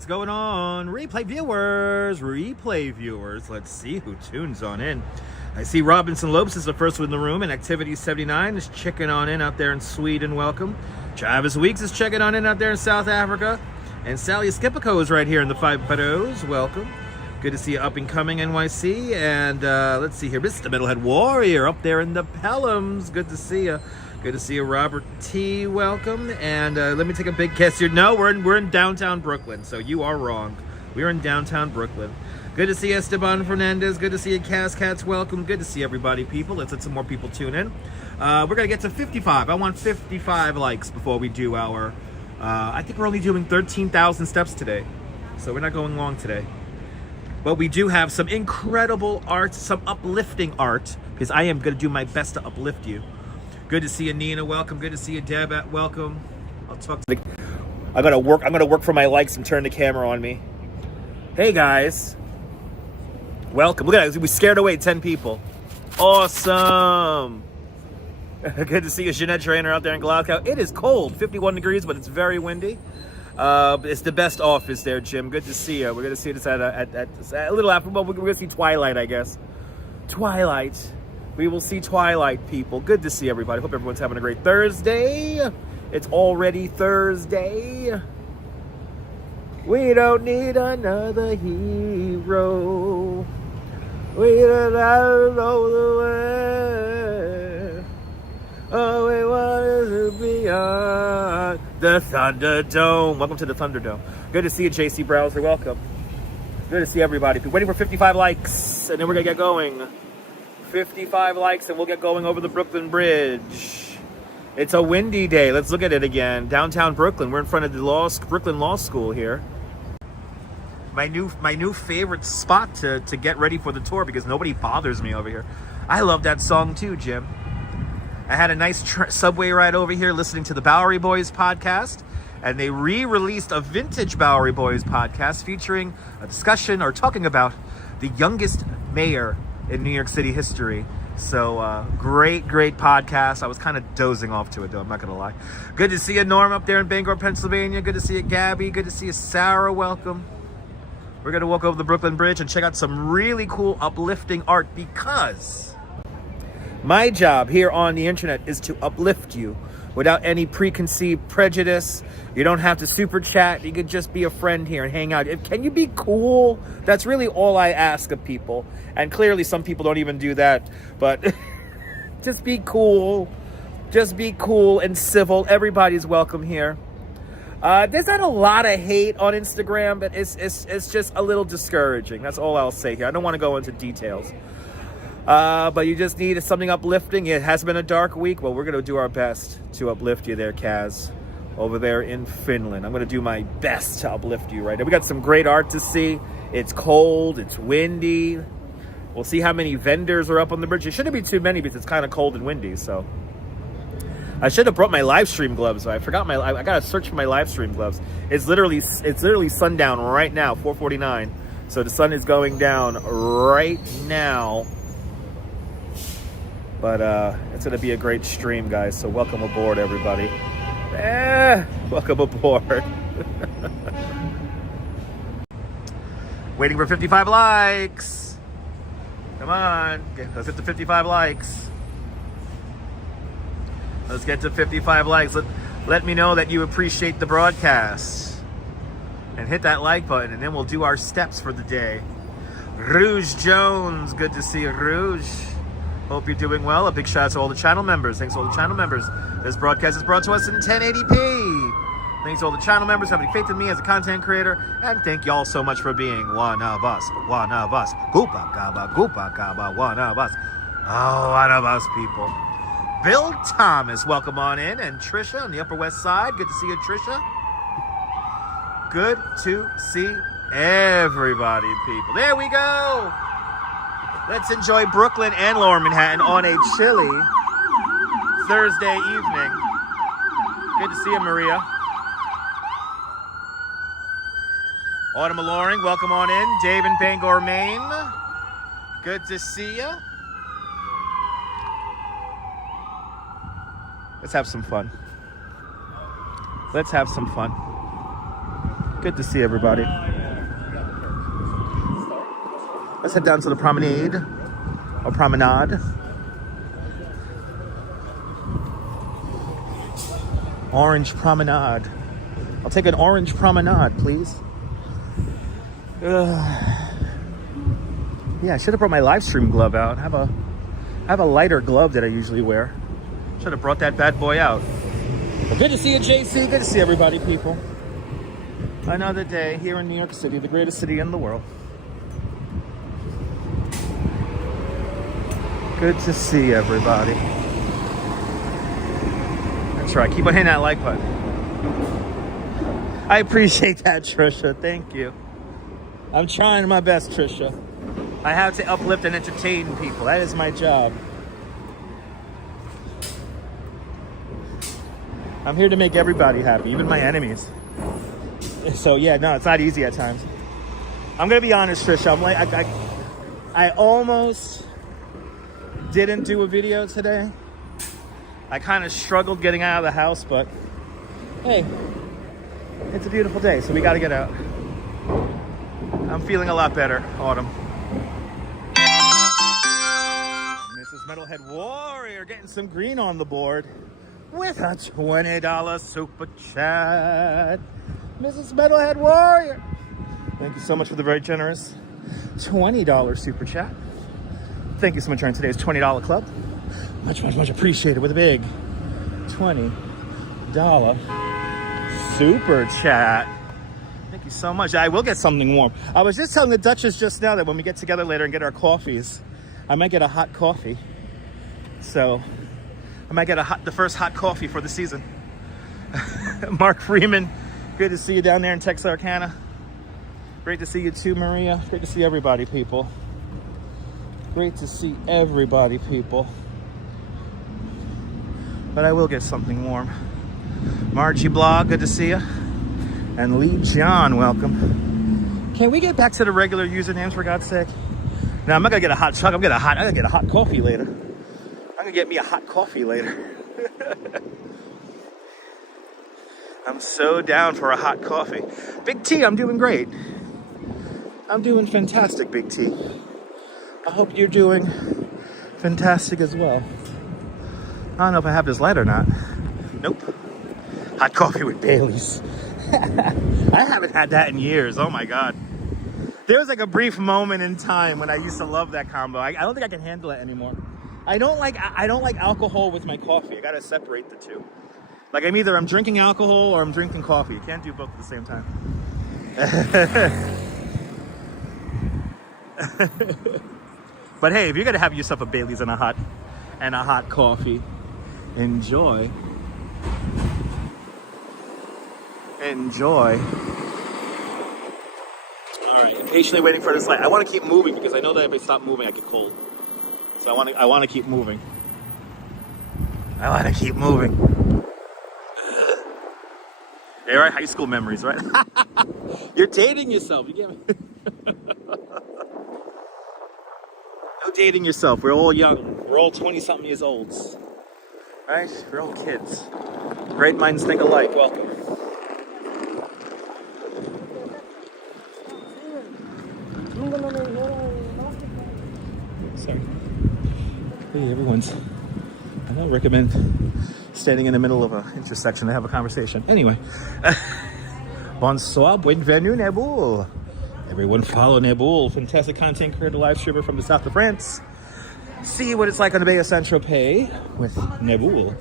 What's going on? Replay viewers. Let's see who tunes on in. I see Robinson Lopes is the first one in the room, and Activity 79 is checking on in out there in Sweden. Welcome. Travis Weeks is checking on in out there in South Africa. And Sally Skipico is right here in the Five Meadows. Welcome. Good to see you up and coming, NYC. And let's see here. Mr. Metalhead Warrior up there in the Pelhams. Good to see you. Good to see you, Robert T. Welcome. And let me take a big guess here. No, we're in downtown Brooklyn, so you are wrong. We're in downtown Brooklyn. Good to see Esteban Fernandez. Good to see you, Cass Cats. Welcome. Good to see everybody, people. Let's let some more people tune in. We're going to get to 55. I want 55 likes before we do our... I think we're only doing 13,000 steps today, so we're not going long today. But we do have some incredible art, some uplifting art, because I am going to do my best to uplift you. Good to see you, Nina. Welcome. Good to see you, Deb. Welcome. I'll talk to the... I'm going to work for my likes and turn the camera on me. Hey, guys. Welcome. Look at that. We scared away 10 people. Awesome. Good to see you, Jeanette Trainer, out there in Glasgow. It is cold, 51 degrees, but it's very windy. It's the best office there, Jim. Good to see you. We're going to see this at a little after. Well, we're going to see Twilight, I guess. Twilight. We will see Twilight, people. Good to see everybody. Hope everyone's having a great Thursday. It's already Thursday. We don't need another hero. We don't know the way. Oh, we want to be on the Thunderdome. Welcome to the Thunderdome. Good to see you, JC Browser. Welcome. Good to see everybody. We're waiting for 55 likes, and then we're going to get going. 55 likes, and we'll get going over the Brooklyn Bridge. It's a windy day. Let's look at it again. Downtown Brooklyn. We're in front of the Brooklyn Law School here. My new favorite spot to get ready for the tour, because nobody bothers me over here. I love that song too, Jim. I had a nice subway ride over here listening to the Bowery Boys podcast, and they re-released a vintage Bowery Boys podcast featuring a discussion or talking about the youngest mayor in New York City history. So great podcast. I was kind of dozing off to it, though, I'm not going to lie. Good to see you, Norm, up there in Bangor, Pennsylvania. Good to see you, Gabby. Good to see you, Sarah. Welcome. We're going to walk over the Brooklyn Bridge and check out some really cool uplifting art, because my job here on the internet is to uplift you without any preconceived prejudice. You don't have to super chat. You could just be a friend here and hang out. Can you be cool? That's really all I ask of people. And clearly some people don't even do that. But just be cool. Just be cool and civil. Everybody's welcome here. There's not a lot of hate on Instagram, but it's just a little discouraging. That's all I'll say here. I don't want to go into details. But you just need something uplifting. It has been a dark week. Well, we're going to do our best to uplift you there, Kaz, over there in Finland. I'm going to do my best to uplift you right now. We got some great art to see. It's cold. It's windy. We'll see how many vendors are up on the bridge. It shouldn't be too many because it's kind of cold and windy, so... I should have brought my live stream gloves. I forgot I got to search for my live stream gloves. It's literally sundown right now, 4:49. So the sun is going down right now. But it's going to be a great stream, guys. So welcome aboard, everybody. Welcome aboard. Waiting for 55 likes. Come on. Okay, let's get to 55 likes. Let's get to 55 likes. Let me know that you appreciate the broadcast. And hit that like button, and then we'll do our steps for the day. Rouge Jones, good to see you, Rouge. Hope you're doing well. A big shout out to all the channel members. Thanks to all the channel members. This broadcast is brought to us in 1080p. Thanks to all the channel members having faith in me as a content creator. And thank y'all so much for being one of us. One of us. Goopa gaba, one of us. Oh, one of us, people. Bill Thomas, welcome on in. And Trisha on the Upper West Side. Good to see you, Trisha. Good to see everybody, people. There we go. Let's enjoy Brooklyn and Lower Manhattan on a chilly Thursday evening. Good to see you, Maria. Autumn Loring, welcome on in. Dave in Bangor, Maine. Good to see you. Let's have some fun. Let's have some fun. Good to see everybody. Let's head down to the promenade, or promenade. Orange promenade. I'll take an orange promenade, please. Yeah, I should have brought my live stream glove out. I have a lighter glove that I usually wear. Should have brought that bad boy out. Well, good to see you, JC. Good to see everybody, people. Another day here in New York City, the greatest city in the world. Good to see everybody. That's right. Keep on hitting that like button. I appreciate that, Trisha. Thank you. I'm trying my best, Trisha. I have to uplift and entertain people. That is my job. I'm here to make everybody happy, even my enemies. So yeah, no, it's not easy at times. I'm gonna be honest, Trisha. I'm like, I almost didn't do a video today. I kind of struggled getting out of the house, but hey, it's a beautiful day, so we got to get out. I'm feeling a lot better, Autumn. Mrs. Metalhead Warrior getting some green on the board with a $20 super chat. Mrs. Metalhead Warrior, thank you so much for the very generous $20 super chat. Thank you so much for today's $20 club. Much, much, much appreciated with a big $20 super chat. Thank you so much. I will get something warm. I was just telling the Duchess just now that when we get together later and get our coffees, I might get a hot coffee. So I might get the first hot coffee for the season. Mark Freeman, good to see you down there in Texarkana. Great to see you too, Maria. Great to see everybody, people. Great to see everybody, people. But I will get something warm. Margie Blog, good to see you. And Lee John, welcome. Can we get back to the regular usernames, for God's sake? Now, I'm not gonna get a hot truck. I'm gonna get a hot coffee later. I'm gonna get me a hot coffee later. I'm so down for a hot coffee. Big T, I'm doing great. I'm doing fantastic, Big T. I hope you're doing fantastic as well. I don't know if I have this light or not. Nope. Hot coffee with Baileys. I haven't had that in years. Oh my God. There was like a brief moment in time when I used to love that combo. I don't think I can handle it anymore. I don't like alcohol with my coffee. I gotta separate the two. Like I'm drinking alcohol or I'm drinking coffee. You can't do both at the same time. But hey, if you're gonna have yourself a Bailey's and a hot coffee, enjoy. Enjoy. All right, impatiently waiting for this light. I want to keep moving because I know that if I stop moving, I get cold. So I want to keep moving. I want to keep moving. Hey, right, high school memories, right? You're dating yourself. You get me? No dating yourself. We're all young. We're all 20-something years olds. Right? We're all kids. Great minds think alike. Welcome. Sorry. Hey, everyone's. I don't recommend standing in the middle of an intersection to have a conversation. Anyway. Bonsoir, bienvenue, Neboul. Everyone follow Neboul. Fantastic content creator, live streamer from the south of France. See what it's like on the Bay of Saint-Tropez with Neboul.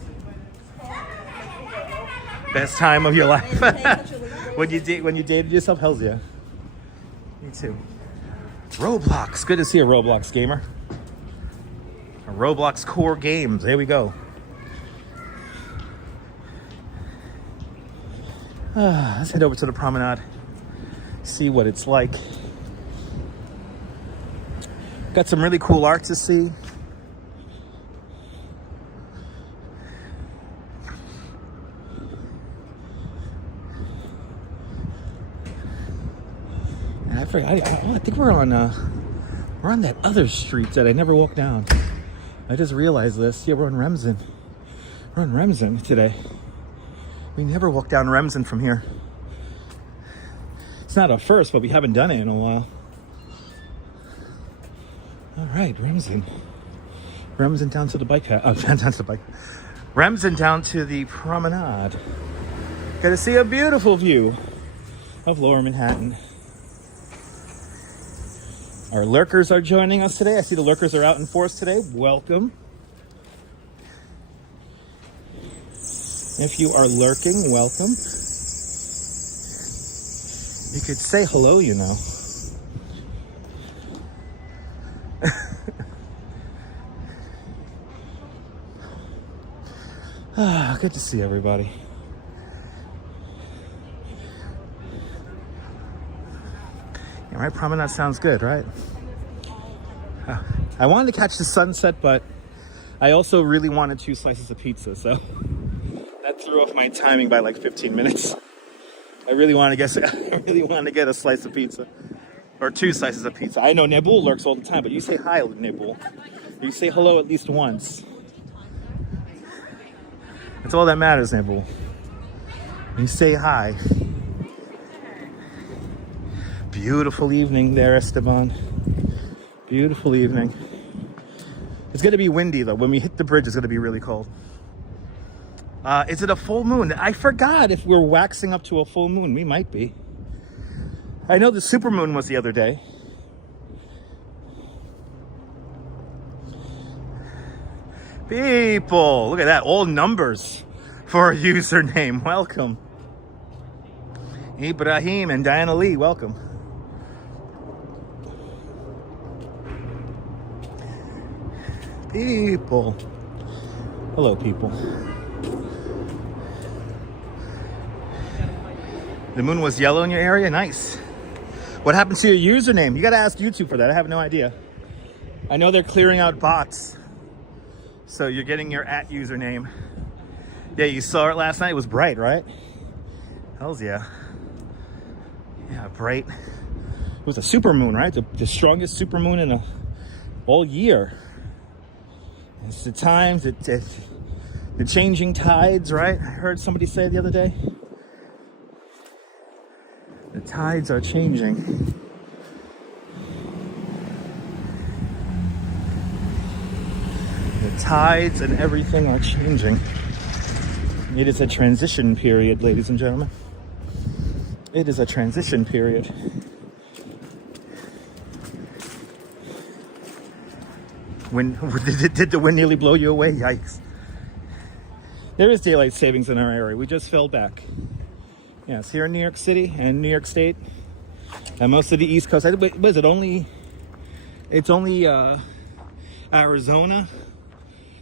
Best time of your life. when you dated yourself, hells yeah. Me too. Roblox. Good to see a Roblox gamer. A Roblox core games. There we go. Let's head over to the promenade. See what it's like. Got some really cool art to see. And I forgot. I think we're on that other street that I never walked down. I just realized this. Yeah, we're on Remsen. We're on Remsen today. We never walk down Remsen from here. It's not a first, but we haven't done it in a while. All right, Remsen down to the bike path. Oh, down to the bike. Remsen down to the promenade. Got to see a beautiful view of Lower Manhattan. Our lurkers are joining us today. I see the lurkers are out in force today. Welcome. If you are lurking, welcome. You could say hello, you know. Good to see everybody. Yeah, right, promenade sounds good, right? I wanted to catch the sunset, but I also really wanted 2 slices of pizza, so that threw off my timing by like 15 minutes. I really want to get a slice of pizza, or 2 slices of pizza. I know Nebul lurks all the time, but you say hi, Nebul. You say hello at least once. That's all that matters, Nebul. You say hi. Beautiful evening there, Esteban. Beautiful evening. It's going to be windy, though. When we hit the bridge, it's going to be really cold. Is it a full moon? I forgot if we're waxing up to a full moon. We might be. I know the super moon was the other day. People, look at that. All numbers for a username. Welcome. Ibrahim and Diana Lee, welcome. People. Hello, people. The moon was yellow in your area? Nice. What happened to your username? You got to ask YouTube for that. I have no idea. I know they're clearing out bots. So you're getting your @ username. Yeah, you saw it last night. It was bright, right? Hells yeah. Yeah, bright. It was a super moon, right? The strongest super moon in all year. It's the times, the changing tides, right? I heard somebody say the other day. The tides are changing. The tides and everything are changing. It is a transition period, ladies and gentlemen. It is a transition period. Did the wind nearly blow you away? Yikes. There is daylight savings in our area. We just fell back. Yes, here in New York City and New York State and most of the East Coast. Was it only? It's only Arizona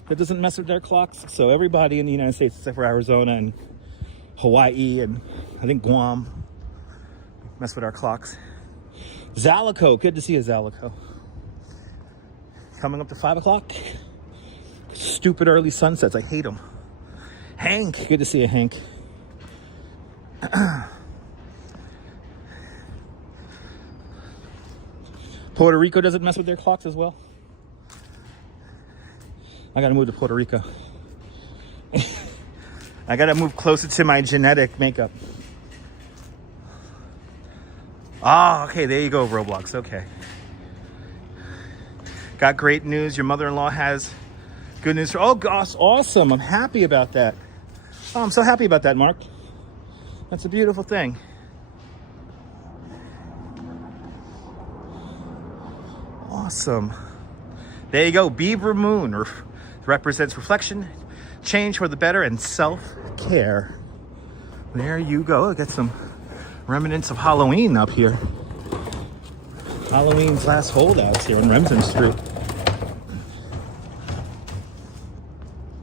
that doesn't mess with their clocks. So everybody in the United States except for Arizona and Hawaii and I think Guam mess with our clocks. Zalico, good to see you, Zalico. Coming up to 5 o'clock. Stupid early sunsets, I hate them. Hank, good to see you, Hank. Puerto Rico doesn't mess with their clocks as well. I gotta move to Puerto Rico. I gotta move closer to my genetic makeup. Ah, okay, there you go, Roblox, okay. Got great news. Your mother-in-law has good news for... Oh, gosh, awesome. I'm happy about that. Oh, I'm so happy about that, Mark. That's a beautiful thing. Awesome. There you go. Beaver Moon represents reflection, change for the better, and self-care. There you go. Get some remnants of Halloween up here. Halloween's last holdouts here on Remsen Street.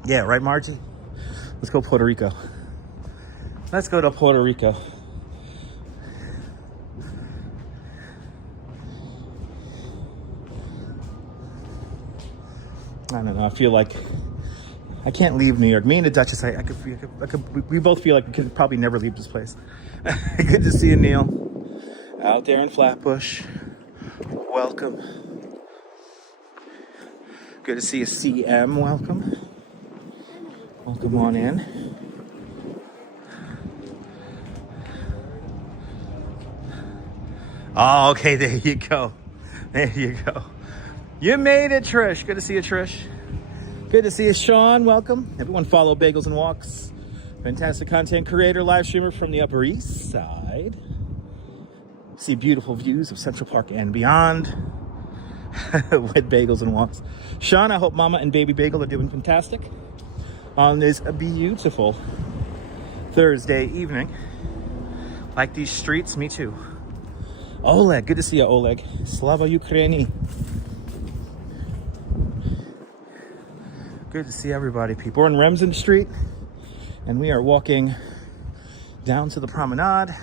Yeah, right, Margie? Let's go Puerto Rico. Let's go to Puerto Rico. I don't know. I feel like I can't leave New York. Me and the Duchess, we both feel like we could probably never leave this place. Good to see you, Neil. Out there in Flatbush. Welcome. Good to see you, CM. Welcome. Welcome on in. Oh, okay, there you go. There you go. You made it, Trish. Good to see you, Trish. Good to see you, Sean. Welcome. Everyone follow Bagels and Walks. Fantastic content creator, live streamer from the Upper East Side. See beautiful views of Central Park and beyond with Bagels and Walks. Sean, I hope Mama and Baby Bagel are doing fantastic on this beautiful Thursday evening. Like these streets, me too. Oleg, good to see you, Oleg. Slava Ukraini. Good to see everybody, people. We're in Remsen Street, and we are walking down to the promenade.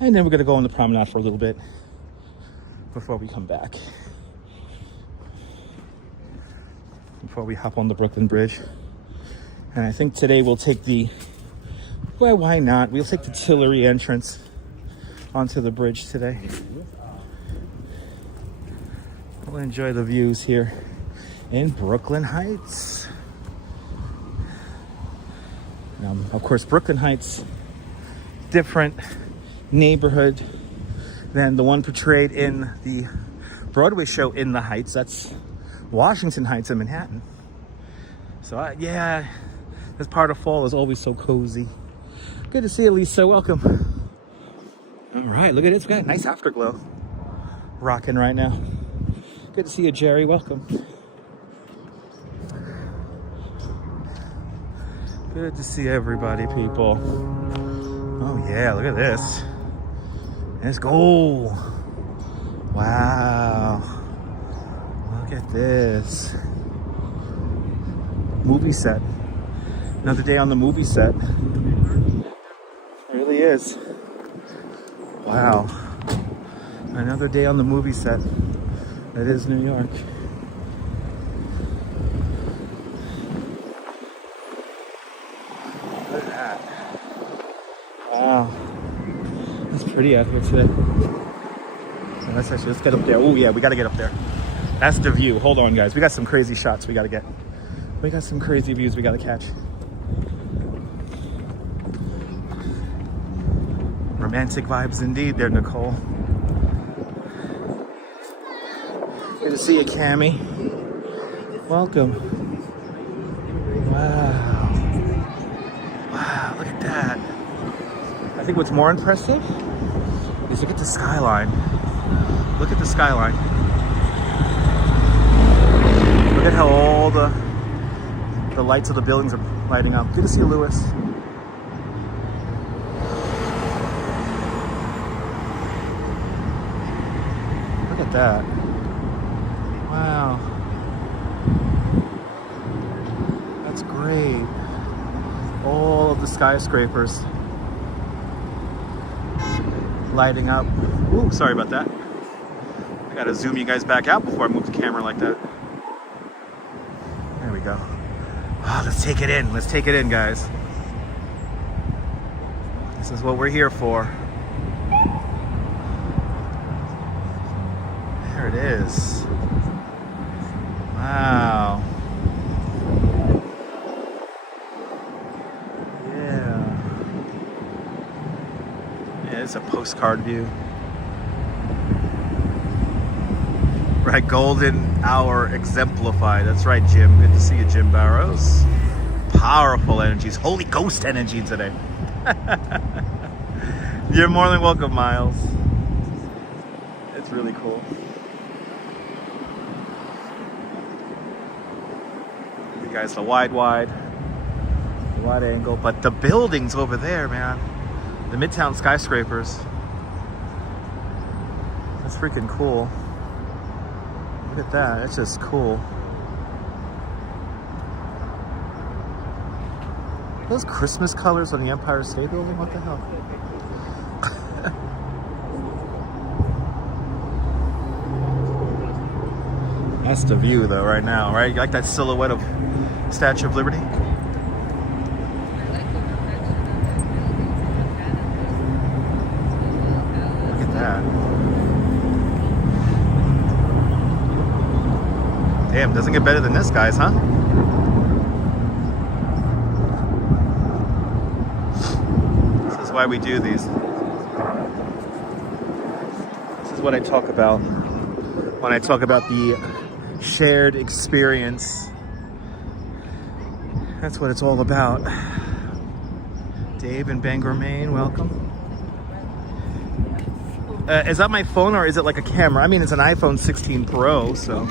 And then we're gonna go on the promenade for a little bit before we come back. Before we hop on the Brooklyn Bridge. And I think today we'll take the, well, why not? We'll take the Tillery entrance onto the bridge today. We'll enjoy the views here in Brooklyn Heights. Of course, Brooklyn Heights, different neighborhood than the one portrayed in the Broadway show In the Heights. That's Washington Heights in Manhattan. So yeah, this part of fall is always so cozy. Good to see you, Lisa. Welcome. All right, look at it. It's got a nice afterglow rocking right now. Good to see you, Jerry. Welcome. Good to see everybody, people. Oh yeah, look at this. Let's go. Wow. Look at this. Movie set. Another day on the movie set. It really is. Wow. Another day on the movie set. It is New York. Look at that. Wow. It's pretty out here today. So let's get up there. Oh yeah, we gotta get up there. That's the view. Hold on, guys. We got some crazy shots we gotta get. We got some crazy views we gotta catch. Romantic vibes indeed there, Nicole. Good to see you, Cammie. Welcome. Wow. Wow, look at that. I think what's more impressive is look at the skyline. Look at the skyline. Look at how all the lights of the buildings are lighting up. Good to see you, Lewis. Look at that. Wow. That's great. All of the skyscrapers lighting up. Ooh, sorry about that. I gotta zoom you guys back out before I move the camera like that. There we go. Oh, let's take it in. Let's take it in, guys. This is what we're here for. There it is. Wow. Yeah. Yeah, it's a postcard view. Right, golden hour exemplified. That's right, Jim. Good to see you, Jim Barrows. Powerful energies. Holy Ghost energy today. You're more than welcome, Miles. It's really cool. You guys, the wide angle. But the buildings over there, man. The Midtown skyscrapers. That's freaking cool. Look at that, it's just cool. Those Christmas colors on the Empire State Building, what the hell? That's the view though right now, right? You like that silhouette of Statue of Liberty? Look at that. Damn, doesn't get better than this, guys, huh? This is why we do these. is what I talk about when I talk about the shared experience. That's what it's all about. Dave in Bangor, Maine, welcome. Is that my phone or is it like a camera? I mean, it's an iPhone 16 Pro, so.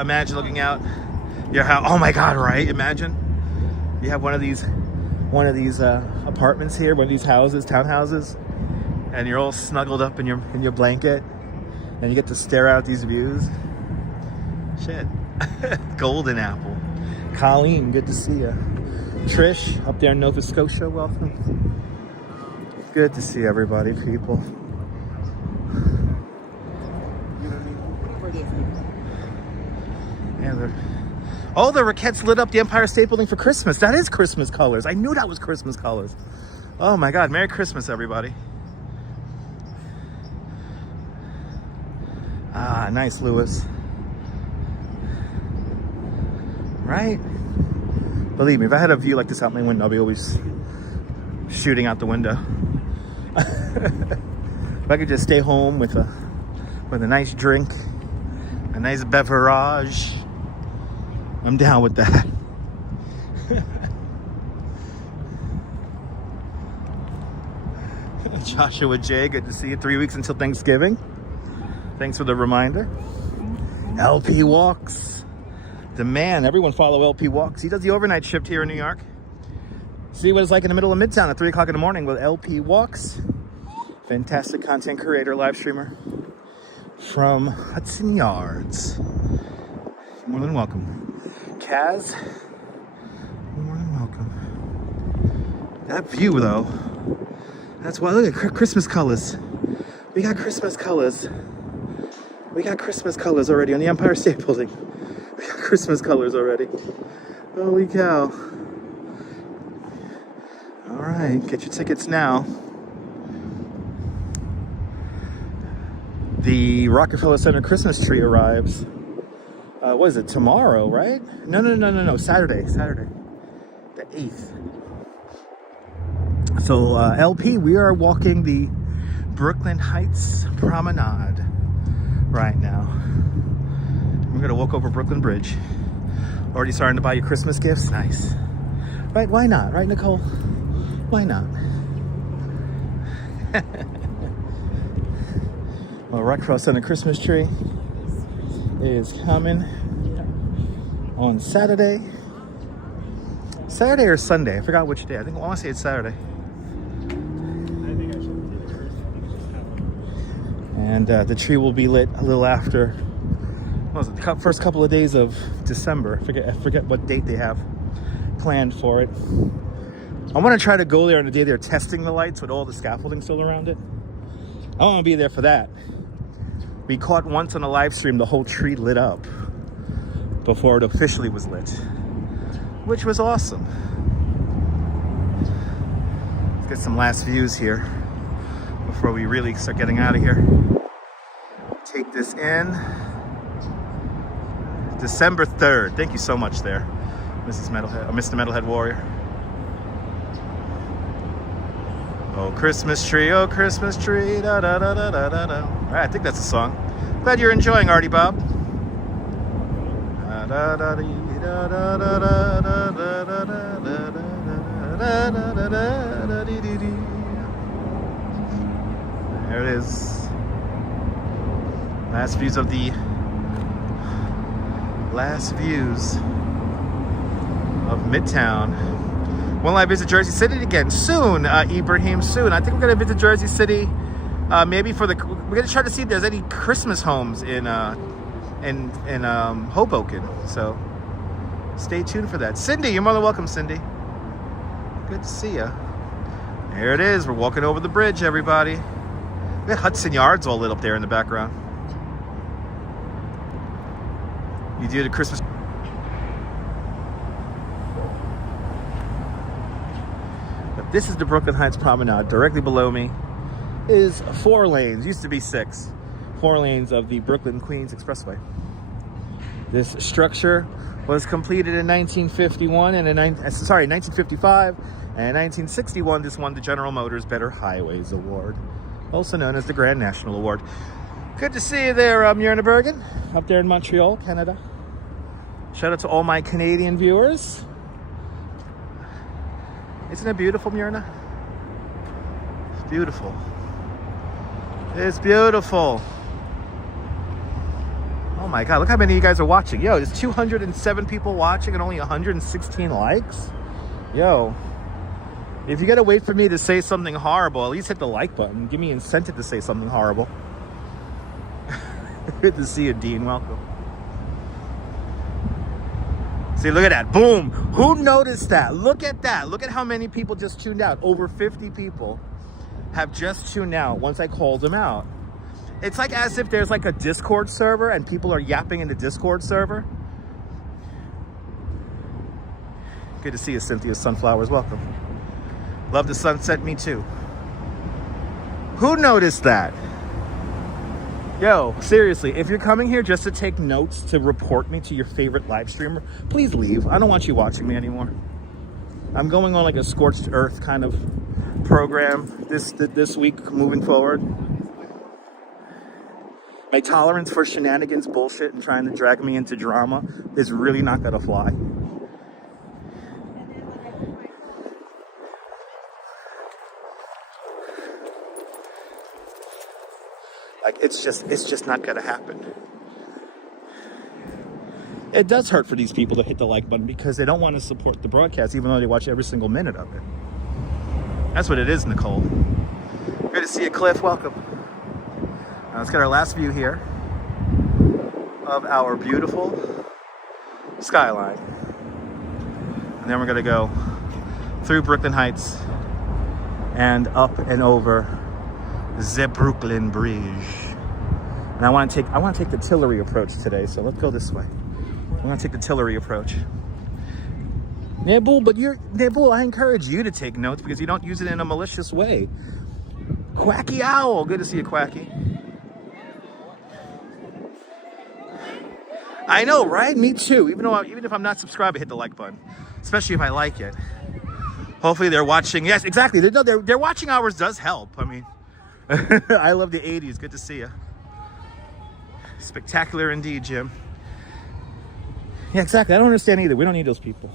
Imagine looking out your house. Oh my God, right? Imagine you have one of these apartments here, one of these houses, townhouses, and you're all snuggled up in your blanket, and you get to stare out these views. Shit. Golden Apple. Colleen, good to see you. Trish, up there in Nova Scotia, welcome. Good to see everybody, people. Yeah, the Roquettes lit up the Empire State Building for Christmas. That is Christmas colors. I knew that was Christmas colors. Oh my God, Merry Christmas, everybody. Ah, nice, Lewis. Right? Believe me, if I had a view like this out my window, I'll be always shooting out the window. If I could just stay home with a nice drink, a nice beverage, I'm down with that. Joshua J, good to see you. 3 weeks until Thanksgiving. Thanks for the reminder. LP Walks. The man, everyone follow LP Walks. He does the overnight shift here in New York. See what it's like in the middle of Midtown at 3 o'clock in the morning with LP Walks. Fantastic content creator, live streamer from Hudson Yards. You're more than welcome. Kaz, you're more than welcome. That view though, that's why, look at Christmas colors. We got Christmas colors. We got Christmas colors already on the Empire State Building. We got Christmas colors already. Holy cow. All right, get your tickets now. The Rockefeller Center Christmas tree arrives. What is it, tomorrow, right? No, Saturday, the 8th. So LP, we are walking the Brooklyn Heights Promenade right now. We're gonna walk over Brooklyn Bridge. Already starting to buy your Christmas gifts? Nice. Right, why not? Right, Nicole? Why not? Well, Rockefeller Center Christmas tree is coming on Saturday. Saturday or Sunday? I forgot which day. I want to say it's Saturday. And the tree will be lit a little after, what was it, the first couple of days of December. I forget what date they have planned for it. I want to try to go there on the day they're testing the lights with all the scaffolding still around it. I want to be there for that. We caught once on a live stream the whole tree lit up before it officially was lit, which was awesome. Let's get some last views here before we really start getting out of here. Take this in. December 3rd. Thank you so much there, Mrs. Metalhead, Mr. Metalhead Warrior. Oh, Christmas tree, da da da da da da. All right, I think that's the song. Glad you're enjoying, Artie Bob. There it is. Last views of Midtown. When will I visit Jersey City again? Soon, Ibrahim, soon. I think we're gonna visit Jersey City. Maybe we're gonna try to see if there's any Christmas homes in Hoboken. So stay tuned for that. Cindy, you're more than welcome, Cindy. Good to see you. There it is. We're walking over the bridge, everybody. We got Hudson Yards all lit up there in the background. You do the Christmas. But this is the Brooklyn Heights Promenade. Directly below me is 4 lanes. Used to be 6. 4 lanes of the Brooklyn-Queens Expressway. This structure was completed in 1951 and 1955 and 1961. This won the General Motors Better Highways Award. also known as the Grand National Award. Good to see you there, Myrna Bergen, up there in Montreal, Canada. Shout out to all my Canadian viewers. Isn't it beautiful, Myrna? It's beautiful. It's beautiful. Oh my God, look how many of you guys are watching. Yo, there's 207 people watching and only 116 likes. Yo, if you gotta wait for me to say something horrible, at least hit the like button. Give me incentive to say something horrible. Good to see you, Dean. Welcome. See, look at that. Boom. Who noticed that? Look at that. Look at how many people just tuned out. Over 50 people have just tuned out once I called them out. It's like as if there's like a Discord server and people are yapping in the Discord server. Good to see you, Cynthia Sunflowers. Welcome. Love the sunset. Me too. Who noticed that? Yo, seriously, if you're coming here just to take notes to report me to your favorite live streamer, please leave. I don't want you watching me anymore. I'm going on like a scorched earth kind of program this week moving forward. My tolerance for shenanigans, bullshit, and trying to drag me into drama is really not gonna fly. Like, it's just not gonna happen. It does hurt for these people to hit the like button because they don't want to support the broadcast, even though they watch every single minute of it. That's what it is, Nicole. Good to see you, Cliff. Welcome. Let's get our last view here of our beautiful skyline. And then we're gonna go through Brooklyn Heights and up and over the Brooklyn Bridge. And I want to take the Tillery approach today, so let's go this way. I'm gonna take the Tillery approach. Nebu, Nebu, I encourage you to take notes because you don't use it in a malicious way. Quacky Owl, good to see you, Quacky. I know, right? Me too. Even if I'm not subscribed, I hit the like button, especially if I like it. Hopefully they're watching. Yes, exactly. Their watching hours does help. I mean, I love the 80s. Good to see you. Spectacular indeed, Jim. Yeah, exactly. I don't understand either. We don't need those people.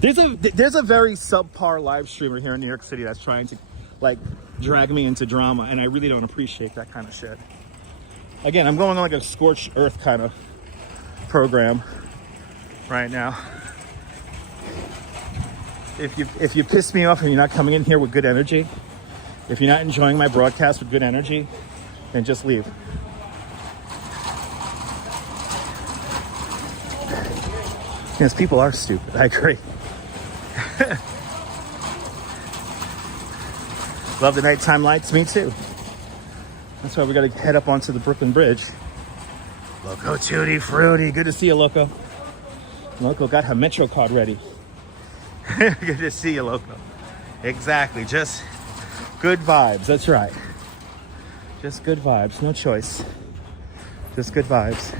There's a very subpar live streamer here in New York City that's trying to like drag me into drama, and I really don't appreciate that kind of shit. Again, I'm going on like a scorched earth kind of program right now. If you piss me off and you're not coming in here with good energy, if you're not enjoying my broadcast with good energy, then just leave. Yes, people are stupid. I agree. Love the nighttime lights. Me too. That's why we got to head up onto the Brooklyn Bridge. Loco Tutti Frutti. Good to see you, Loco. Loco got her Metro card ready. Good to see you, Loco. Exactly. Just good vibes. That's right. Just good vibes. No choice. Just good vibes.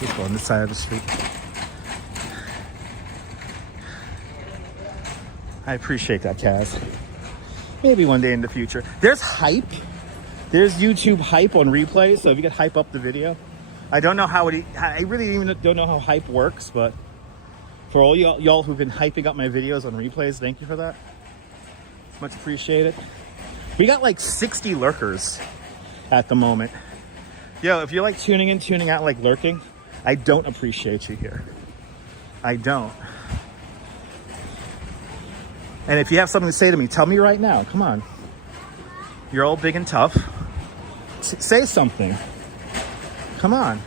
Just on this side of the street. I appreciate that, Kaz. Maybe one day in the future. There's hype. There's YouTube hype on replay. So if you could hype up the video. I don't know how I really even don't know how hype works, but for all y'all who've been hyping up my videos on replays, thank you for that. Much appreciated. We got like 60 lurkers at the moment. Yo, if you're like tuning in, tuning out, like lurking, I don't appreciate you here. I don't. And if you have something to say to me, tell me right now. Come on. You're all big and tough. Say something. Come on.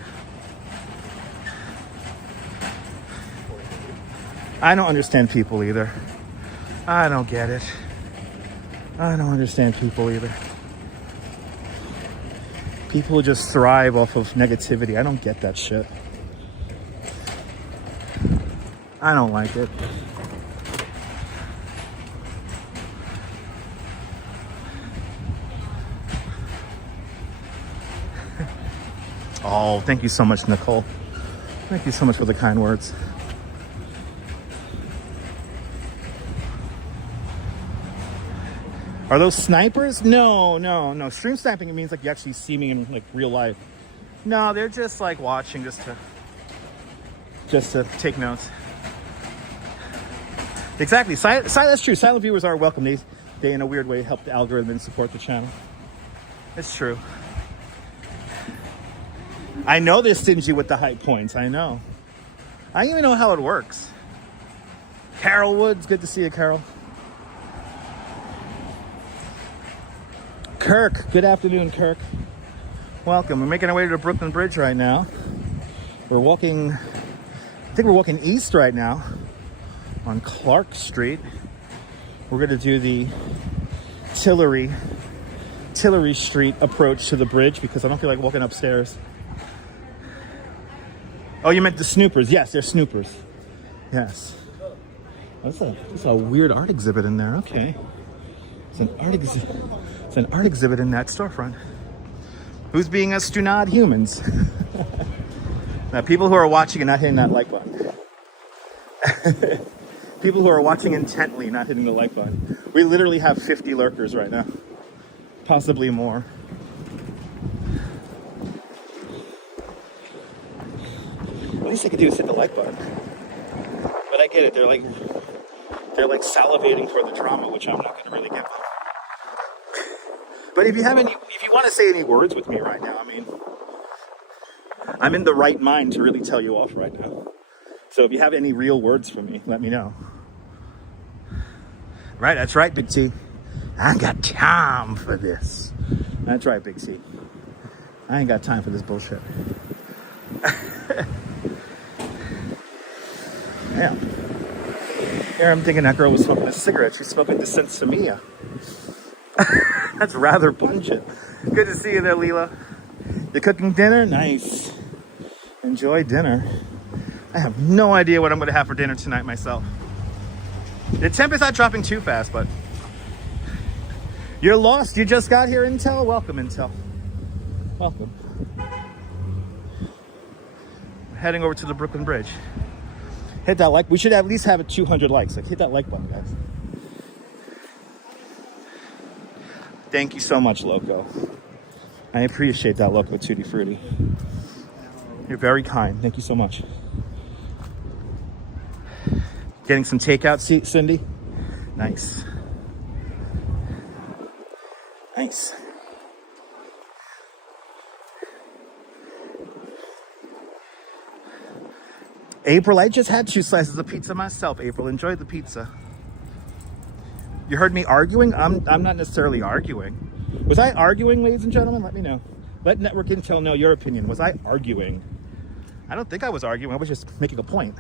I don't understand people either. I don't get it. I don't understand people either. People who just thrive off of negativity. I don't get that shit. I don't like it. Oh, thank you so much, Nicole. Thank you so much for the kind words. Are those snipers? No. Stream sniping, it means like you actually see me in like real life. No, they're just like watching just to take notes. Exactly. That's true. Silent viewers are welcome. They in a weird way help the algorithm and support the channel. It's true. I know they're stingy with the hype points. I know. I don't even know how it works. Carol Woods, good to see you, Carol. Kirk, good afternoon, Kirk. Welcome. We're making our way to the Brooklyn Bridge right now. We're walking, I think we're walking east right now on Clark Street. We're going to do the Tillery Street approach to the bridge because I don't feel like walking upstairs. Oh, you meant the snoopers. Yes, they're snoopers. Yes. That's a weird art exhibit in there. Okay. It's an art exhibit in that storefront. Who's being us to not humans? Now, people who are watching and not hitting that like button. People who are watching intently, not hitting the like button. We literally have 50 lurkers right now. Possibly more. The least I could do is hit the like button. But I get it. They're like salivating for the drama, which I'm not going to really give them. But if you want to say any words with me right now, I mean, I'm in the right mind to really tell you off right now. So if you have any real words for me, let me know. Right, that's right, Big T. I ain't got time for this. That's right, Big T. I ain't got time for this bullshit. Yeah. Here I'm thinking that girl was smoking a cigarette. She's smoking the Sensimilla. That's rather pungent. Good to see you there, Leela. You cooking dinner? Nice. Enjoy dinner. I have no idea what I'm going to have for dinner tonight myself. The temp is not dropping too fast, but you're lost. You just got here, Intel. Welcome, Intel. Welcome. We're heading over to the Brooklyn Bridge. Hit that like. We should at least have it 200 likes. Like, hit that like button, guys. Thank you so much, Loco. I appreciate that, Loco Tutti Frutti. You're very kind. Thank you so much. Getting some takeout, Cindy? Nice. Nice. April, I just had 2 slices of pizza myself. April, enjoy the pizza. You heard me arguing? I'm not necessarily arguing. Was I arguing, ladies and gentlemen? Let me know. Let Network Intel know your opinion. Was I arguing? I don't think I was arguing. I was just making a point.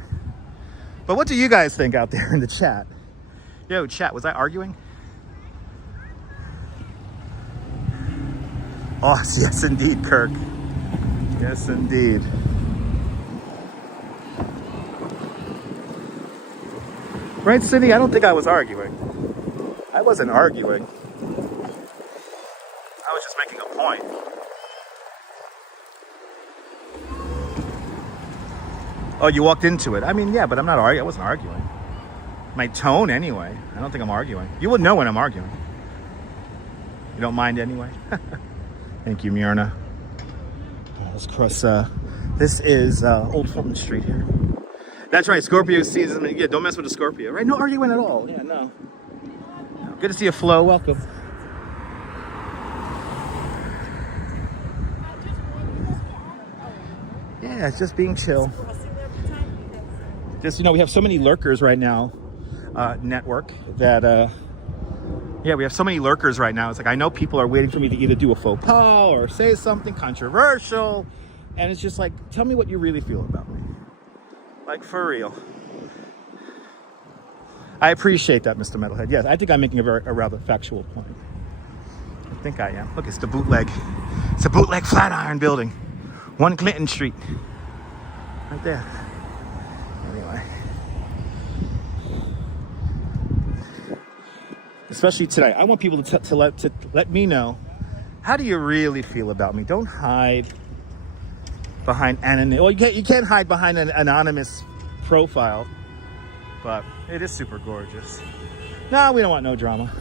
But what do you guys think out there in the chat? Yo, chat, was I arguing? Oh, yes, indeed, Kirk. Yes, indeed. Right, Cindy? I don't think I was arguing. I wasn't arguing. I was just making a point. Oh, you walked into it. I mean, yeah, but I'm not arguing. I wasn't arguing. My tone, anyway. I don't think I'm arguing. You would know when I'm arguing. You don't mind anyway? Thank you, Myrna. Let's cross. This is Old Fulton Street here. That's right, Scorpio season. Yeah, don't mess with the Scorpio, right? No arguing at all. Yeah, no. Good to see you, Flo. Welcome. Yeah, it's just being chill. Just, we have so many lurkers right now, network, that, yeah, we have so many lurkers right now. It's like, I know people are waiting for me to either do a faux pas or say something controversial. And it's just like, tell me what you really feel about me. Like, for real. I appreciate that, Mr. Metalhead. Yes, I think I'm making a rather factual point. I think I am. Look, it's the bootleg. It's a bootleg Flatiron building. 1 Clinton Street. Right there. Anyway. Especially today. I want people to let me know, how do you really feel about me? Don't hide. behind anonymous. Well, you can't hide behind an anonymous profile, but it is super gorgeous. No, we don't want no drama.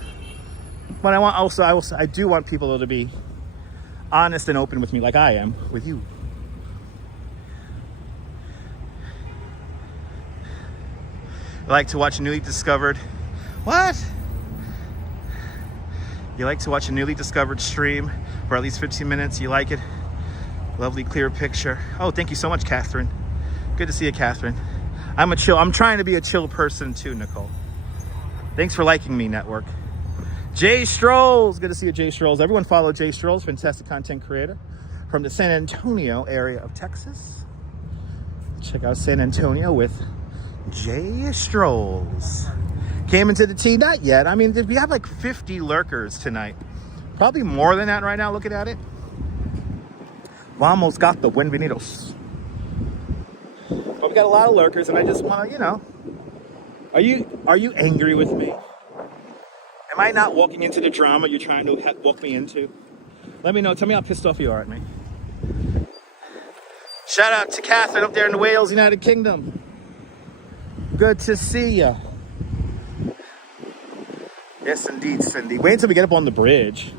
But I do want people to be honest and open with me, like I am with you. I like to watch newly discovered. What? You like to watch a newly discovered stream for at least 15 minutes? You like it? Lovely clear picture. Oh, thank you so much, Catherine. Good to see you, Catherine. I'm trying to be a chill person too, Nicole. Thanks for liking me, network. Jay Strolls. Good to see you, Jay Strolls. Everyone follow Jay Strolls, fantastic content creator from the San Antonio area of Texas. Check out San Antonio with Jay Strolls. Came into the tea? Not yet. I mean, we have like 50 lurkers tonight. Probably more than that right now, looking at it. Vamos got the bienvenidos. But we got a lot of lurkers, and I just want to, you know, are you angry with me? Am I not walking into the drama you're trying to walk me into? Let me know. Tell me how pissed off you are at me. Shout out to Catherine up there in the Wales, United Kingdom. Good to see ya. Yes, indeed, Cindy. Wait until we get up on the bridge.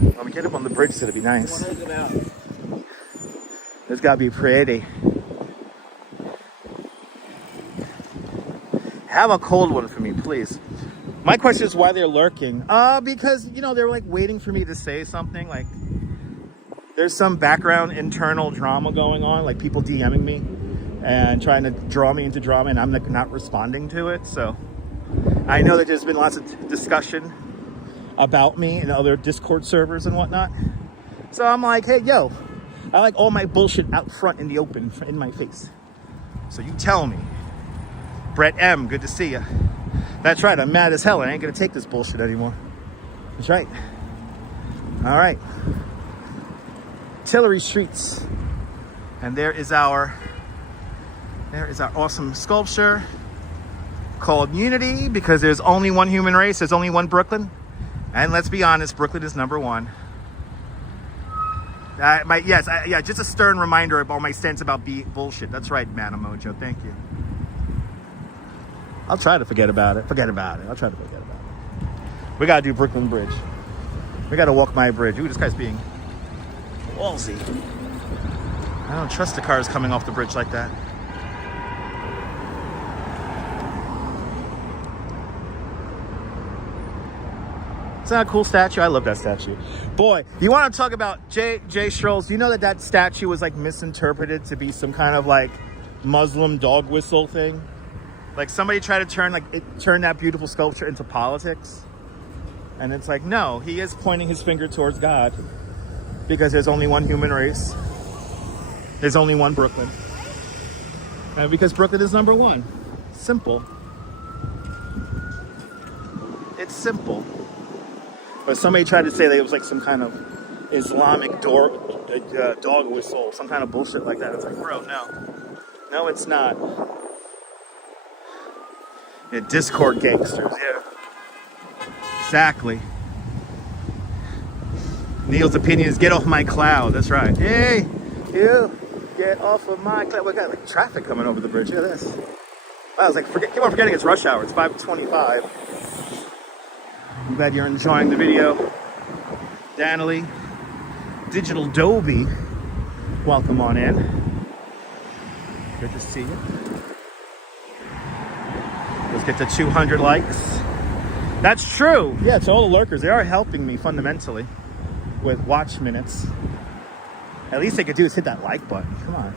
When we get up on the bridge, it's gonna be nice. It's gotta be pretty. Have a cold one for me, please. My question is why they're lurking. Because, you know, they're like waiting for me to say something. Like, there's some background internal drama going on, like people DMing me and trying to draw me into drama, and I'm like not responding to it. So I know that there's been lots of discussion about me and other Discord servers and whatnot. So I'm like, hey, yo, I like all my bullshit out front in the open, in my face. So you tell me. Brett M, good to see you. That's right, I'm mad as hell. I ain't gonna take this bullshit anymore. That's right. All right. Tillery Streets. And there is our awesome sculpture called Unity, because there's only one human race, there's only one Brooklyn. And let's be honest, Brooklyn is number one. Just a stern reminder of all my stance about bullshit. That's right, Manamojo, thank you. I'll try to forget about it. I'll try to forget about it. We gotta do Brooklyn Bridge. We gotta walk my bridge. Ooh, this guy's being ballsy. I don't trust the cars coming off the bridge like that. Is that a cool statue? I love that statue. Boy, you want to talk about Jay Strolls? Do you know that statue was like misinterpreted to be some kind of like Muslim dog whistle thing? Like somebody tried to turn that beautiful sculpture into politics. And it's like, no, he is pointing his finger towards God, because there's only one human race. There's only one Brooklyn. And because Brooklyn is number one. Simple. It's simple. But somebody tried to say that it was like some kind of Islamic dog whistle, some kind of bullshit like that. It's like, bro, no. No, it's not. Yeah, Discord gangsters, yeah. Exactly. Neil's opinion is get off my cloud. That's right. Hey, you, get off of my cloud. We got like traffic coming over the bridge. Look at this. I was like, keep on forgetting it's rush hour. It's 5:25. I'm glad you're enjoying the video. Danley, Digital Dobie, welcome on in. Good to see you. Let's get to 200 likes. That's true. Yeah, to all the lurkers, they are helping me fundamentally with watch minutes. At least they could do is hit that like button. Come on.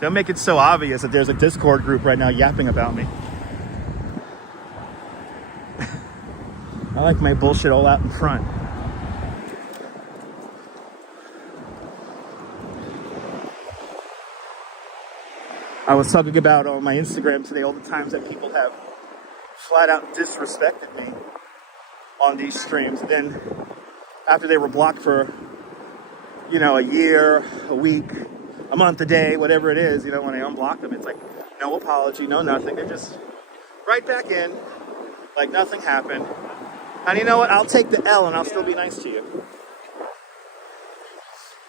Don't make it so obvious that there's a Discord group right now yapping about me. I like my bullshit all out in front. I was talking about on my Instagram today all the times that people have flat out disrespected me on these streams. And then after they were blocked for, a year, a week, a month, a day, whatever it is, when they unblock them, it's like no apology, no nothing. They're just right back in like nothing happened. And you know what? I'll take the L and I'll still be nice to you.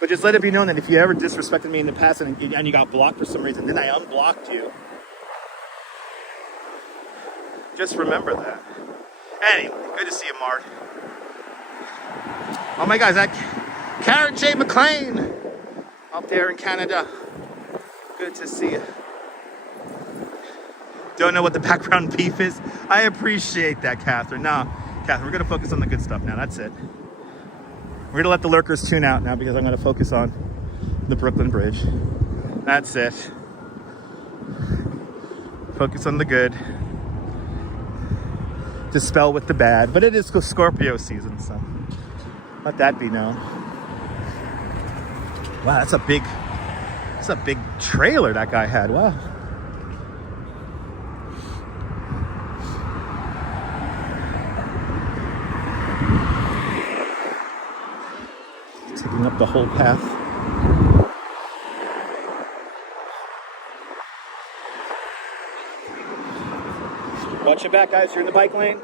But just let it be known that if you ever disrespected me in the past and you got blocked for some reason, then I unblocked you. Just remember that. Anyway, good to see you, Mark. Oh my God, is that Karen J. McLean up there in Canada? Good to see you. Don't know what the background beef is? I appreciate that, Catherine. No, Catherine, we're gonna focus on the good stuff now, that's it. We're gonna let the lurkers tune out now because I'm gonna focus on the Brooklyn Bridge. That's it. Focus on the good. Dispel with the bad. But it is Scorpio season, so let that be known. Wow, that's a big trailer that guy had. Wow. Taking up the whole path. Watch your back, guys. You're in the bike lane.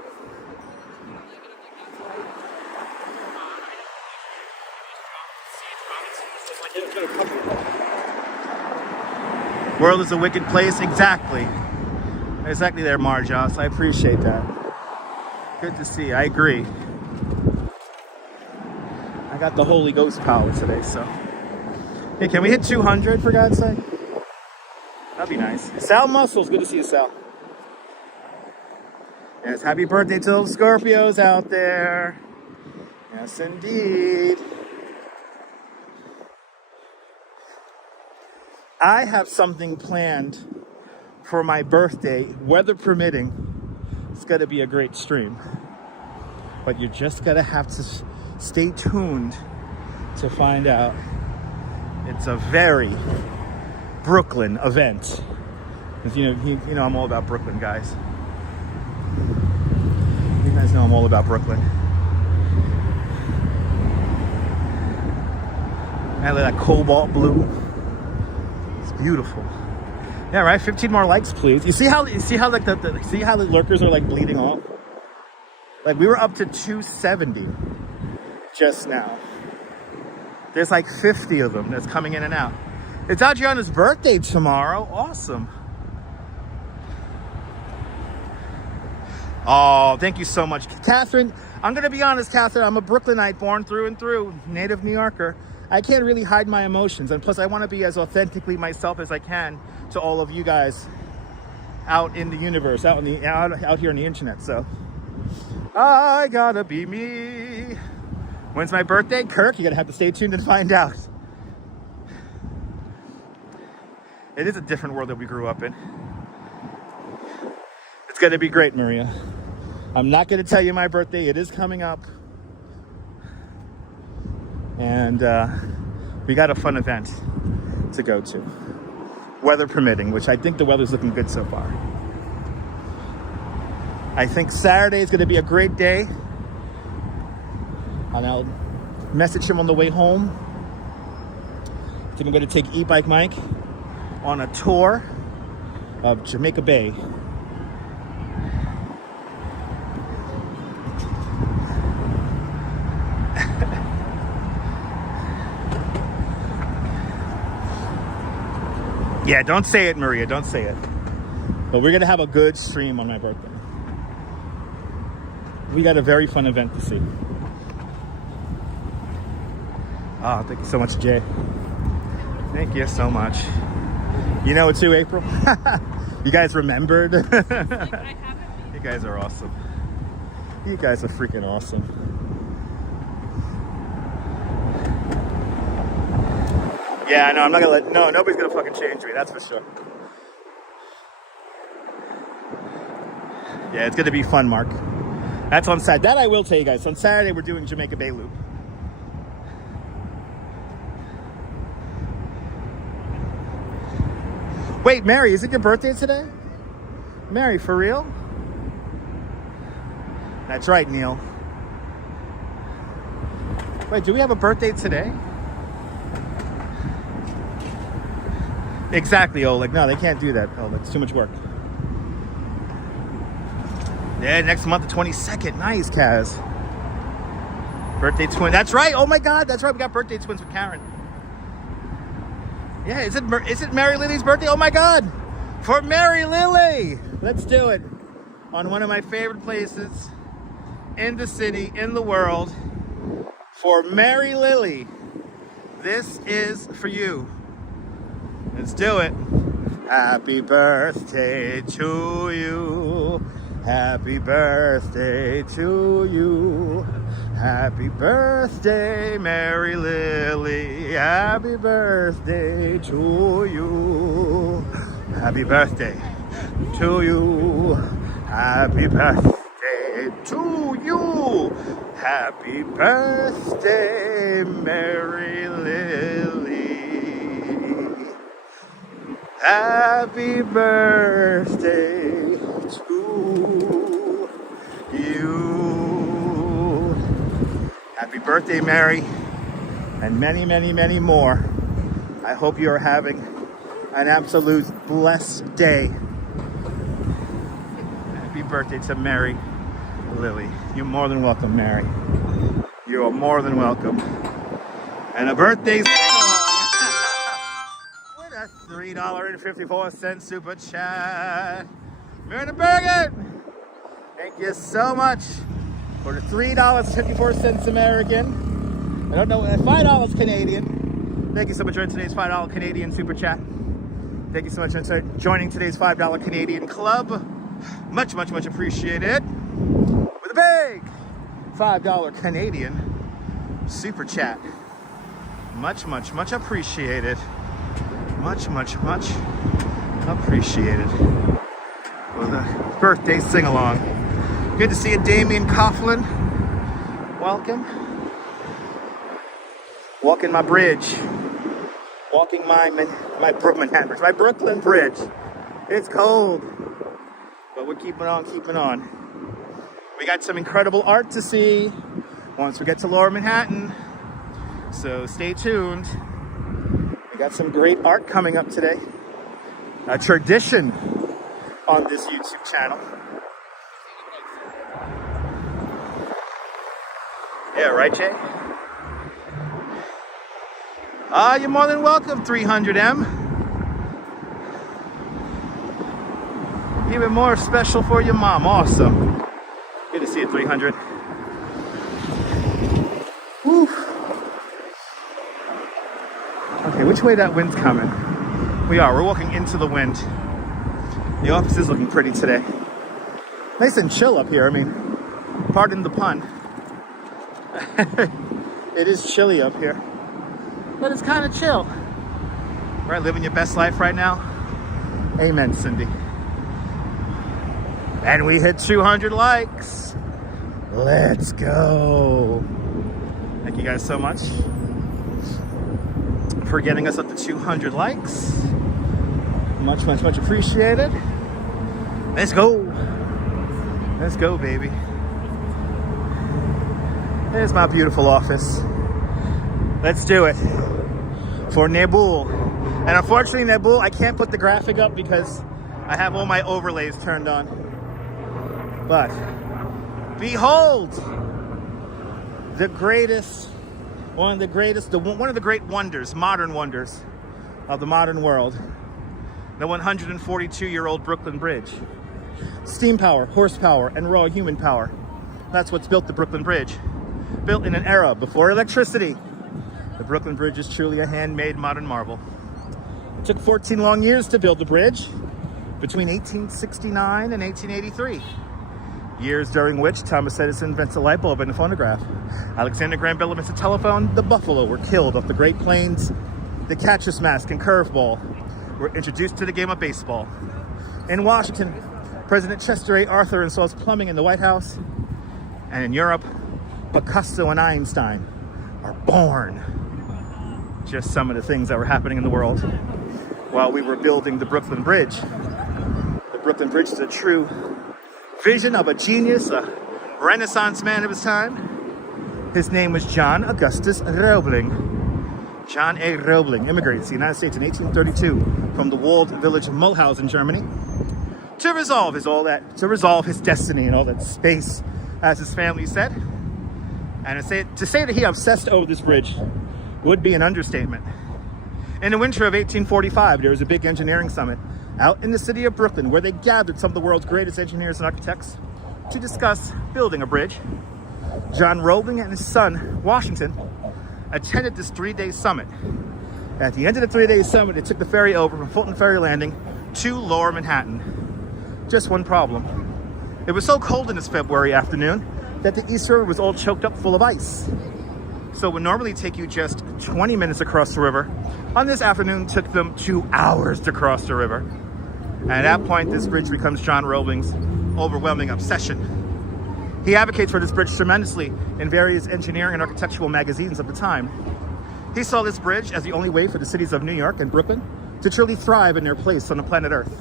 World is a wicked place. Exactly. Exactly there, Marjoss. I appreciate that. Good to see you. I agree. I got the Holy Ghost power today, so. Hey, can we hit 200 for God's sake? That'd be nice. Sal Muscles, good to see you, Sal. Yes, happy birthday to those Scorpios out there. Yes, indeed. I have something planned for my birthday, weather permitting. It's gonna be a great stream. But you're just gonna have to stay tuned to find out. It's a very Brooklyn event. Because you know I'm all about Brooklyn, guys. You guys know I'm all about Brooklyn. I like that cobalt blue. It's beautiful. Yeah, right. 15 more likes, please. You see how like the lurkers are like bleeding off? Like we were up to 270 just now. There's like 50 of them that's coming in and out. It's Adriana's birthday tomorrow. Awesome. Oh, thank you so much, Catherine. I'm gonna be honest, Catherine. I'm a Brooklynite, born through and through, native New Yorker. I can't really hide my emotions, and plus I want to be as authentically myself as I can to all of you guys out in the universe, out here on the internet. So I gotta be me. When's my birthday? Kirk, you're gonna have to stay tuned and find out. It is a different world that we grew up in. It's gonna be great, Maria. I'm not gonna tell you my birthday. It is coming up. And we got a fun event to go to. Weather permitting, which I think the weather's looking good so far. I think Saturday is gonna be a great day. And I'll message him on the way home. I think I'm gonna take E-Bike Mike on a tour of Jamaica Bay. Yeah, don't say it, Maria, don't say it. But we're gonna have a good stream on my birthday. We got a very fun event to see. Oh, thank you so much, Jay. Thank you so much. You know it too, April? You guys remembered? You guys are awesome. You guys are freaking awesome. Yeah, no, I'm not gonna nobody's gonna fucking change me, that's for sure. Yeah, it's gonna be fun, Mark. That's on Saturday. That I will tell you guys. On Saturday, we're doing Jamaica Bay Loop. Wait, Mary, is it your birthday today? Mary, for real? That's right, Neil. Wait, do we have a birthday today? Exactly, Oleg. No, they can't do that. Oh, that's too much work. Yeah, next month, the 22nd. Nice, Kaz. Birthday twin. That's right. Oh my God, that's right. We got birthday twins with Karen. Yeah, is it Mary Lily's birthday? Oh my God! For Mary Lily! Let's do it on one of my favorite places in the city, in the world. For Mary Lily, this is for you. Let's do it. Happy birthday to you. Happy birthday to you. Happy birthday, Mary Lily. Happy birthday to you. Happy birthday to you. Happy birthday to you. Happy birthday, Mary Lily. Happy birthday to you. Happy birthday, Mary, and many, many, many more. I hope you are having an absolute blessed day. Happy birthday to Mary Lily. You're more than welcome, Mary. You are more than welcome. And a birthday with a $3.54 super chat. Mary Bergen, thank you so much for the $3.54 American. I don't know, $5 Canadian. Thank you so much for today's $5 Canadian super chat. Thank you so much for joining today's $5 Canadian club. Much, much, much appreciated. With a big $5 Canadian super chat. Much, much, much appreciated. Much, much, much appreciated. For the birthday sing-along. Good to see you, Damien Coughlin. Welcome. Walking my bridge. Walking my Brooklyn Bridge. It's cold. But we're keeping on, keeping on. We got some incredible art to see once we get to Lower Manhattan. So stay tuned. We got some great art coming up today. A tradition on this YouTube channel. Yeah, right, Jay? You're more than welcome, 300M. Even more special for your mom. Awesome. Good to see you, 300. Woo. Okay, which way that wind's coming? We're walking into the wind. The office is looking pretty today. Nice and chill up here. I mean, pardon the pun. It is chilly up here, but it's kind of chill. Right, living your best life right now. Amen, Cindy. And we hit 200 likes. Let's go. Thank you guys so much for getting us up to 200 likes. Much, much, much appreciated. Let's go. Let's go, baby. There's my beautiful office. Let's do it for Nabul. And unfortunately, Nabul, I can't put the graphic up because I have all my overlays turned on. But behold, the greatest, one of the great wonders, modern wonders of the modern world, the 142-year-old Brooklyn Bridge. Steam power, horsepower, and raw human power. That's what's built the Brooklyn Bridge. Built in an era before electricity. The Brooklyn Bridge is truly a handmade modern marvel. It took 14 long years to build the bridge, between 1869 and 1883. Years during which Thomas Edison invents a light bulb and a phonograph. Alexander Graham Bell invents a telephone. The buffalo were killed off the Great Plains. The catcher's mask and curveball were introduced to the game of baseball. In Washington, President Chester A. Arthur installs plumbing in the White House. And in Europe, Picasso and Einstein are born. Just some of the things that were happening in the world while we were building the Brooklyn Bridge. The Brooklyn Bridge is a true vision of a genius, a Renaissance man of his time. His name was John Augustus Roebling. John A. Roebling immigrated to the United States in 1832 from the walled village of Mulhausen, Germany, to resolve his destiny and all that space, as his family said. And to say that he obsessed over this bridge would be an understatement. In the winter of 1845, there was a big engineering summit out in the city of Brooklyn where they gathered some of the world's greatest engineers and architects to discuss building a bridge. John Roebling and his son, Washington, attended this 3-day summit. At the end of the 3-day summit, they took the ferry over from Fulton Ferry Landing to Lower Manhattan. Just one problem. It was so cold in this February afternoon that the East River was all choked up full of ice. So it would normally take you just 20 minutes across the river. On this afternoon, it took them 2 hours to cross the river. And at that point, this bridge becomes John Roebling's overwhelming obsession. He advocates for this bridge tremendously in various engineering and architectural magazines of the time. He saw this bridge as the only way for the cities of New York and Brooklyn to truly thrive in their place on the planet Earth.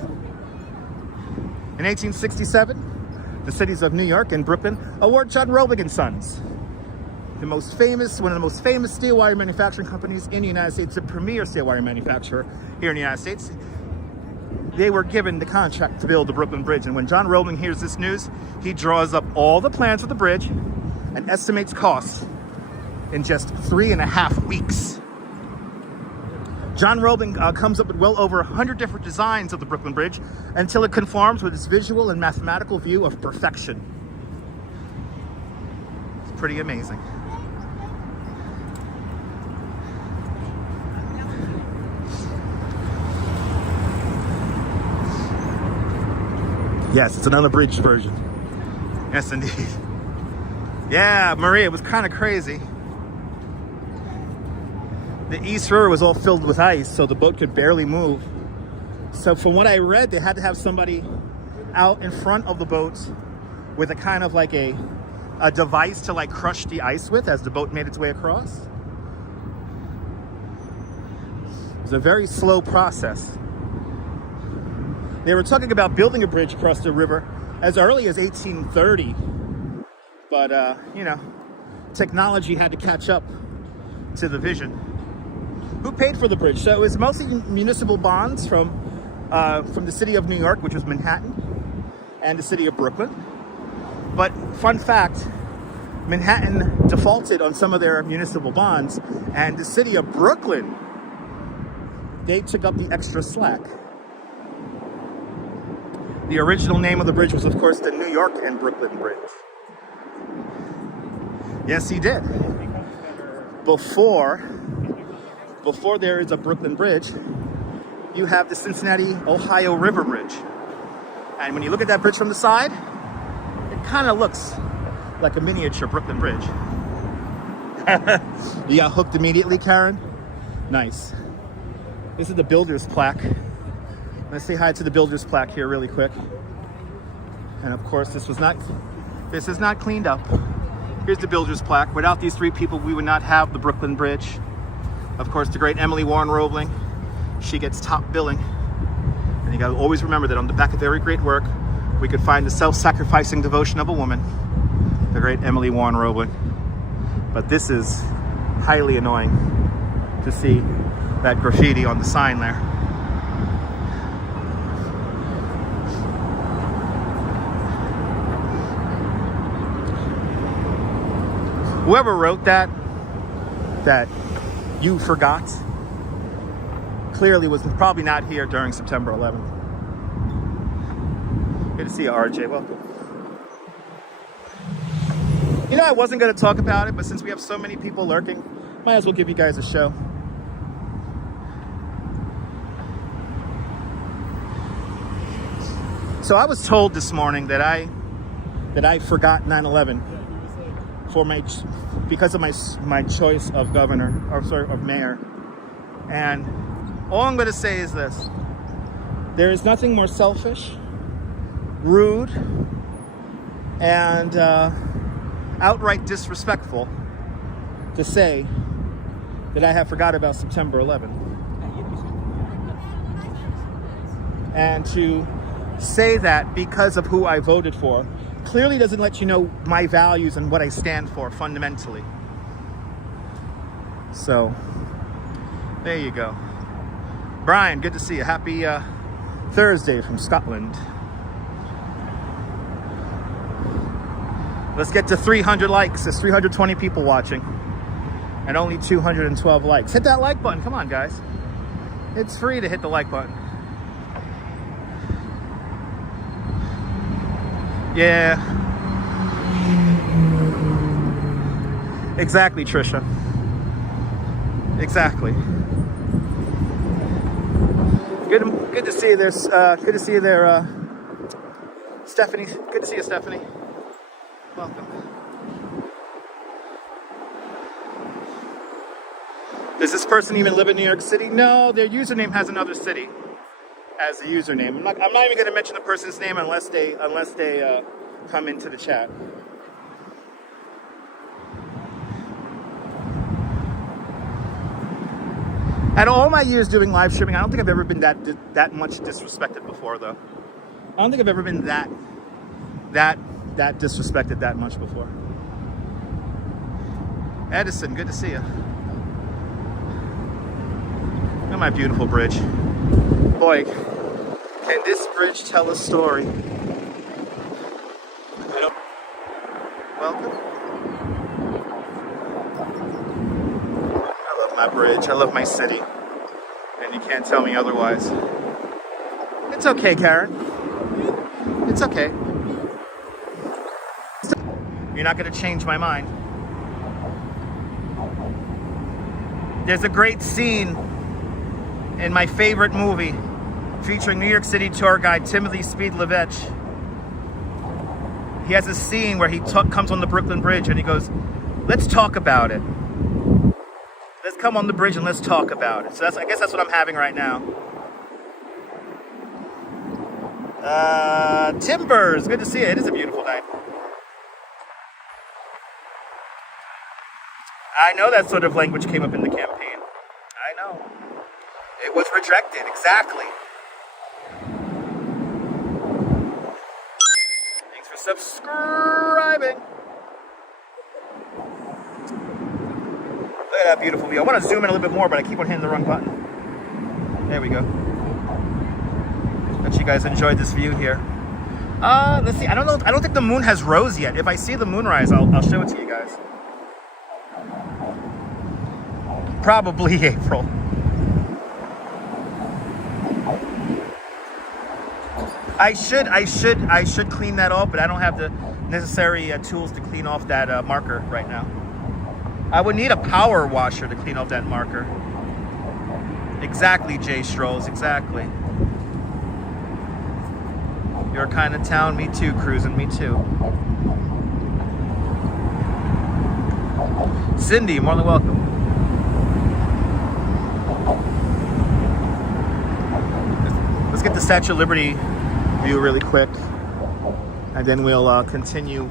In 1867, the cities of New York and Brooklyn award John Roebling and Sons, one of the most famous steel wire manufacturing companies in the United States, the premier steel wire manufacturer here in the United States. They were given the contract to build the Brooklyn Bridge. And when John Roebling hears this news, he draws up all the plans for the bridge and estimates costs in just 3.5 weeks. John Roebling comes up with well over 100 different designs of the Brooklyn Bridge until it conforms with his visual and mathematical view of perfection. It's pretty amazing. Yes, it's another bridge version. Yes, indeed. Yeah, Maria, it was kind of crazy. The East River was all filled with ice, so the boat could barely move. So from what I read, they had to have somebody out in front of the boat with a kind of like a device to like crush the ice with as the boat made its way across. It was a very slow process. They were talking about building a bridge across the river as early as 1830. But, you know, technology had to catch up to the vision. Who paid for the bridge? So it was mostly municipal bonds from the city of New York, which was Manhattan, and the city of Brooklyn. But fun fact, Manhattan defaulted on some of their municipal bonds, and the city of Brooklyn, they took up the extra slack. The original name of the bridge was, of course, the New York and Brooklyn Bridge. Yes, he did. Before there is a Brooklyn Bridge, you have the Cincinnati, Ohio River Bridge. And when you look at that bridge from the side, it kind of looks like a miniature Brooklyn Bridge. You got hooked immediately, Karen? Nice. This is the builder's plaque. Let's say hi to the builder's plaque here really quick. And of course, this is not cleaned up. Here's the builder's plaque. Without these 3 people, we would not have the Brooklyn Bridge. Of course, the great Emily Warren Roebling, she gets top billing. And you gotta always remember that on the back of every great work, we could find the self-sacrificing devotion of a woman, the great Emily Warren Roebling. But this is highly annoying to see that graffiti on the sign there. Whoever wrote that you forgot, clearly was probably not here during September 11th. Good to see you, RJ. Welcome. You know, I wasn't going to talk about it, but since we have so many people lurking, might as well give you guys a show. So I was told this morning that I forgot 9/11 because of my choice of of mayor. And all I'm going to say is this: there is nothing more selfish, rude, and outright disrespectful to say that I have forgot about September 11th. And to say that because of who I voted for clearly doesn't let you know my values and what I stand for fundamentally. So, there you go. Brian, good to see you. Happy Thursday from Scotland. Let's get to 300 likes. There's 320 people watching and only 212 likes. Hit that like button. Come on, guys. It's free to hit the like button. Yeah. Exactly, Trisha. Exactly. Good to see you there. Good to see you there, Stephanie. Good to see you, Stephanie. Welcome. Does this person even live in New York City? No, their username has another city as the username. I'm not even going to mention the person's name unless they come into the chat. At all my years doing live streaming, I don't think I've ever been that much disrespected before, though. I don't think I've ever been that disrespected that much before. Edison, good to see you. Look at my beautiful bridge. Boy, can this bridge tell a story? Welcome. I love my bridge. I love my city. And you can't tell me otherwise. It's okay, Karen. It's okay. You're not going to change my mind. There's a great scene in my favorite movie featuring New York City tour guide Timothy Speed Levitch. He has a scene where he comes on the Brooklyn Bridge and he goes, "Let's talk about it. Let's come on the bridge and let's talk about it." So I guess that's what I'm having right now. Timbers, good to see you. It is a beautiful night. I know that sort of language came up in the campaign. I know. It was rejected, exactly. Thanks for subscribing. Look at that beautiful view. I want to zoom in a little bit more, but I keep on hitting the wrong button. There we go. Bet you guys enjoyed this view here. Let's see. I don't know. I don't think the moon has rose yet. If I see the moonrise, I'll show it to you guys. Probably April. I should clean that off, but I don't have the necessary tools to clean off that marker right now. I would need a power washer to clean off that marker. Exactly, Jay Strolls, exactly. Your kind of town, me too, cruising, me too. Cindy, more than welcome. Let's get the Statue of Liberty view really quick, and then we'll continue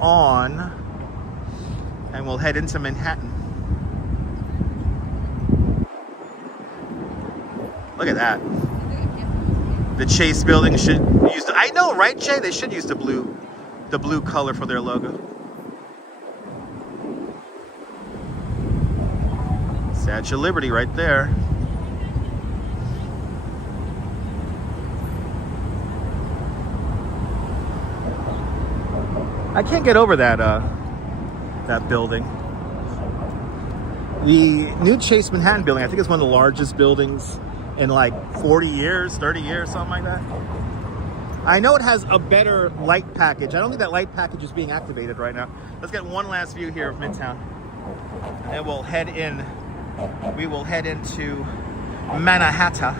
on, and we'll head into Manhattan. Look at that. The Chase building should use the, I know, right, Jay? They should use the blue color for their logo. Statue of Liberty right there. I can't get over that building. The new Chase Manhattan building, I think it's one of the largest buildings in like 40 years, 30 years, something like that. I know it has a better light package. I don't think that light package is being activated right now. Let's get one last view here of Midtown, and we'll head in. We will head into Manhattan.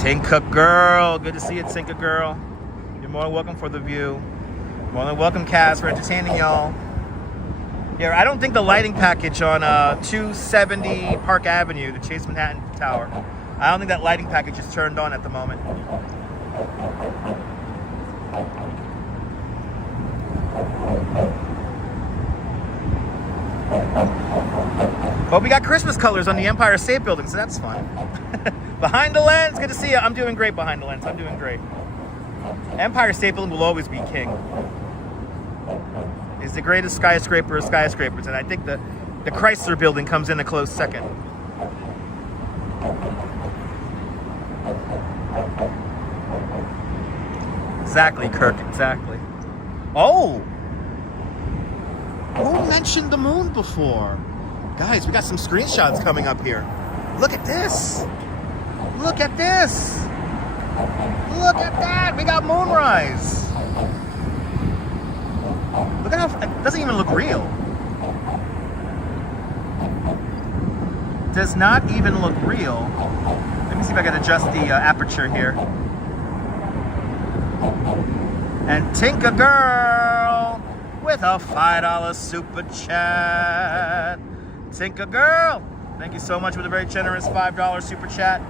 Tinka Girl, good to see you, Tinka Girl. You're more than welcome for the view. More than welcome, Cass, for entertaining y'all. Yeah, I don't think the lighting package on 270 Park Avenue, the Chase Manhattan Tower, I don't think that lighting package is turned on at the moment. But we got Christmas colors on the Empire State Building, so that's fun. Behind the lens, good to see you. I'm doing great behind the lens. I'm doing great. Empire State Building will always be king. It's the greatest skyscraper of skyscrapers, and I think the Chrysler Building comes in a close second. Exactly, Kirk, exactly. Oh, Who mentioned the moon before? Guys, we got some screenshots coming up here. Look at this. Look at this. Look at that. We got Moonrise. Look at how it doesn't even look real. Does not even look real. Let me see if I can adjust the aperture here. And Tinka Girl with a $5 super chat. Tinka Girl, thank you so much for the very generous $5 super chat.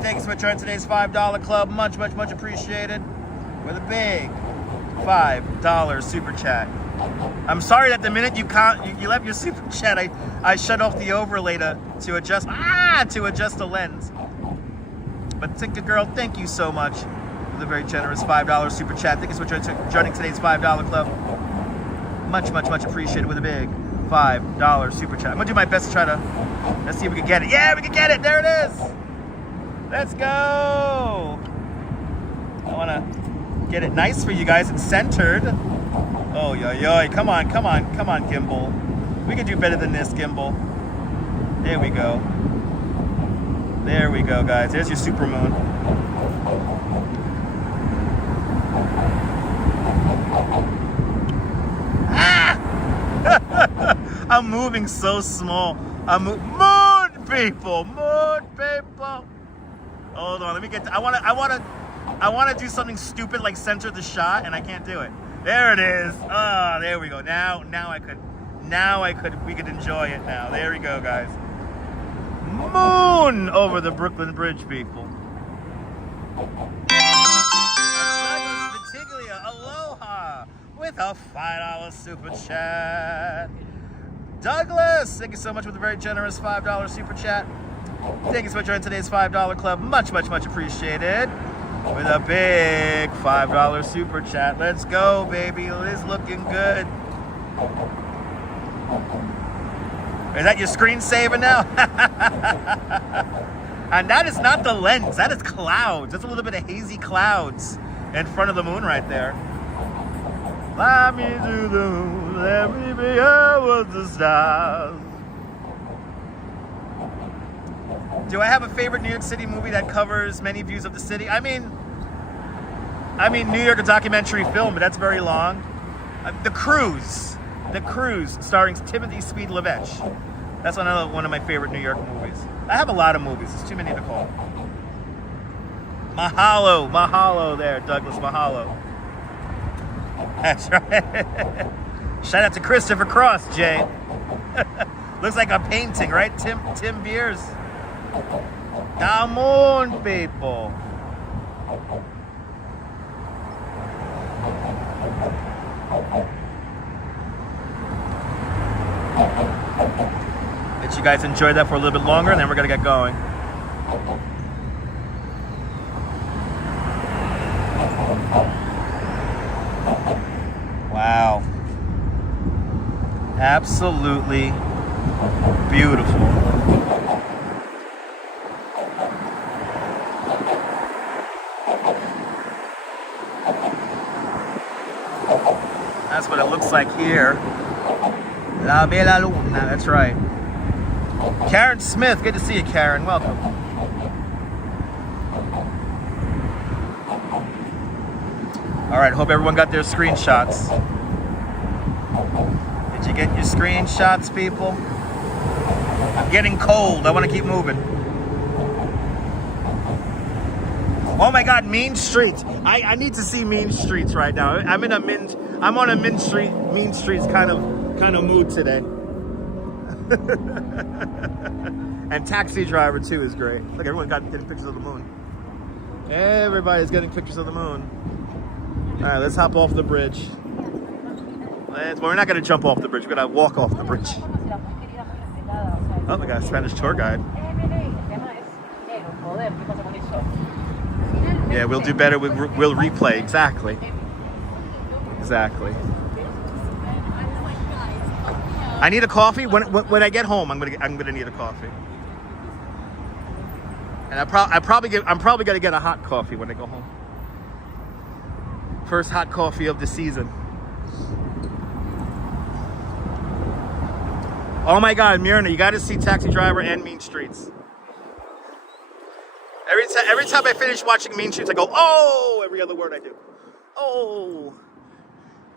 Thanks for joining today's $5 club. Much, much, much appreciated. With a big $5 super chat. I'm sorry that the minute you left your super chat, I shut off the overlay to adjust the lens. But Tinka Girl, thank you so much for the very generous $5 super chat. Thank you so much for joining today's $5 club. Much, much, much appreciated with a big $5 super chat. I'm gonna do my best to try to, let's see if we can get it. Yeah, we can get it, there it is. Let's go. I wanna get it nice for you guys and centered. Oh, yo, come on, Gimble. We can do better than this, Gimble. There we go. There we go, guys. There's your super moon. Ah! I'm moving so small. Moon people. Hold on, let me get. I wanna do something stupid like center the shot, and I can't do it. There it is. Ah, there we go. Now we could enjoy it now. There we go, guys. Moon over the Brooklyn Bridge, people. Douglas Vitiglia, aloha, with a $5 super chat. Douglas, thank you so much for the very generous $5 super chat. Thank you so much for joining today's $5 club. Much, much, much appreciated. With a big $5 super chat. Let's go, baby. It's looking good. Is that your screensaver now? And that is not the lens. That is clouds. That's a little bit of hazy clouds in front of the moon right there. Let me do the moon. Let me be out with the stars. Do I have a favorite New York City movie that covers many views of the city? I mean, New York, a documentary film, but that's very long. The Cruise, starring Timothy Speed LaVetch. That's another one of my favorite New York movies. I have a lot of movies. There's too many to call. Mahalo there, Douglas, mahalo. That's right. Shout out to Christopher Cross, Jay. Looks like a painting, right? Tim Beers. Come on, people. Let you guys enjoy that for a little bit longer, and then we're gonna get going. Wow. Absolutely beautiful. That's what it looks like here. La Bella Luna, that's right. Karen Smith, good to see you, Karen. Welcome. All right, hope everyone got their screenshots. Did you get your screenshots, people? I'm getting cold. I want to keep moving. Oh my God, Mean Streets. I need to see Mean Streets right now. I'm on a Mean Streets kind of mood today. And Taxi Driver 2 is great. Look, everyone getting pictures of the moon. Everybody's getting pictures of the moon. All right, let's hop off the bridge. Well, we're not going to jump off the bridge. We're going to walk off the bridge. Oh, we got a Spanish tour guide. Yeah, we'll do better. We'll replay. Exactly. I need a coffee when I get home. I'm gonna need a coffee, and I'm probably gonna get a hot coffee when I go home. First hot coffee of the season. Oh my God, Myrna, you got to see Taxi Driver and Mean Streets. Every time I finish watching Mean Streets, I go, oh, every other word I do. Oh.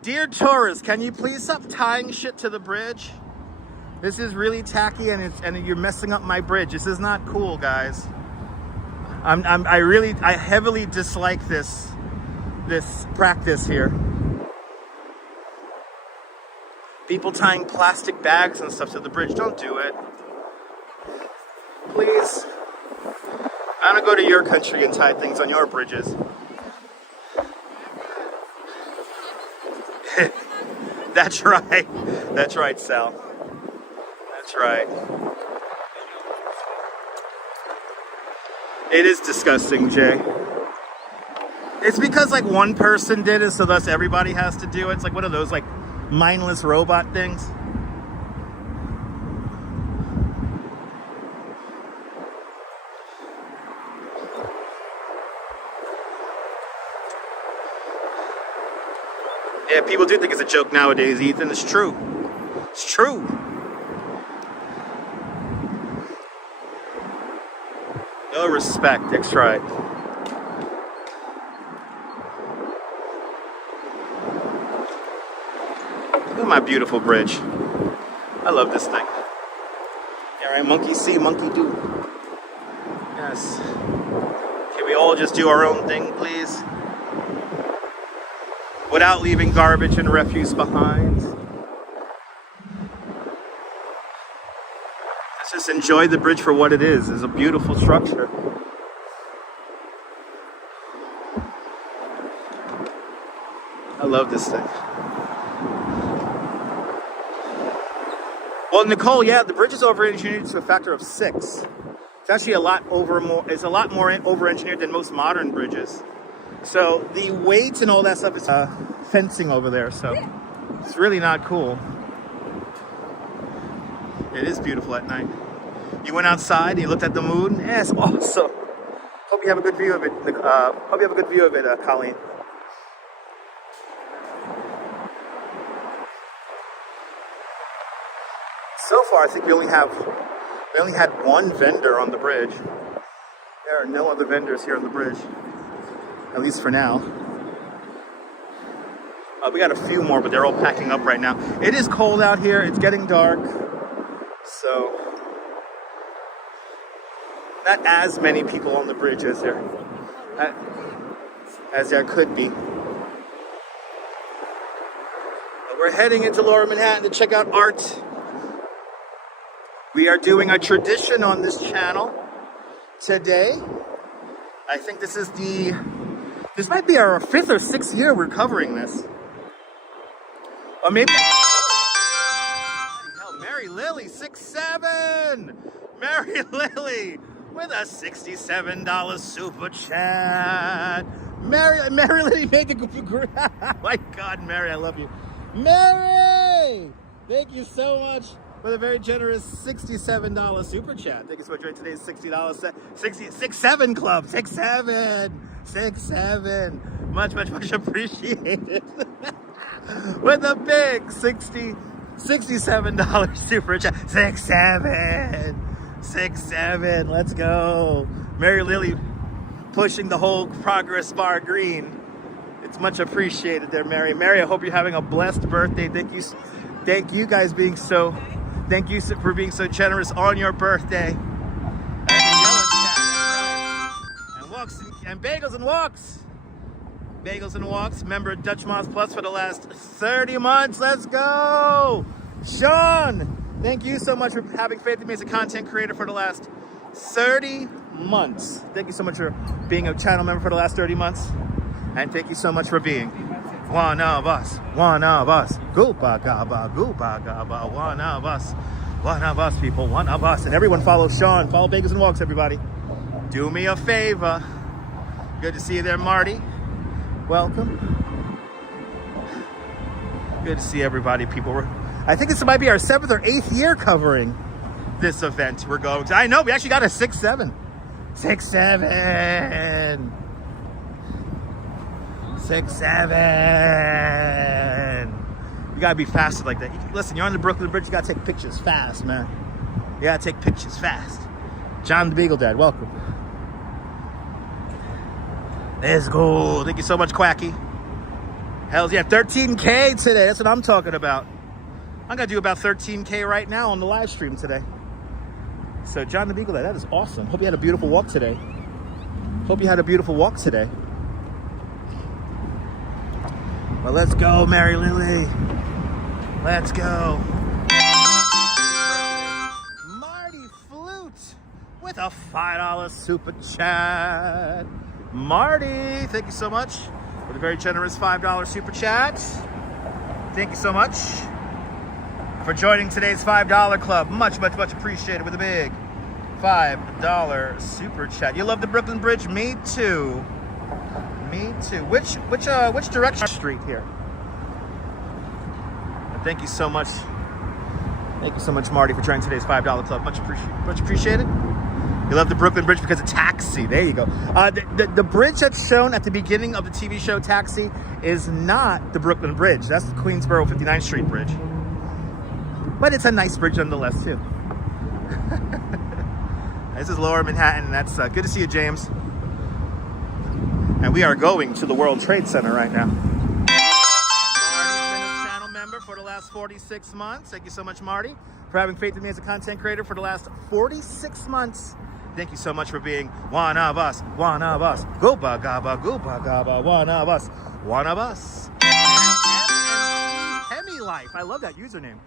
Dear tourists, can you please stop tying shit to the bridge? This is really tacky and you're messing up my bridge. This is not cool, guys. I heavily dislike this practice here. People tying plastic bags and stuff to the bridge. Don't do it. Please. I want to go to your country and tie things on your bridges. That's right. That's right, Sal. That's right. It is disgusting, Jay. It's because like one person did it, so thus everybody has to do it. It's like one of those like mindless robot things. Yeah, people do think it's a joke nowadays, Ethan. It's true. It's true. No respect. That's right. Look at my beautiful bridge. I love this thing. All right, monkey see, monkey do. Yes. Can we all just do our own thing, please? Without leaving garbage and refuse behind. Let's just enjoy the bridge for what it is. It's a beautiful structure. I love this thing. Well, Nicole, yeah, the bridge is over-engineered to a factor of 6. It's actually a lot more over-engineered than most modern bridges. So the weight and all that stuff is fencing over there, so it's really not cool. It is beautiful at night. You went outside and you looked at the moon. Yeah, it's awesome. Hope you have a good view of it. Hope you have a good view of it, Colleen. So far, I think we only had one vendor on the bridge. There are no other vendors here on the bridge. At least for now. We got a few more, but they're all packing up right now. It is cold out here. It's getting dark. So, not as many people on the bridge as there could be. But we're heading into Lower Manhattan to check out art. We are doing a tradition on this channel today. I think this might be our 5th or 6th year we're covering this. Or maybe... Hell, Mary Lily, 6'7". Mary Lily with a $67 super chat. Mary Lily made the... Oh my God, Mary, I love you. Mary! Thank you so much for the very generous $67 super chat. Thank you so much for today's $60, 6'7" club. 6'7". 6'7". Much appreciated. With a big $67 super chat. 6'7". 6'7". Let's go. Mary Lily pushing the whole progress bar green. It's much appreciated there, Mary. Mary, I hope you're having a blessed birthday. Thank you guys being so... Thank you for being so generous on your birthday. And walks and bagels and walks. Bagels and walks. Member Dutch Moss Plus for the last 30 months. Let's go. Sean, thank you so much for having faith in me as a content creator for the last 30 months. Thank you so much for being a channel member for the last 30 months. And thank you so much for being one of us, one of us. Goopa gaba, one of us, people, one of us. And everyone follow Sean, follow Bagels and Walks, everybody. Do me a favor. Good to see you there, Marty. Welcome. Good to see everybody, people. I think this might be our 7th or 8th year covering this event we're going to. I know, we actually got a 6'7". 6'7". 6'7". You gotta be faster like that. Listen, you're on the Brooklyn Bridge, you gotta take pictures fast, man. You gotta take pictures fast. John the Beagle Dad, welcome. Let's go. Thank you so much, Quacky. Hells yeah, 13K today. That's what I'm talking about. I'm gonna do about 13K right now on the live stream today. So John the Beagle Dad, that is awesome. Hope you had a beautiful walk today. Hope you had a beautiful walk today. Well, let's go, Mary Lily. Let's go. Marty Flute with a $5 super chat. Marty, thank you so much for the very generous $5 super chat. Thank you so much for joining today's $5 club. Much, much, much appreciated with a big $5 super chat. You love the Brooklyn Bridge? Me too. Me too. Which direction street here? Thank you so much. Thank you so much, Marty, for joining today's $5 club. Much appreciated. You love the Brooklyn Bridge because of Taxi. There you go. The bridge that's shown at the beginning of the TV show Taxi is not the Brooklyn Bridge. That's the Queensboro 59th Street Bridge. But it's a nice bridge nonetheless, too. This is Lower Manhattan, and that's good to see you, James. And we are going to the World Trade Center right now. Marty's been a channel member for the last 46 months. Thank you so much, Marty, for having faith in me as a content creator for the last 46 months. Thank you so much for being one of us, one of us. Gooba gaba, one of us, one of us. MNT Hemi Life. I love that username.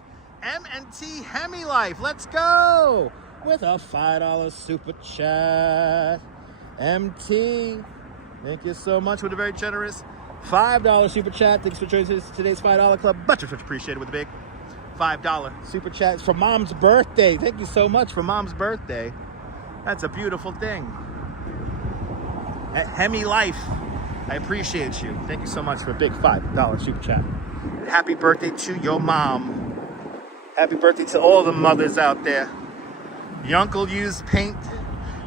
MNT Hemi Life. Let's go with a $5 super chat. MT. Thank you so much for the very generous $5 super chat. Thanks for joining today's $5 club. Much appreciated with a big $5 super chat. It's for Mom's birthday. Thank you so much for Mom's birthday. That's a beautiful thing. At Hemi Life, I appreciate you. Thank you so much for a big $5 super chat. Happy birthday to your mom. Happy birthday to all the mothers out there. Your uncle used paint.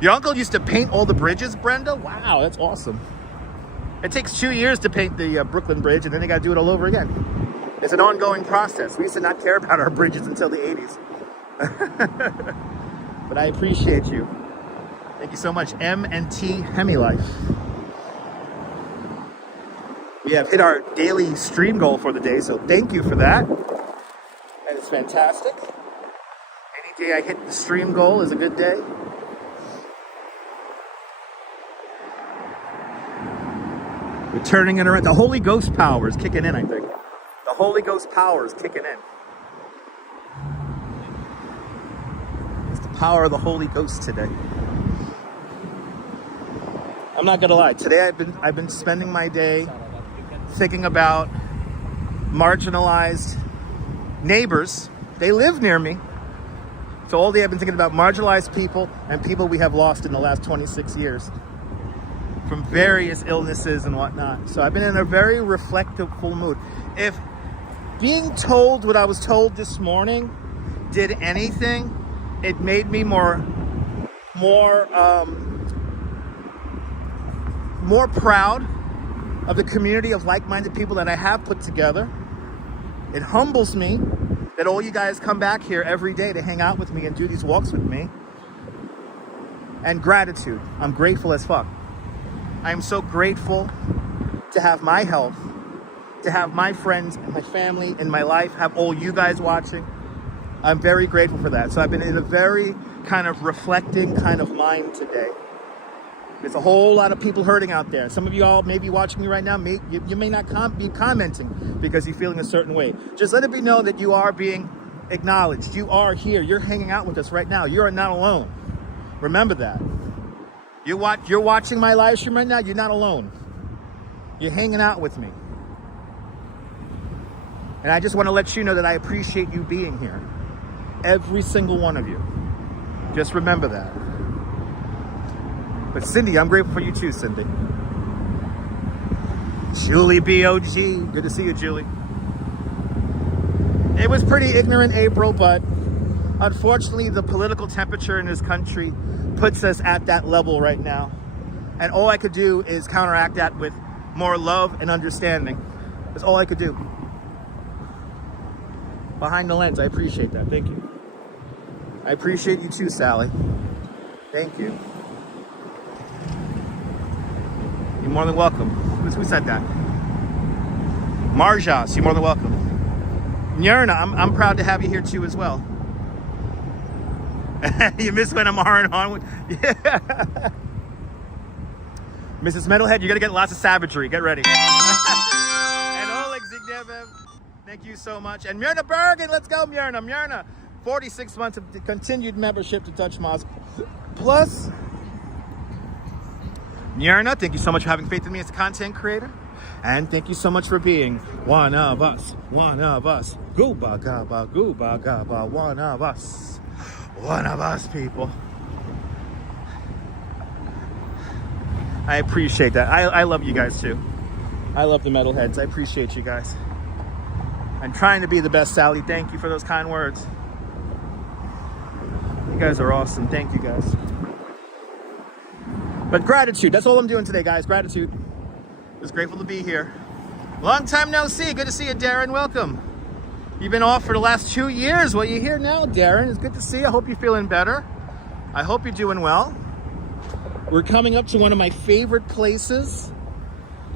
Your uncle used to paint all the bridges, Brenda? Wow, that's awesome. It takes 2 years to paint the Brooklyn Bridge, and then they got to do it all over again. It's an ongoing process. We used to not care about our bridges until the 80s. But I appreciate you. Thank you so much, M&T Hemi Life. We have hit our daily stream goal for the day, so thank you for that. That is fantastic. Any day I hit the stream goal is a good day. We're turning it around. The Holy Ghost power is kicking in, I think. The Holy Ghost power is kicking in. It's the power of the Holy Ghost today. I'm not gonna lie. Today I've been spending my day thinking about marginalized neighbors. They live near me. So all day I've been thinking about marginalized people and people we have lost in the last 26 years from various illnesses and whatnot. So I've been in a very reflective-full mood. If being told what I was told this morning did anything, it made me more proud of the community of like-minded people that I have put together. It humbles me that all you guys come back here every day to hang out with me and do these walks with me. And gratitude. I'm grateful as fuck. I am so grateful to have my health, to have my friends and my family in my life, have all you guys watching. I'm very grateful for that. So I've been in a very kind of reflecting kind of mind today. There's a whole lot of people hurting out there. Some of you all may be watching me right now. You may not be commenting because you're feeling a certain way. Just let it be known that you are being acknowledged. You are here. You're hanging out with us right now. You are not alone. Remember that. You're watching my live stream right now. You're not alone. You're hanging out with me. And I just want to let you know that I appreciate you being here. Every single one of you. Just remember that. But Cindy, I'm grateful for you too, Cindy. Julie B.O.G. Good to see you, Julie. It was pretty ignorant April, but unfortunately the political temperature in this country puts us at that level right now. And all I could do is counteract that with more love and understanding. That's all I could do. behind the lens. I appreciate that. Thank you. I appreciate you too, Sally. Thank you. You're more than welcome. Who said that? Marjas, you're more than welcome. Nyerna, I'm proud to have you here too as well. You miss when I'm on. Yeah. Mrs. Metalhead, you're gonna get lots of savagery. Get ready. And Oleg Zignev, thank you so much. And Myrna Bergen, let's go, Myrna. Myrna, 46 months of continued membership to Touch Moz Plus. Myrna, thank you so much for having faith in me as a content creator. And thank you so much for being one of us. One of us. Gooba gaba, gooba gaba, one of us. One of us, people. I appreciate that. I love you guys too. I love the metalheads. I appreciate you guys. I'm trying to be the best, Sally. Thank you for those kind words. You guys are awesome. Thank you, guys. But gratitude. That's all I'm doing today, guys. Gratitude. Just grateful to be here. Long time no see. Good to see you, Darren. Welcome. You've been off for the last 2 years. Well, you're here now, Darren. It's good to see you. I hope you're feeling better. I hope you're doing well. We're coming up to one of my favorite places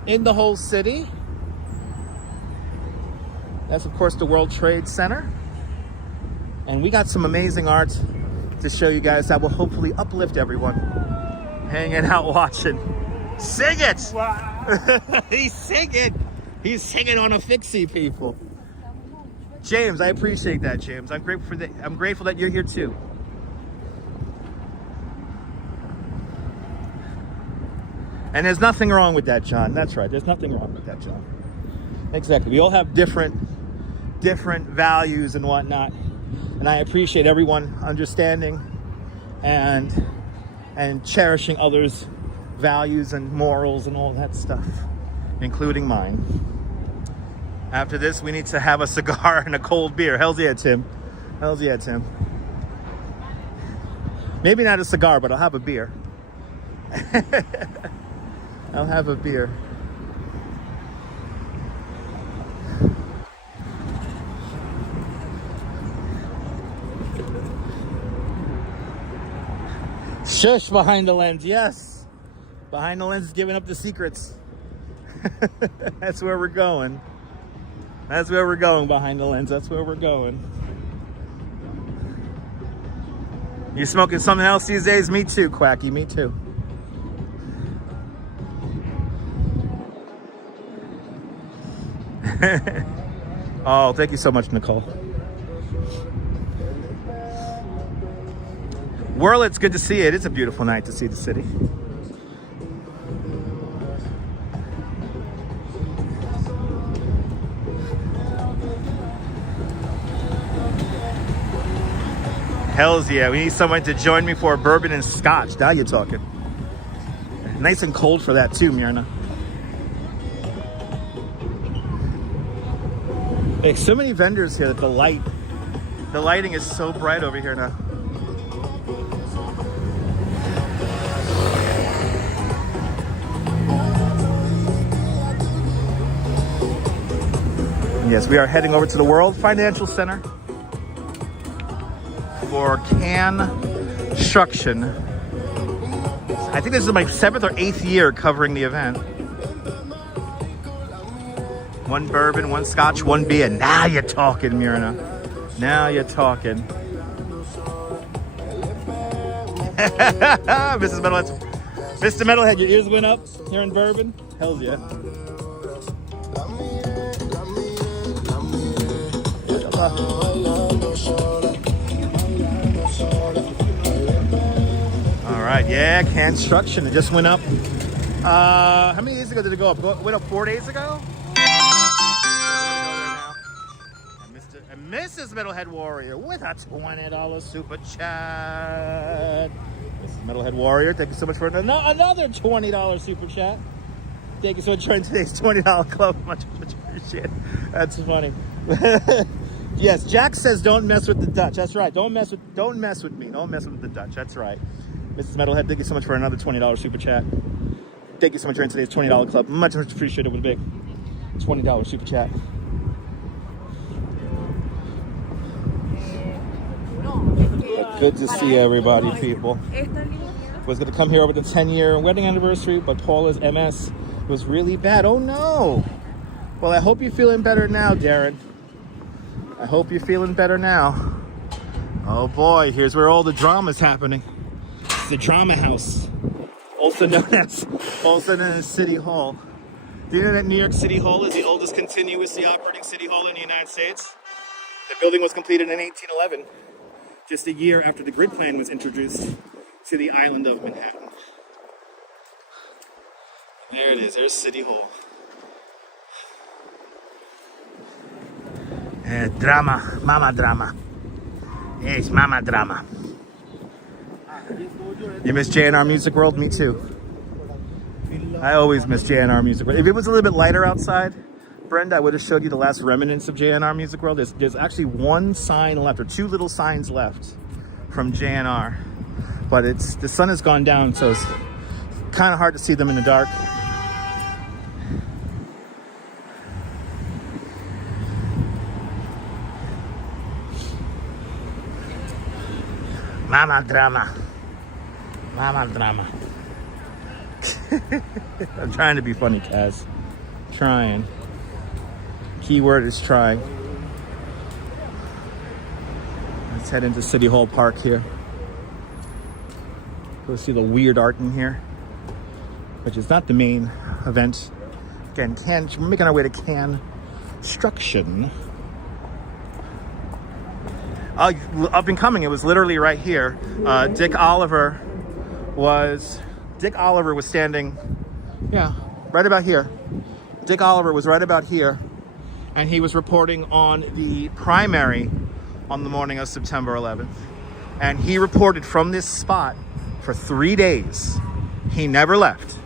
in the whole city. That's, of course, the World Trade Center. And we got some amazing art to show you guys that will hopefully uplift everyone. Hanging out watching. Sing it! Wow. He's singing! He's singing on a fixie, people. James, I appreciate that, James. I'm grateful that you're here too. And there's nothing wrong with that, John. That's right. There's nothing wrong with that, John. Exactly. We all have different values and whatnot. And I appreciate everyone understanding and cherishing others' values and morals and all that stuff, including mine. After this, we need to have a cigar and a cold beer. Hell's yeah, Tim. Hell's yeah, Tim. Maybe not a cigar, but I'll have a beer. I'll have a beer. Shush, behind the lens. Yes. Behind the lens is giving up the secrets. That's where we're going. That's where we're going, behind the lens. That's where we're going. You smoking something else these days? Me too, Quacky. Me too. Oh, thank you so much, Nicole. Whirl, it's good to see you. It is a beautiful night to see the city. Hells yeah, we need someone to join me for a bourbon and scotch. Now you're talking. Nice and cold for that too, Myrna. Like, so many vendors here that the lighting is so bright over here now. Yes, we are heading over to the World Financial Center for Canstruction. I think this is my 7th or 8th year covering the event. One bourbon, one scotch, one beer. Now you're talking, Myrna. Now you're talking. Mrs. Metalhead. Mr. Metalhead, your ears went up hearing bourbon? Hells yeah. All right, yeah, Canstruction. It just went up. How many days ago did it go up? It went up 4 days ago? And Mrs. Metalhead Warrior with a $20 super chat. Mrs. Metalhead Warrior, thank you so much for another $20 super chat. Thank you so much for joining today's $20 club. Much appreciated. That's funny. Yes, Jack says don't mess with the Dutch. That's right. Don't mess with me. Don't mess with the Dutch. That's right. Mrs. Metalhead, thank you so much for another $20 super chat. Thank you so much for joining today's $20 club. Much appreciated with a big $20 super chat. Good to see everybody, people. Was going to come here over the 10-year wedding anniversary, but Paula's MS was really bad. Oh no! Well, I hope you're feeling better now, Darren. I hope you're feeling better now. Oh boy, here's where all the drama's happening. It's the drama house, also known as City Hall. Do you know that New York City Hall is the oldest continuously operating city hall in the United States? The building was completed in 1811, just a year after the grid plan was introduced to the island of Manhattan. There it is, there's City Hall. Drama, mama drama. Yes, mama drama. You miss JNR Music World? Me too. I always miss JNR Music World. If it was a little bit lighter outside, Brenda, I would have showed you the last remnants of JNR Music World. There's actually one sign left, or two little signs left from JNR. But the sun has gone down, so it's kind of hard to see them in the dark. Mama drama. Mama drama. I'm trying to be funny, Kaz. Trying. Keyword is trying. Let's head into City Hall Park here. Go see the weird art in here, which is not the main event. Again, we're making our way to Canstruction. Up and coming, it was literally right here. Dick Oliver was standing, right about here. Dick Oliver was right about here, and he was reporting on the primary on the morning of September 11th. And he reported from this spot for 3 days. He never left.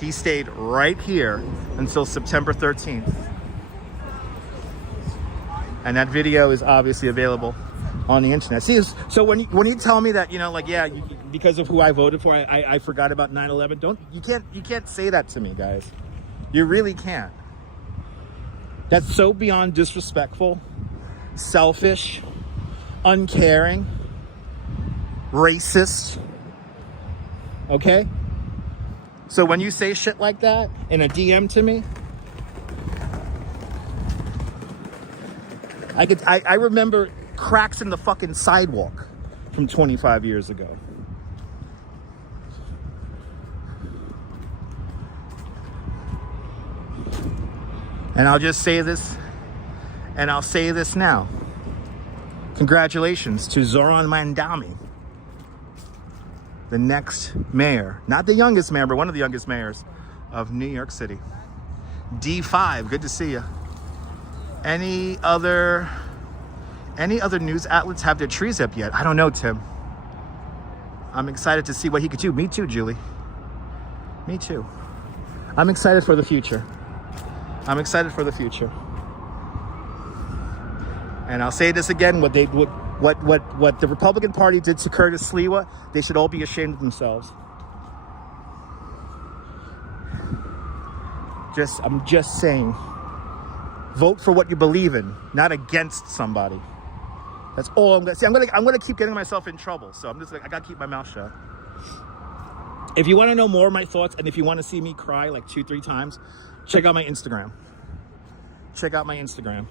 He stayed right here until September 13th. And that video is obviously available on the internet. See, so when you tell me that, because of who I voted for, I forgot about 9/11. You can't say that to me, guys. You really can't. That's so beyond disrespectful, selfish, uncaring, racist. Okay? So when you say shit like that in a DM to me, I remember cracks in the fucking sidewalk from 25 years ago. And I'll just say this, and I'll say this now. Congratulations to Zoran Mandami, the next mayor, not the youngest mayor, but one of the youngest mayors of New York City. D5, good to see you. Any other news outlets have their trees up yet? I don't know, Tim. I'm excited to see what he could do. Me too, Julie. Me too. I'm excited for the future. I'm excited for the future. And I'll say this again, what the Republican Party did to Curtis Sliwa, they should all be ashamed of themselves. I'm just saying, vote for what you believe in, not against somebody. That's all I'm gonna say. I'm gonna keep getting myself in trouble, so I'm just like, I gotta keep my mouth shut. If you want to know more of my thoughts, and if you want to see me cry like 2-3 times, check out my Instagram. Check out my Instagram.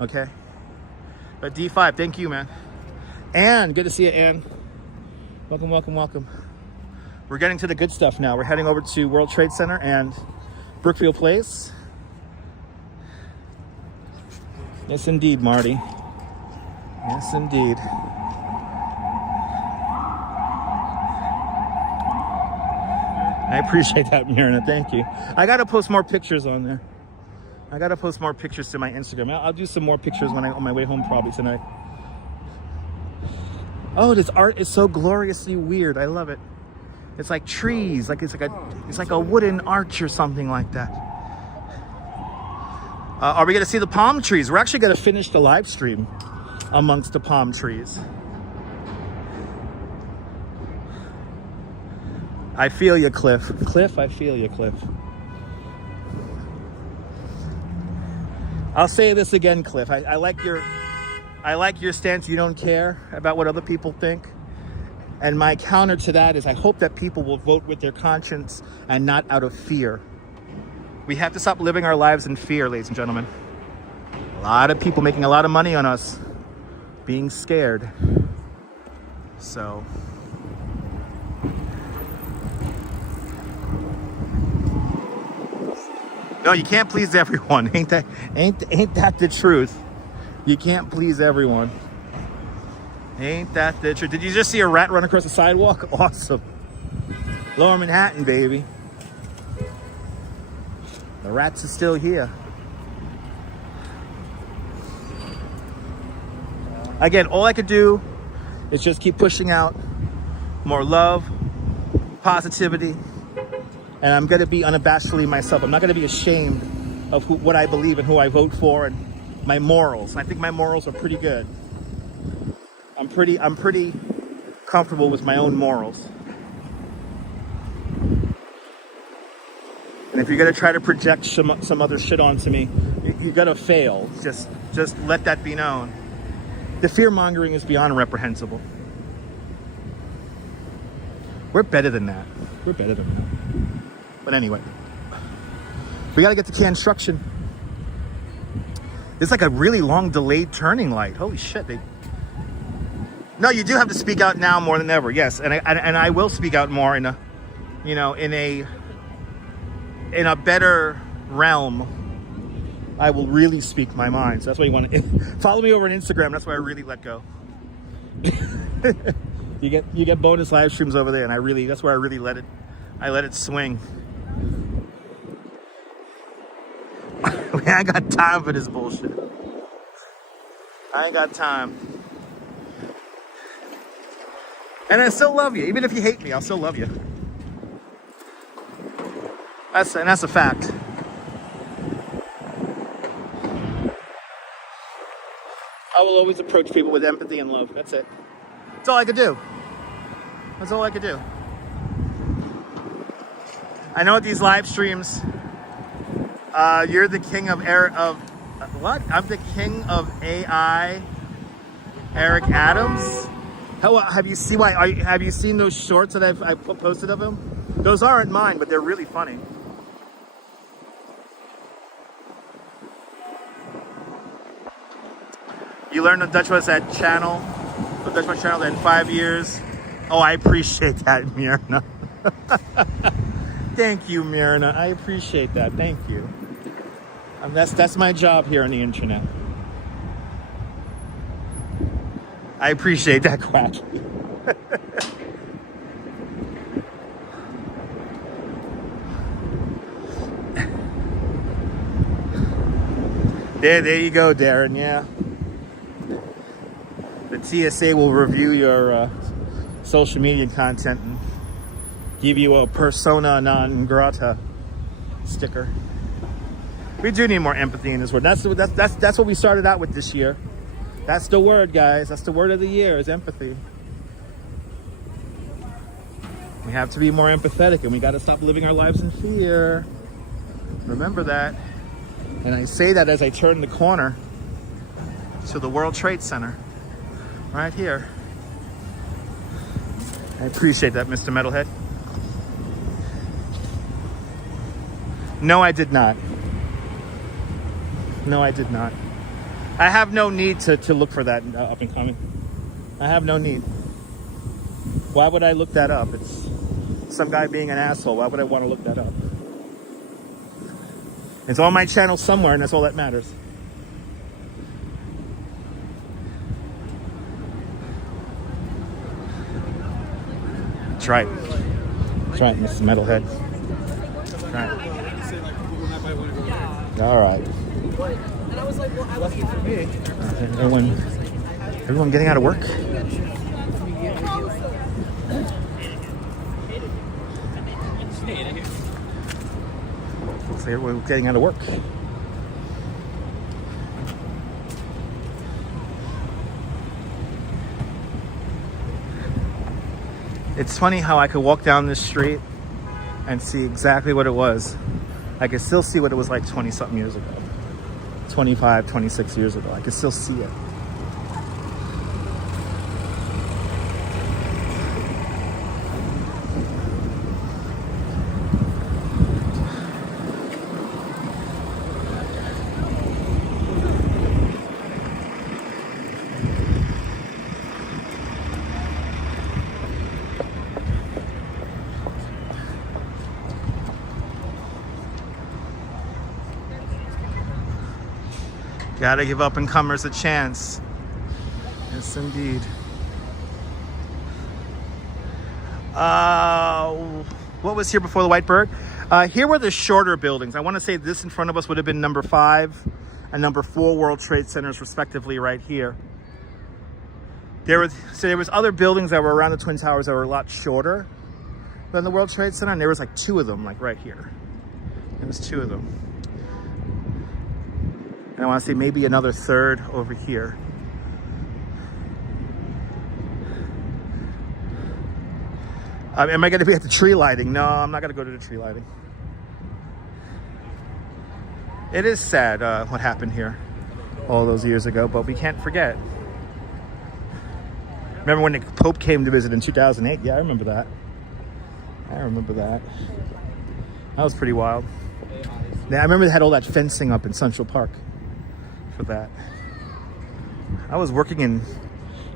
Okay? But D5, thank you, man. Ann, good to see you, Ann. Welcome, welcome, welcome. We're getting to the good stuff now. We're heading over to World Trade Center and Brookfield Place. Yes, indeed, Marty. Yes, indeed. I appreciate that, Mirna. Thank you. I got to post more pictures on there. I got to post more pictures to my Instagram. I'll do some more pictures on my way home probably tonight. Oh, this art is so gloriously weird. I love it. It's like trees. It's like a wooden arch or something like that. Are we going to see the palm trees? We're actually going to finish the live stream amongst the palm trees. I feel you, Cliff. Cliff, I feel you, Cliff. I'll say this again, Cliff. I like your I like your stance. You don't care about what other people think. And my counter to that is I hope that people will vote with their conscience and not out of fear. We have to stop living our lives in fear, ladies and gentlemen. A lot of people making a lot of money on us being scared. So no, you can't please everyone. Ain't that the truth? You can't please everyone. Ain't that the truth? Did you just see a rat run across the sidewalk? Awesome. Lower Manhattan, baby. The rats are still here. Again, all I could do is just keep pushing out more love, positivity, and I'm going to be unabashedly myself. I'm not going to be ashamed of what I believe and who I vote for and my morals. I think my morals are pretty good. I'm pretty comfortable with my own morals. And if you're going to try to project some other shit onto me, you're going to fail. Just let that be known. The fear-mongering is beyond reprehensible. We're better than that. We're better than that. But anyway, we got to get to Canstruction. There's like a really long delayed turning light. Holy shit. No, you do have to speak out now more than ever. Yes, and I will speak out more in a, you know, in a better realm. I will really speak my mind. So that's why you want to follow me over on Instagram. That's why I really let go. you get bonus live streams over there, and that's where I really let it swing. I ain't got time for this bullshit. I ain't got time. And I still love you. Even if you hate me, I'll still love you. That's a fact. I will always approach people with empathy and love. That's it. That's all I could do. That's all I could do. I know at these live streams, you're the king of what? I'm the king of AI, Eric Adams. Have you seen those shorts that I posted of him? Those aren't mine, but they're really funny. You learned the Dutch was that channel, the Dutch was channel in 5 years. Oh, I appreciate that, Myrna. Thank you, Myrna. I appreciate that. Thank you. That's my job here on the internet. I appreciate that, Quack. There you go, Darren. Yeah. The TSA will review your social media content and give you a persona non grata sticker. We do need more empathy in this word. That's what we started out with this year. That's the word, guys. That's the word of the year, is empathy. We have to be more empathetic, and we got to stop living our lives in fear. Remember that. And I say that as I turn the corner to the World Trade Center. Right here. I appreciate that, Mr. Metalhead. No, I did not. No, I did not. I have no need to look for that up and coming. I have no need. Why would I look that up? It's some guy being an asshole. Why would I want to look that up? It's on my channel somewhere, and that's all that matters. That's right. That's right, Mr. Metalhead. That's right. All right. Everyone getting out of work? Looks like everyone's getting out of work. It's funny how I could walk down this street and see exactly what it was. I could still see what it was like 20-something years ago. 25, 26 years ago. I could still see it. Gotta give up and comers a chance. Yes, indeed. What was here before the White Bird? Here were the shorter buildings. I want to say this in front of us would have been number 5 and number 4 World Trade Centers, respectively, right here. There was other buildings that were around the Twin Towers that were a lot shorter than the World Trade Center, and there was like 2 of them, like right here. There was 2 of them. And I want to say maybe another 3rd over here. Am I going to be at the tree lighting? No, I'm not going to go to the tree lighting. It is sad what happened here all those years ago, but we can't forget. Remember when the Pope came to visit in 2008? Yeah, I remember that. That was pretty wild. Yeah, I remember they had all that fencing up in Central Park for that. I was working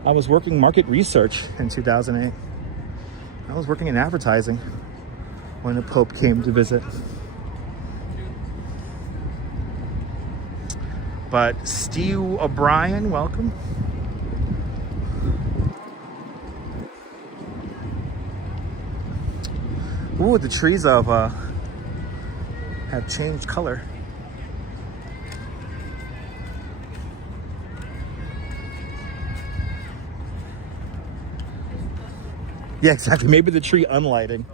market research in 2008. I was working in advertising when the Pope came to visit. But Steve O'Brien, welcome. Ooh, the trees have changed color. Yeah, exactly. Maybe the tree unlighting.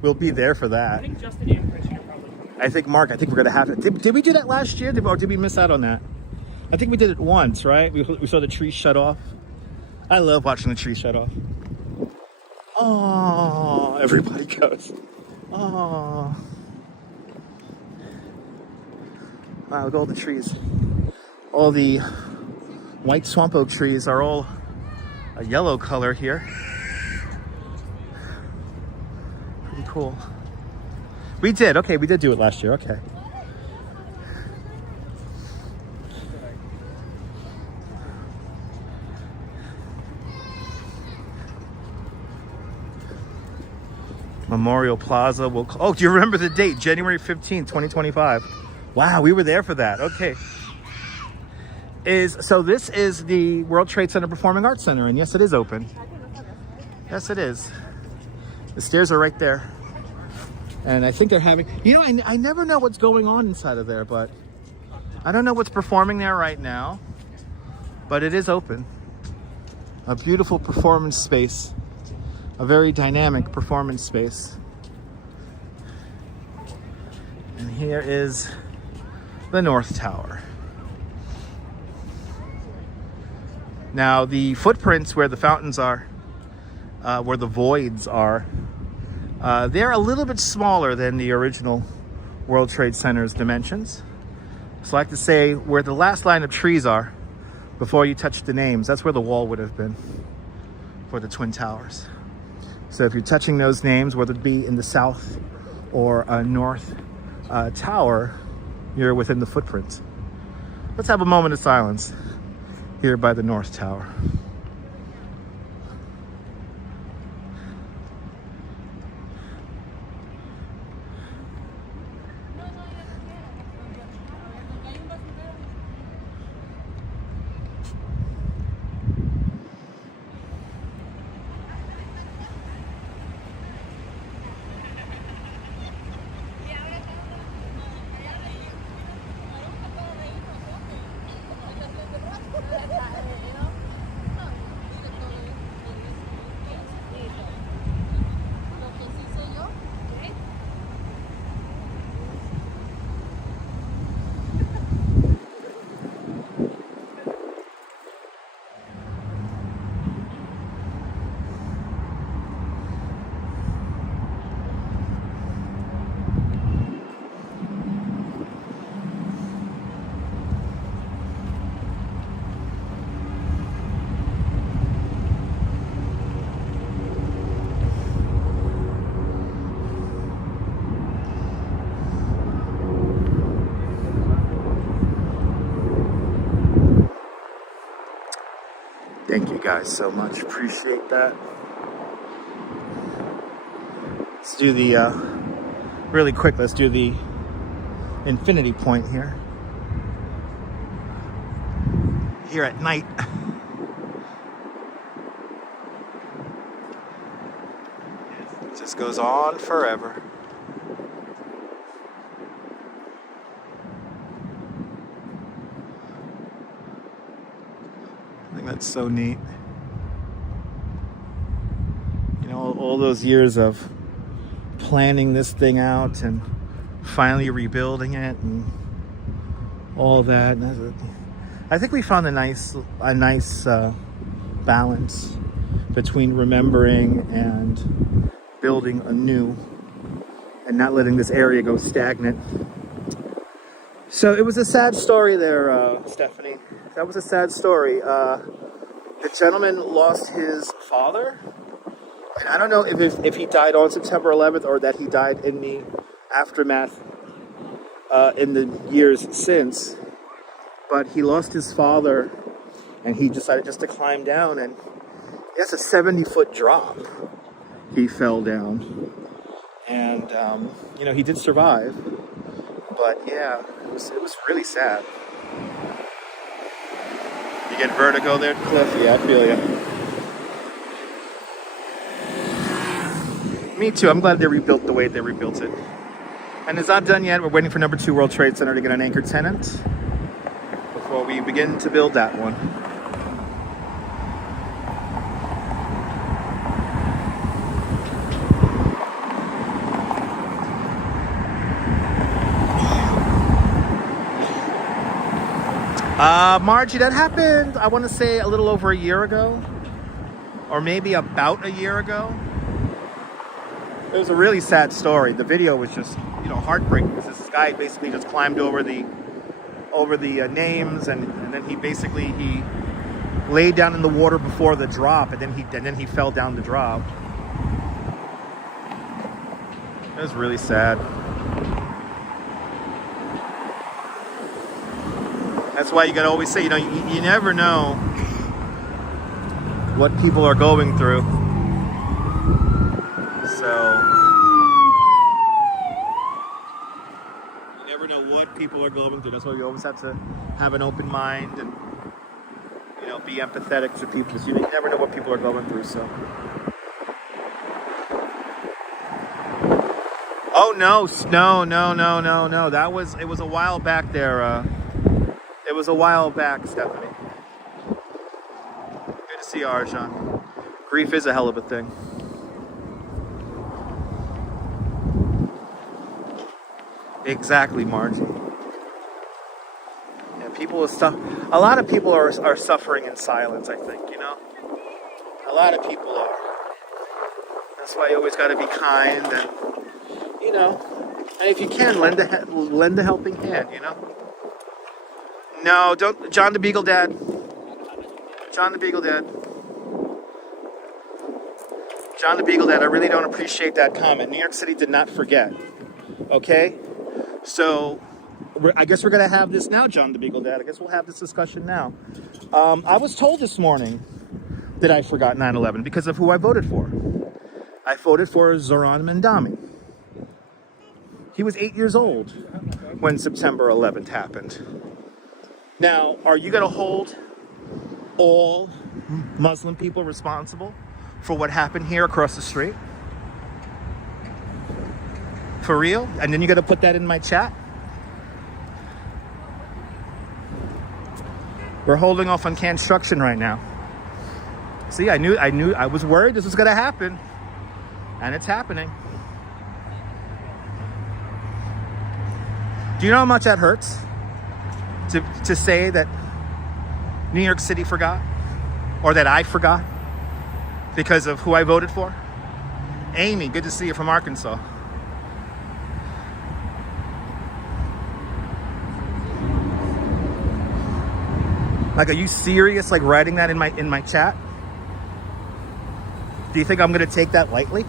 We'll be there for that. I think Justin and Chris are probably. I think we're gonna have it. Did we do that last year? Or did we miss out on that? I think we did it once, right? We saw the tree shut off. I love watching the tree shut off. Oh, everybody goes. Oh. Wow, look at all the trees. All the white swamp oak trees are all a yellow color here. Pretty cool. We did do it last year, okay. Memorial Plaza will... Oh, do you remember the date? January 15th, 2025. Wow, we were there for that. Okay. So this is the World Trade Center Performing Arts Center, and yes, it is open. Yes, it is. The stairs are right there. And I think they're having... You know, I never know what's going on inside of there, but... I don't know what's performing there right now, but it is open. A beautiful performance space. A very dynamic performance space. And here is the North Tower. Now, the footprints where the fountains are, where the voids are, they're a little bit smaller than the original World Trade Center's dimensions. So I like to say where the last line of trees are, before you touch the names, that's where the wall would have been for the Twin Towers. So if you're touching those names, whether it be in the south or north tower, you're within the footprint. Let's have a moment of silence here by the North Tower. Thank you guys so much. Appreciate that. Let's do the, really quick, let's do the infinity point here. here at night. It just goes on forever. I think that's so neat. You know, all those years of planning this thing out and finally rebuilding it and all that. I think we found a nice balance between remembering and building anew and not letting this area go stagnant. So it was a sad story there, Stephanie. That was a sad story. The gentleman lost his father. I don't know if he died on September 11th or that he died in the aftermath in the years since. But he lost his father and he decided just to climb down, and that's a 70-foot drop. He fell down. And, you know, he did survive. But yeah, it was really sad. You get vertigo there, Cliff? Yeah, I feel you. Me too. I'm glad they rebuilt the way they rebuilt it. And it's not done yet. We're waiting for number 2 World Trade Center to get an anchor tenant before we begin to build that one. Margie, that happened, I want to say, a little over a year ago. Or maybe about a year ago. It was a really sad story. The video was just, you know, heartbreaking, because this guy basically just climbed over the names, and then he laid down in the water before the drop, and then he fell down the drop. It was really sad. That's why you gotta always say, you know, you never know what people are going through. So you never know what people are going through. That's why you always have to have an open mind and, you know, be empathetic to people, because you never know what people are going through. So. Oh no! It was a while back there. It was a while back, Stephanie. Good to see you, Arjan. Grief is a hell of a thing. Exactly, Margie. Yeah, people are a lot of people are suffering in silence, I think, you know? A lot of people are. That's why you always got to be kind and, you know, and if you can, lend a helping hand, you know? No, don't. John the Beagle Dad. John the Beagle Dad. John the Beagle Dad, I really don't appreciate that comment. New York City did not forget. Okay? So, I guess we're going to have this now, John the Beagle Dad. I guess we'll have this discussion now. I was told this morning that I forgot 9/11 because of who I voted for. I voted for Zoran Mandami. He was 8 years old when September 11th happened. Now, are you going to hold all Muslim people responsible for what happened here across the street? For real? And then you're going to put that in my chat? We're holding off on Canstruction right now. See, I was worried this was going to happen. And it's happening. Do you know how much that hurts? To say that New York City forgot, or that I forgot because of who I voted for? Amy, good to see you from Arkansas. Like, are you serious, like, writing that in my chat? Do you think I'm gonna take that lightly?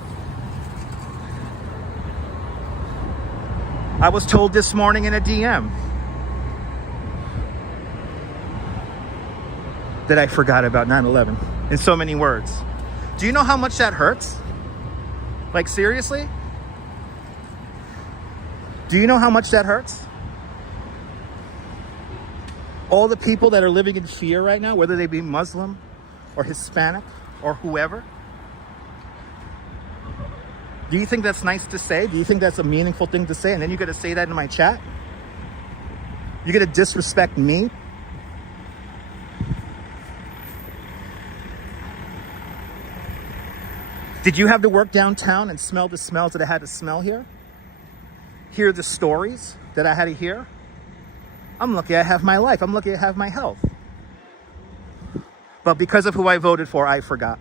I was told this morning in a DM that I forgot about 9/11 in so many words. Do you know how much that hurts? Like, seriously? Do you know how much that hurts? All the people that are living in fear right now, whether they be Muslim or Hispanic or whoever. Do you think that's nice to say? Do you think that's a meaningful thing to say? And then you're going to say that in my chat? You're going to disrespect me? Did you have to work downtown and smell the smells that I had to smell here? Hear the stories that I had to hear? I'm lucky I have my life. I'm lucky I have my health. But because of who I voted for, I forgot.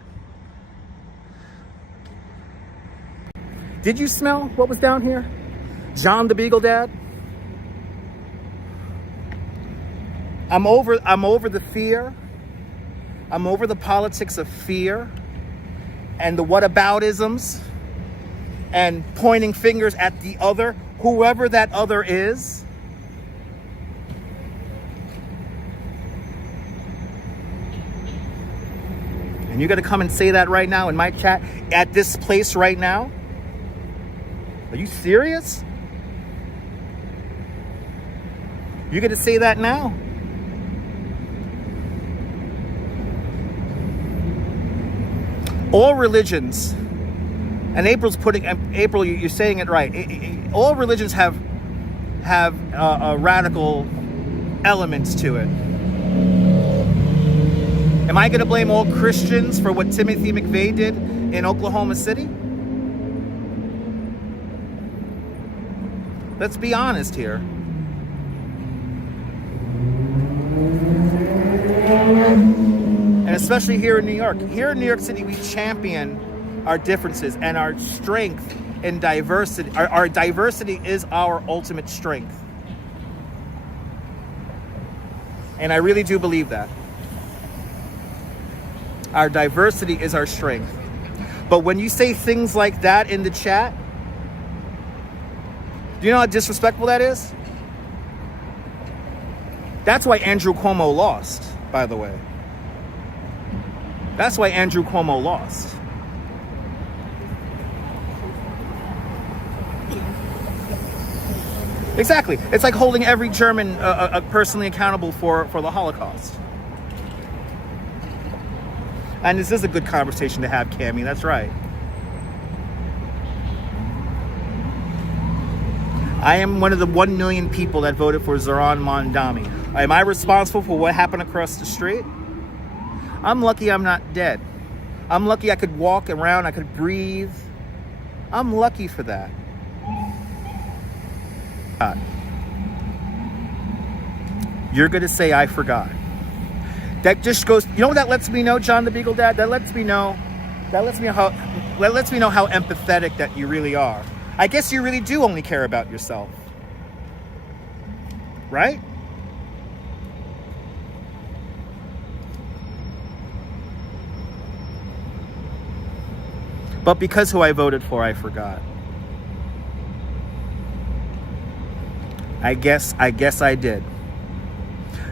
Did you smell what was down here? John the Beagle Dad? I'm over the fear. I'm over the politics of fear and the whataboutisms and pointing fingers at the other, whoever that other is. And you're gonna come and say that right now in my chat at this place right now? Are you serious? You're gonna say that now? All religions, and April, you're saying it right. All religions have radical elements to it. Am I going to blame all Christians for what Timothy McVeigh did in Oklahoma City? Let's be honest here. And especially here in New York. Here in New York City, we champion our differences and our strength in diversity. Our diversity is our ultimate strength. And I really do believe that. Our diversity is our strength. But when you say things like that in the chat, do you know how disrespectful that is? That's why Andrew Cuomo lost, by the way. That's why Andrew Cuomo lost. Exactly. It's like holding every German personally accountable for the Holocaust. And this is a good conversation to have, Cammie. That's right. I am one of the 1 million people that voted for Zohran Mamdani. Am I responsible for what happened across the street? I'm lucky I'm not dead. I'm lucky I could walk around, I could breathe. I'm lucky for that. You're going to say I forgot. That just goes, you know what that lets me know, John the Beagle Dad? That lets me know how empathetic that you really are. I guess you really do only care about yourself. Right? But because who I voted for, I forgot. I guess I did.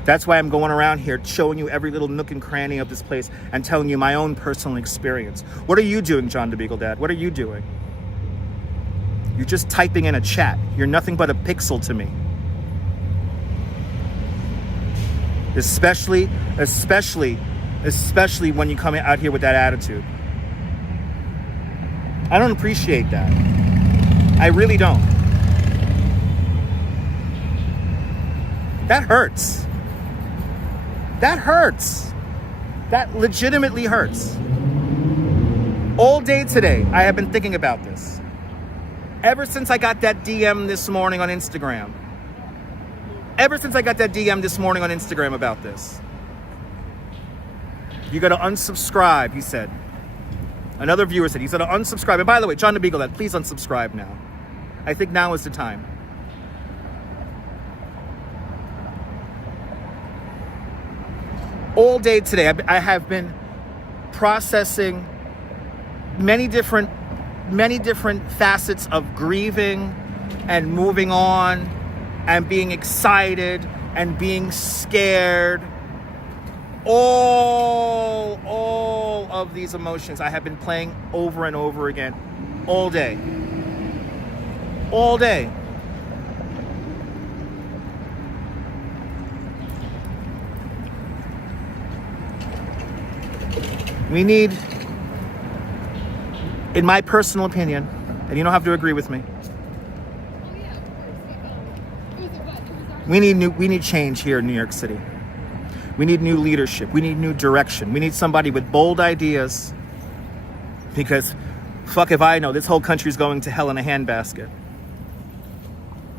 That's why I'm going around here showing you every little nook and cranny of this place and telling you my own personal experience. What are you doing, John the Beagle Dad? What are you doing? You're just typing in a chat. You're nothing but a pixel to me. Especially when you come out here with that attitude. I don't appreciate that. I really don't. That hurts. That hurts. That legitimately hurts. All day today, I have been thinking about this. Ever since I got that DM this morning on Instagram. About this. You gotta unsubscribe, he said. Another viewer said he's gonna unsubscribe. And by the way, John the Beagle Dad, please unsubscribe now. I think now is the time. All day today, I have been processing many different facets of grieving and moving on and being excited and being scared. All of these emotions I have been playing over and over again all day. All day. We need, in my personal opinion, and you don't have to agree with me, we need change here in New York City. We need new leadership. We need new direction. We need somebody with bold ideas, because fuck if I know, this whole country's going to hell in a handbasket.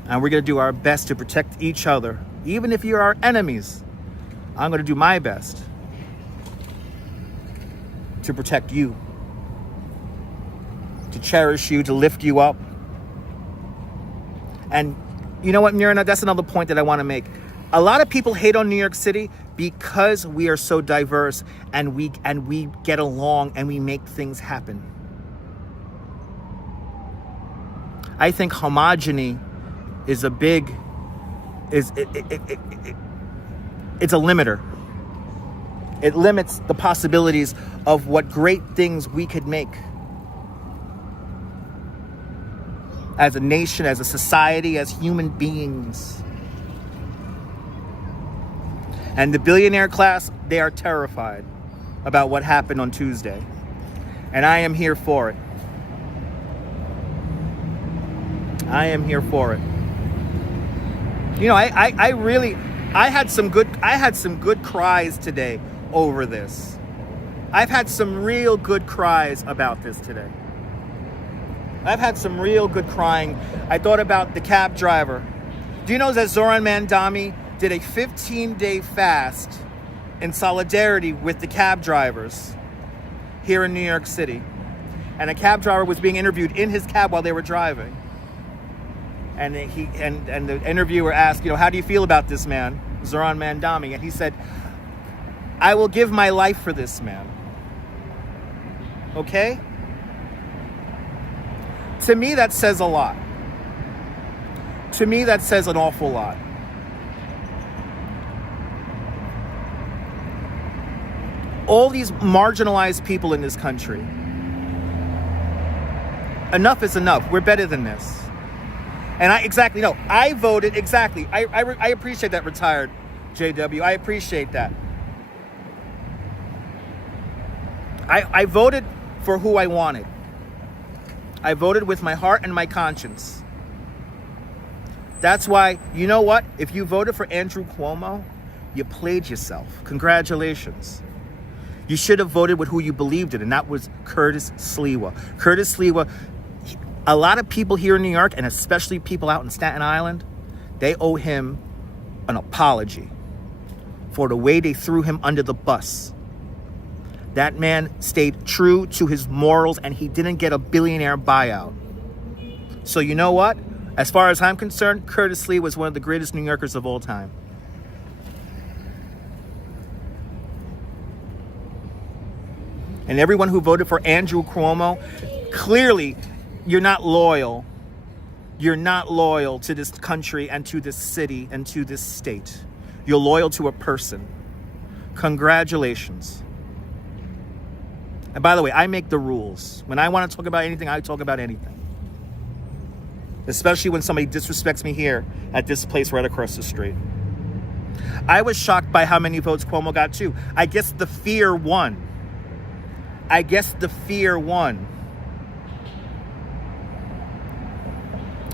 And we're going to do our best to protect each other. Even if you're our enemies, I'm going to do my best to protect you, to cherish you, to lift you up. And you know what, Myrna, that's another point that I want to make. A lot of people hate on New York City because we are so diverse and we get along and we make things happen. I think homogeny is a big, it's a limiter. It limits the possibilities of what great things we could make as a nation, as a society, as human beings. And the billionaire class, they are terrified about what happened on Tuesday. And I am here for it. I am here for it. You know, I had some good cries today over this. I've had some real good cries about this today. I've had some real good crying. I thought about the cab driver. Do you know that Zoran Mandami did a 15-day fast in solidarity with the cab drivers here in New York City? And a cab driver was being interviewed in his cab while they were driving. And the interviewer asked, you know, how do you feel about this man, Zoran Mandami? And he said, I will give my life for this man. Okay? To me, that says a lot. To me, that says an awful lot. All these marginalized people in this country, enough is enough. We're better than this. And I voted exactly. I appreciate that, retired JW. I appreciate that. I voted for who I wanted. I voted with my heart and my conscience. That's why, you know what? If you voted for Andrew Cuomo, you played yourself. Congratulations. You should have voted with who you believed in, and that was Curtis Sliwa. Curtis Sliwa, a lot of people here in New York, and especially people out in Staten Island, they owe him an apology for the way they threw him under the bus. That man stayed true to his morals, and he didn't get a billionaire buyout. So you know what? As far as I'm concerned, Curtis Lee was one of the greatest New Yorkers of all time. And everyone who voted for Andrew Cuomo, clearly you're not loyal. You're not loyal to this country and to this city and to this state. You're loyal to a person. Congratulations. And by the way, I make the rules. When I want to talk about anything, I talk about anything. Especially when somebody disrespects me here at this place right across the street. I was shocked by how many votes Cuomo got too. I guess the fear won.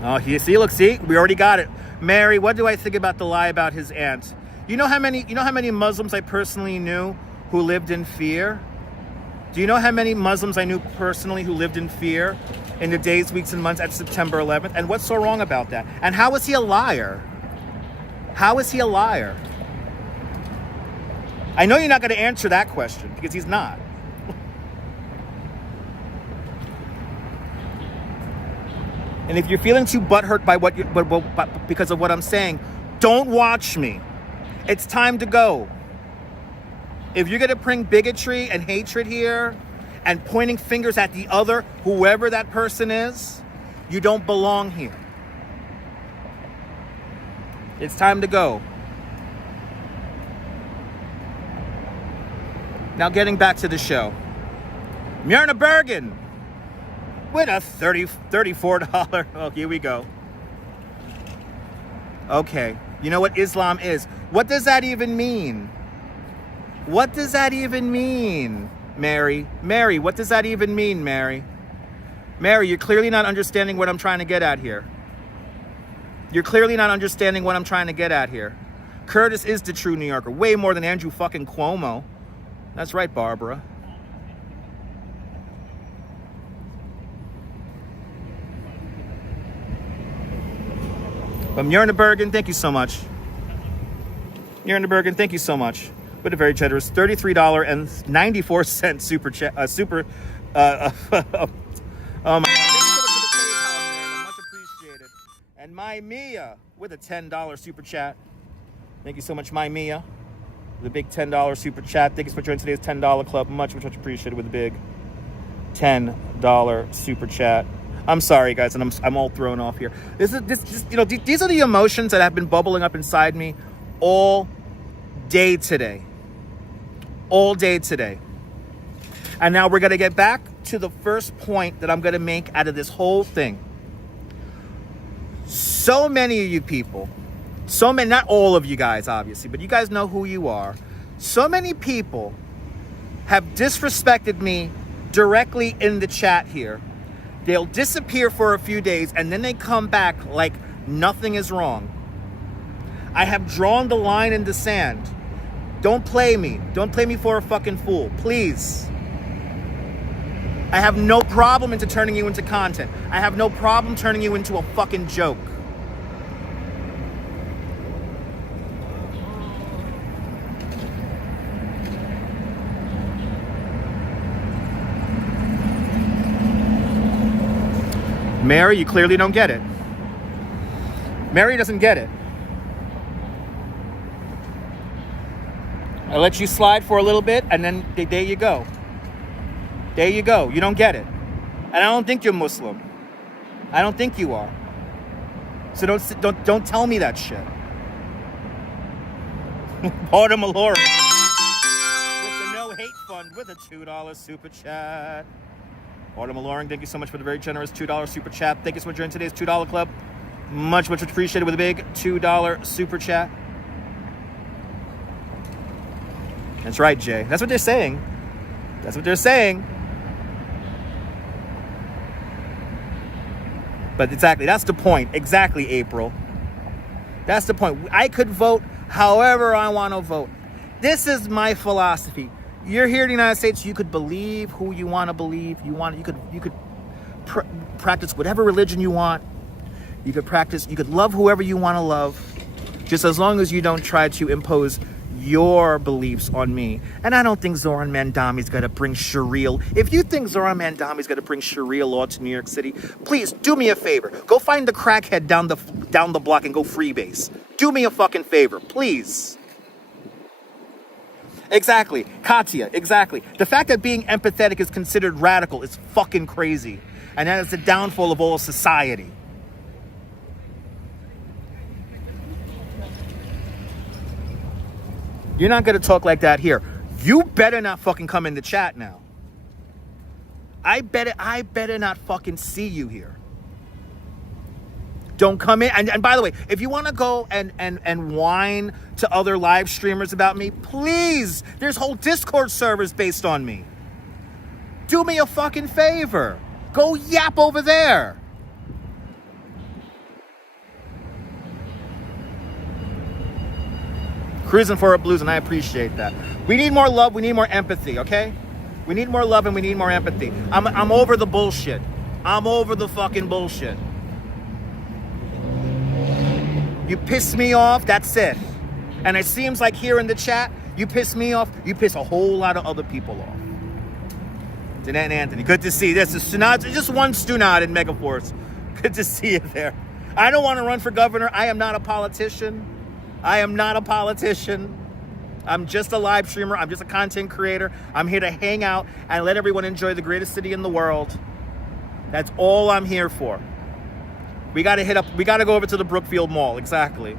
Oh, look, we already got it. Mary, what do I think about the lie about his aunt? You know how many Muslims I personally knew who lived in fear? Do you know how many Muslims I knew personally who lived in fear in the days, weeks, and months at September 11th? And what's so wrong about that? And how is he a liar? How is he a liar? I know you're not going to answer that question, because he's not. And if you're feeling too butthurt by because of what I'm saying, don't watch me. It's time to go. If you're going to bring bigotry and hatred here and pointing fingers at the other, whoever that person is, you don't belong here. It's time to go. Now getting back to the show. Myrna Bergen with a $34. Oh, here we go. Okay. You know what Islam is? What does that even mean? What does that even mean? Mary. Mary, what does that even mean, Mary? Mary, you're clearly not understanding what I'm trying to get at here. You're clearly not understanding what I'm trying to get at here. Curtis is the true New Yorker, way more than Andrew fucking Cuomo. That's right, Barbara. From Jörnebergen, thank you so much. Jörnebergen, thank you so much. With a very generous $33.94 super chat. Oh my God! Thank you so much for the PayPal, much appreciated. And my Mia with a $10 super chat. Thank you so much, my Mia, with a big $10 super chat. Thank you for joining today's $10 club. Much appreciated with a big $10 super chat. I'm sorry, guys, and I'm all thrown off here. These are the emotions that have been bubbling up inside me all day today. All day today. And now we're going to get back to the first point that I'm going to make out of this whole thing. So many of you people, not all of you guys, obviously, but you guys know who you are. So many people have disrespected me directly in the chat here. They'll disappear for a few days and then they come back like nothing is wrong. I have drawn the line in the sand. Don't play me. Don't play me for a fucking fool, please. I have no problem into turning you into content. I have no problem turning you into a fucking joke. Mary, you clearly don't get it. Mary doesn't get it. I let you slide for a little bit, and then there you go. There you go. You don't get it. And I don't think you're Muslim. I don't think you are. So don't tell me that shit. Porter Mallory with the No Hate Fund with a $2 super chat. Porter Mallory, thank you so much for the very generous $2 super chat. Thank you so much for joining today's $2 club. Much appreciated with a big $2 super chat. That's right, Jay. That's what they're saying. That's what they're saying. But exactly, that's the point. Exactly, April. That's the point. I could vote however I want to vote. This is my philosophy. You're here in the United States. You could believe who you want to believe. You could practice whatever religion you want. You could love whoever you want to love. Just as long as you don't try to impose your beliefs on me. And I don't think Zoran Mandami's going to bring Sharia. If you think Zoran Mandami's going to bring Sharia law to New York City, please do me a favor. Go find the crackhead down the block and go freebase. Do me a fucking favor, please. Exactly. Katya, exactly. The fact that being empathetic is considered radical is fucking crazy. And that is the downfall of all society. You're not going to talk like that here. You better not fucking come in the chat now. I better not fucking see you here. Don't come in. And by the way, if you want to go and whine to other live streamers about me, please, there's whole Discord servers based on me. Do me a fucking favor. Go yap over there. Cruising for a blues, and I appreciate that. We need more love. We need more empathy, okay? We need more love and we need more empathy. I'm over the bullshit. I'm over the fucking bullshit. You piss me off, that's it. And it seems like here in the chat, you piss me off, you piss a whole lot of other people off. Jeanette and Anthony, good to see you. This is Stunad, just one Stunad in Megaforce. Good to see you there. I don't want to run for governor. I am not a politician. I am not a politician. I'm just a live streamer. I'm just a content creator. I'm here to hang out and let everyone enjoy the greatest city in the world. That's all I'm here for. We got to go over to the Brookfield Mall. Exactly.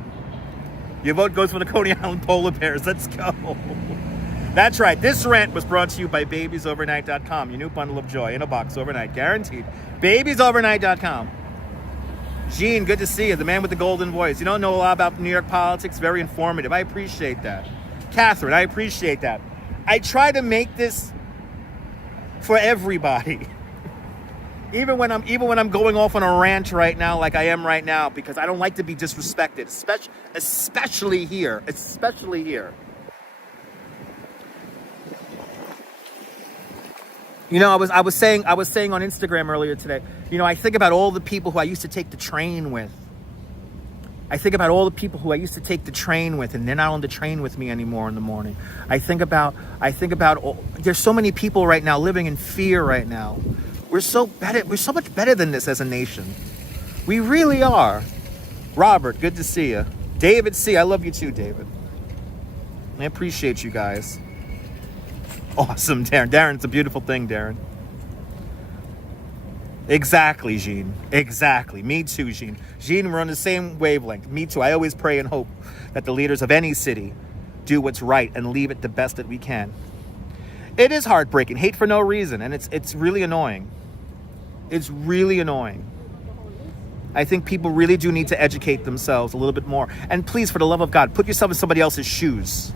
Your vote goes for the Coney Island Polar Bears. Let's go. That's right. This rant was brought to you by babiesovernight.com. Your new bundle of joy in a box overnight. Guaranteed. Babiesovernight.com. Gene, good to see you. The man with the golden voice. You don't know a lot about New York politics. Very informative. I appreciate that. Catherine, I appreciate that. I try to make this for everybody. Even when I'm going off on a rant right now, like I am right now, because I don't like to be disrespected, especially here. You know, I was saying on Instagram earlier today, you know, I think about all the people who I used to take the train with. And they're not on the train with me anymore in the morning. I think about there's so many people right now living in fear right now. We're so much better than this as a nation. We really are. Robert, good to see you. David C, I love you too, David. I appreciate you guys. Awesome, Darren. Darren, it's a beautiful thing, Darren. Exactly, Jean. Exactly. Me too, Jean. Jean, we're on the same wavelength. Me too. I always pray and hope that the leaders of any city do what's right and leave it the best that we can. It is heartbreaking. Hate for no reason. And it's really annoying. It's really annoying. I think people really do need to educate themselves a little bit more. And please, for the love of God, put yourself in somebody else's shoes.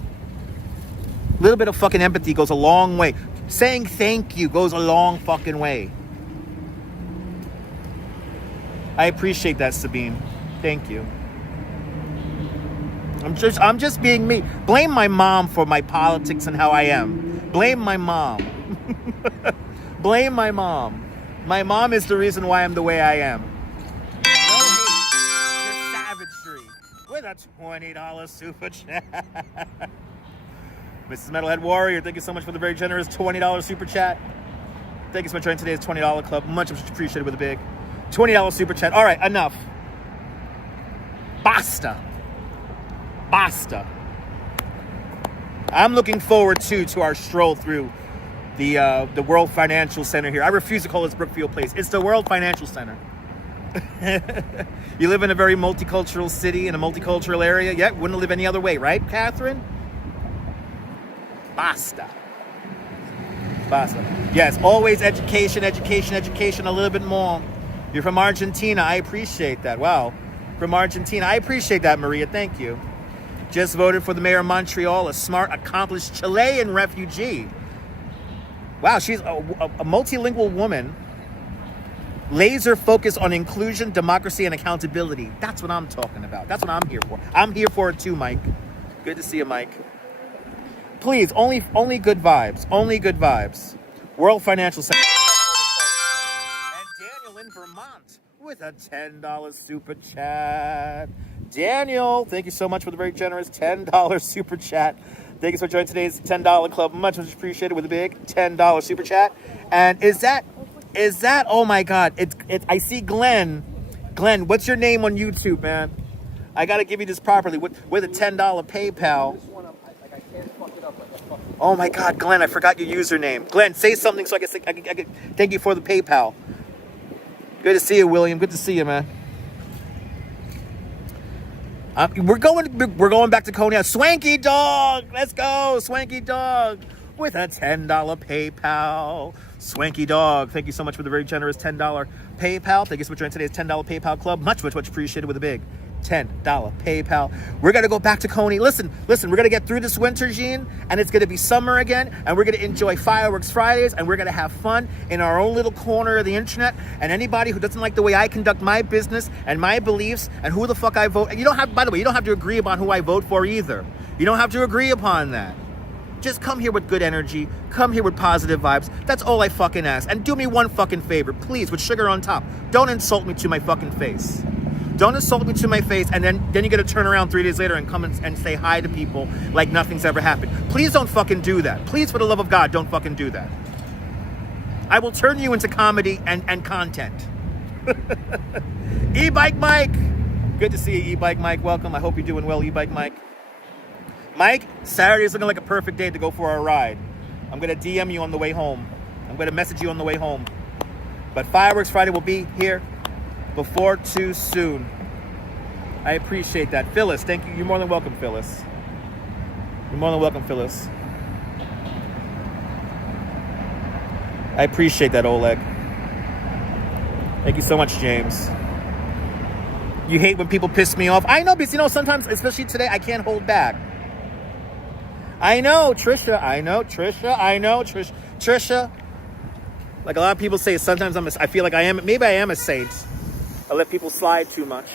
A little bit of fucking empathy goes a long way. Saying thank you goes a long fucking way. I appreciate that, Sabine. Thank you. I'm just being me. Blame my mom for my politics and how I am. Blame my mom. Blame my mom. My mom is the reason why I'm the way I am. No hate, just savagery. With a $20 super chat. Mrs. Metalhead Warrior, thank you so much for the very generous $20 super chat. Thank you so much for joining today's $20 club. Much appreciated with a big $20 super chat. All right, enough. Basta. I'm looking forward to our stroll through the World Financial Center here. I refuse to call this Brookfield Place. It's the World Financial Center. You live in a very multicultural city, in a multicultural area. Yeah, wouldn't live any other way, right, Catherine? Basta. Yes, always education, a little bit more. You're from Argentina. I appreciate that. Wow. From Argentina. I appreciate that, Maria. Thank you. Just voted for the mayor of Montreal, a smart, accomplished Chilean refugee. Wow, she's a multilingual woman. Laser focus on inclusion, democracy, and accountability. That's what I'm talking about. That's what I'm here for. I'm here for it too, Mike. Good to see you, Mike. Please, only good vibes. Only good vibes. World Financial Center. And Daniel in Vermont with a $10 super chat. Daniel, thank you so much for the very generous $10 super chat. Thank you for joining today's $10 club. Much appreciated with a big $10 super chat. And is that? Oh my God! I see Glenn. Glenn, what's your name on YouTube, man? I gotta give you this properly with a $10 PayPal. Oh my God, Glenn, I forgot your username. Glenn, say something so I can thank you for the PayPal. Good to see you, William. Good to see you, man. We're going back to Coney. Swanky Dog, let's go, Swanky Dog, with a $10 PayPal. Swanky Dog, thank you so much for the very generous $10 PayPal. Thank you so much for joining today's $10 PayPal club. Much appreciated with a big $10 PayPal. We're gonna go back to Coney. Listen, we're gonna get through this winter, Jean, and it's gonna be summer again, and we're gonna enjoy Fireworks Fridays, and we're gonna have fun in our own little corner of the internet. And anybody who doesn't like the way I conduct my business and my beliefs and who the fuck I vote, and you don't have, by the way, you don't have to agree upon who I vote for either. You don't have to agree upon that. Just come here with good energy. Come here with positive vibes. That's all I fucking ask. And do me one fucking favor, please, with sugar on top. Don't insult me to my fucking face. Don't insult me to my face, and then you gotta turn around 3 days later and come and say hi to people like nothing's ever happened. Please don't fucking do that. Please, for the love of God, don't fucking do that. I will turn you into comedy and content. E-Bike Mike. Good to see you, E-Bike Mike. Welcome. I hope you're doing well, E-Bike Mike. Mike, Saturday is looking like a perfect day to go for a ride. I'm gonna DM you on the way home. I'm gonna message you on the way home. But Fireworks Friday will be here before too soon. I appreciate that. Phyllis, thank you. You're more than welcome, Phyllis. You're more than welcome, Phyllis. I appreciate that, Oleg. Thank you so much, James. You hate when people piss me off. I know, because sometimes, especially today, I can't hold back. I know, Trisha. Trisha. Like a lot of people say, sometimes I feel like maybe I am a saint. I let people slide too much.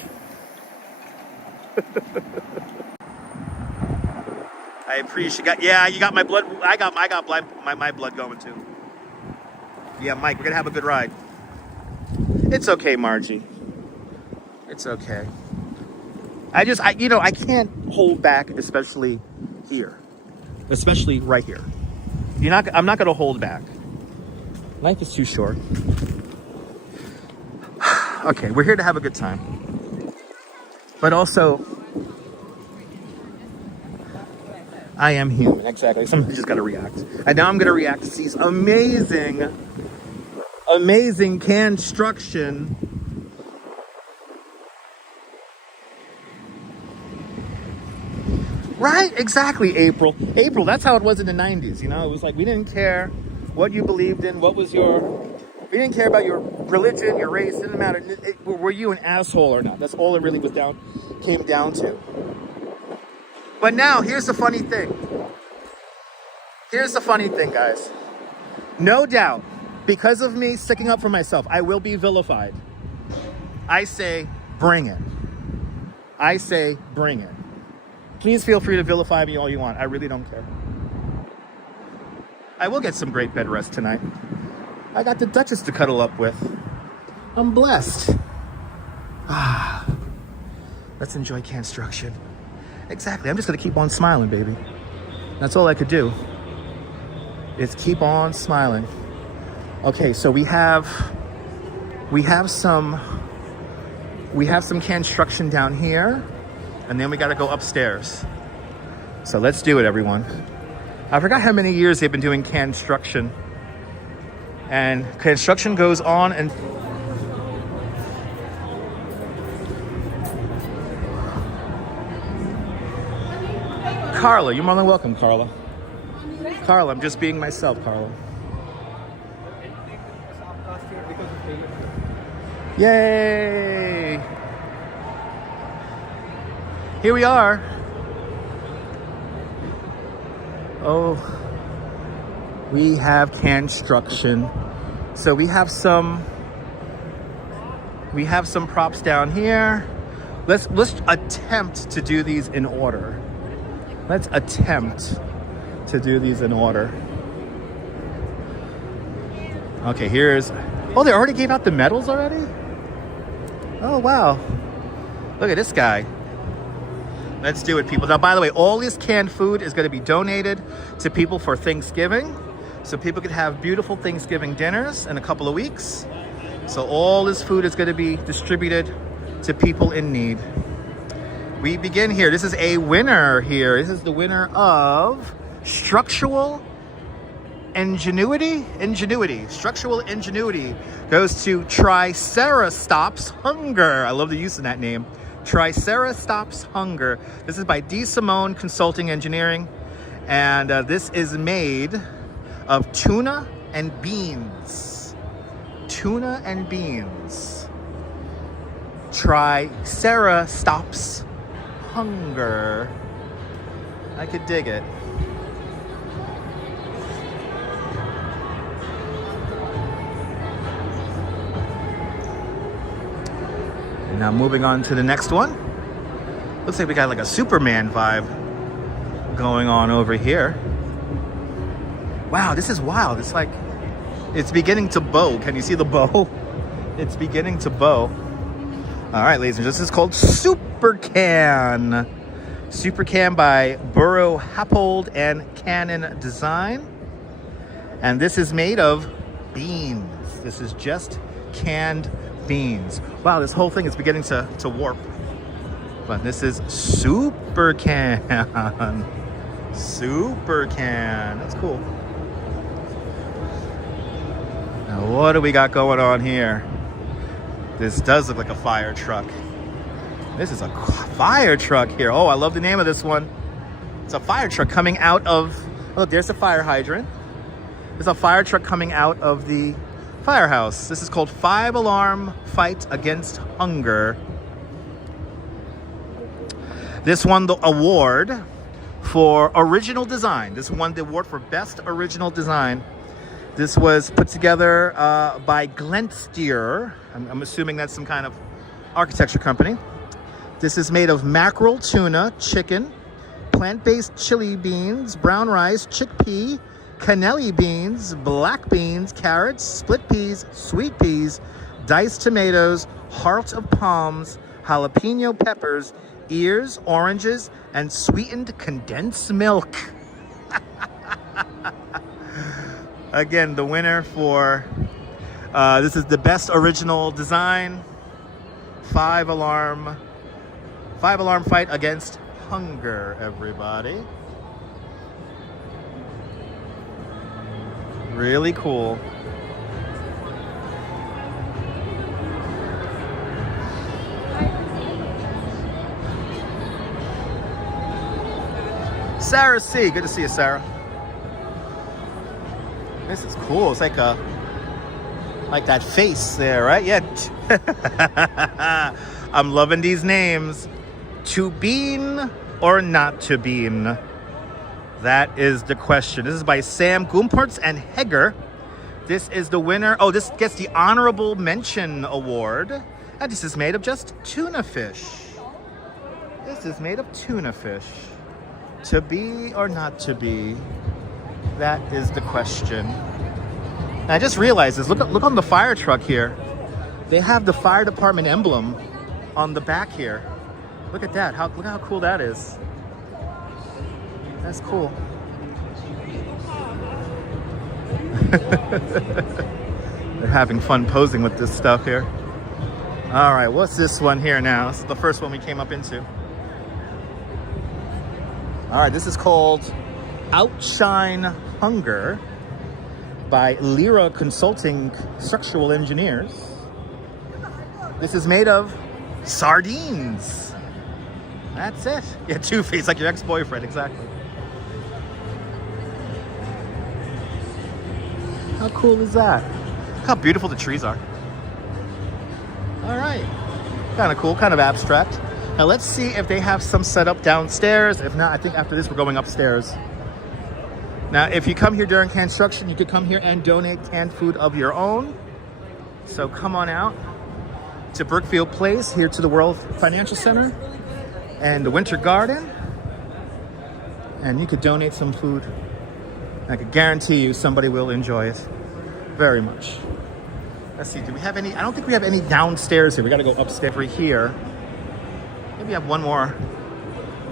I appreciate. Yeah, you got my blood. I got my blood going too. Yeah, Mike, we're gonna have a good ride. It's okay, Margie. It's okay. I can't hold back, especially here, especially right here. I'm not gonna hold back. Life is too short. Okay, we're here to have a good time, but also, I am human. Exactly. Somebody just got to react, and now I'm gonna react to these amazing Canstruction. Right? Exactly, April. April, that's how it was in the 90s, you know? It was like we didn't care what you believed in, we didn't care about your religion, your race, it didn't matter. Were you an asshole or not? That's all it really came down to. But now, here's the funny thing. Here's the funny thing, guys. No doubt, because of me sticking up for myself, I will be vilified. I say, bring it. I say, bring it. Please feel free to vilify me all you want. I really don't care. I will get some great bed rest tonight. I got the Duchess to cuddle up with. I'm blessed. Let's enjoy Canstruction. Exactly. I'm just going to keep on smiling, baby. That's all I could do. Is keep on smiling. Okay, so we have some Canstruction down here. And then we got to go upstairs. So let's do it, everyone. I forgot how many years they've been doing Canstruction. And Canstruction goes on and... Carla, you're more than welcome, Carla. Carla, I'm just being myself, Carla. Yay! Here we are. Oh, we have Canstruction. So we have some props down here. Let's attempt to do these in order. Let's attempt to do these in order. Okay, oh, they already gave out the medals already? Oh, wow. Look at this guy. Let's do it, people. Now, by the way, all this canned food is going to be donated to people for Thanksgiving. So people can have beautiful Thanksgiving dinners in a couple of weeks. So all this food is going to be distributed to people in need. We begin here. This is a winner here. This is the winner of Structural Ingenuity. Structural Ingenuity goes to Triceratops Hunger. I love the use of that name. Triceratops Hunger. This is by D. Simone Consulting Engineering. And this is made of tuna and beans. Tuna and beans. Triceratops Hunger. I could dig it. Now moving on to the next one. Looks like we got like a Superman vibe going on over here. Wow, this is wild. It's like, it's beginning to bow. Can you see the bow? It's beginning to bow. All right, ladies and gentlemen, this is called Super Can. Super Can by Burrow Happold and Cannon Design. And this is made of beans. This is just canned beans. Wow, this whole thing is beginning to warp. But this is Super Can. Super Can. That's cool. Now, what do we got going on here? This does look like a fire truck. This is a fire truck here. Oh, I love the name of this one. It's a fire truck coming out of... Look, there's the fire hydrant. There's a fire truck coming out of the firehouse. This is called 5-Alarm Fight Against Hunger. This won the award for original design. This won the award for best original design This was put together by Glentstier. I'm assuming that's some kind of architecture company. This is made of mackerel, tuna, chicken, plant-based chili beans, brown rice, chickpea, cannelli beans, black beans, carrots, split peas, sweet peas, diced tomatoes, heart of palms, jalapeno peppers, ears, oranges, and sweetened condensed milk. Again, the winner for this is the best original design. 5-alarm fight against hunger, everybody. Really cool. Sarah C. Good to see you, Sarah. This is cool. It's like that face there, right? Yeah. I'm loving these names. To bean or not to bean? That is the question. This is by Sam Gumpertz and Hegger. This is the winner. Oh, this gets the Honorable Mention Award. And this is made of just tuna fish. This is made of tuna fish. To be or not to be? That is the question. And I just realized this. Look on the fire truck here. They have the fire department emblem on the back here. Look at that. Look how cool that is. That's cool. They're having fun posing with this stuff here. All right, what's this one here now? This is the first one we came up into. All right, this is called Outshine Hunger by Lyra Consulting Structural Engineers. This is made of sardines. That's it. Yeah, Two-Face, like your ex-boyfriend, exactly. How cool is that? Look how beautiful the trees are. All right. Kind of cool, kind of abstract. Now let's see if they have some set up downstairs. If not, I think after this we're going upstairs. Now, if you come here during Canstruction, you could come here and donate canned food of your own. So come on out to Brookfield Place, here to the World Financial Center and the Winter Garden. And you could donate some food. I could guarantee you somebody will enjoy it very much. Let's see, do we have any? I don't think we have any downstairs here. We got to go upstairs right here. Maybe we have one more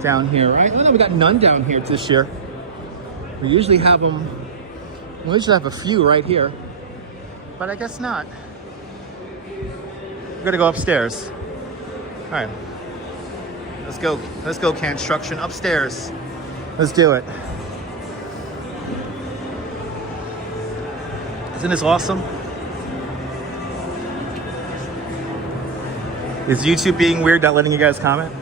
down here, right? Oh, no, we got none down here this year. We usually have them, we usually have a few right here, but I guess not. We're gonna go upstairs. All right, let's go Canstruction, upstairs. Let's do it. Isn't this awesome? Is YouTube being weird, not letting you guys comment?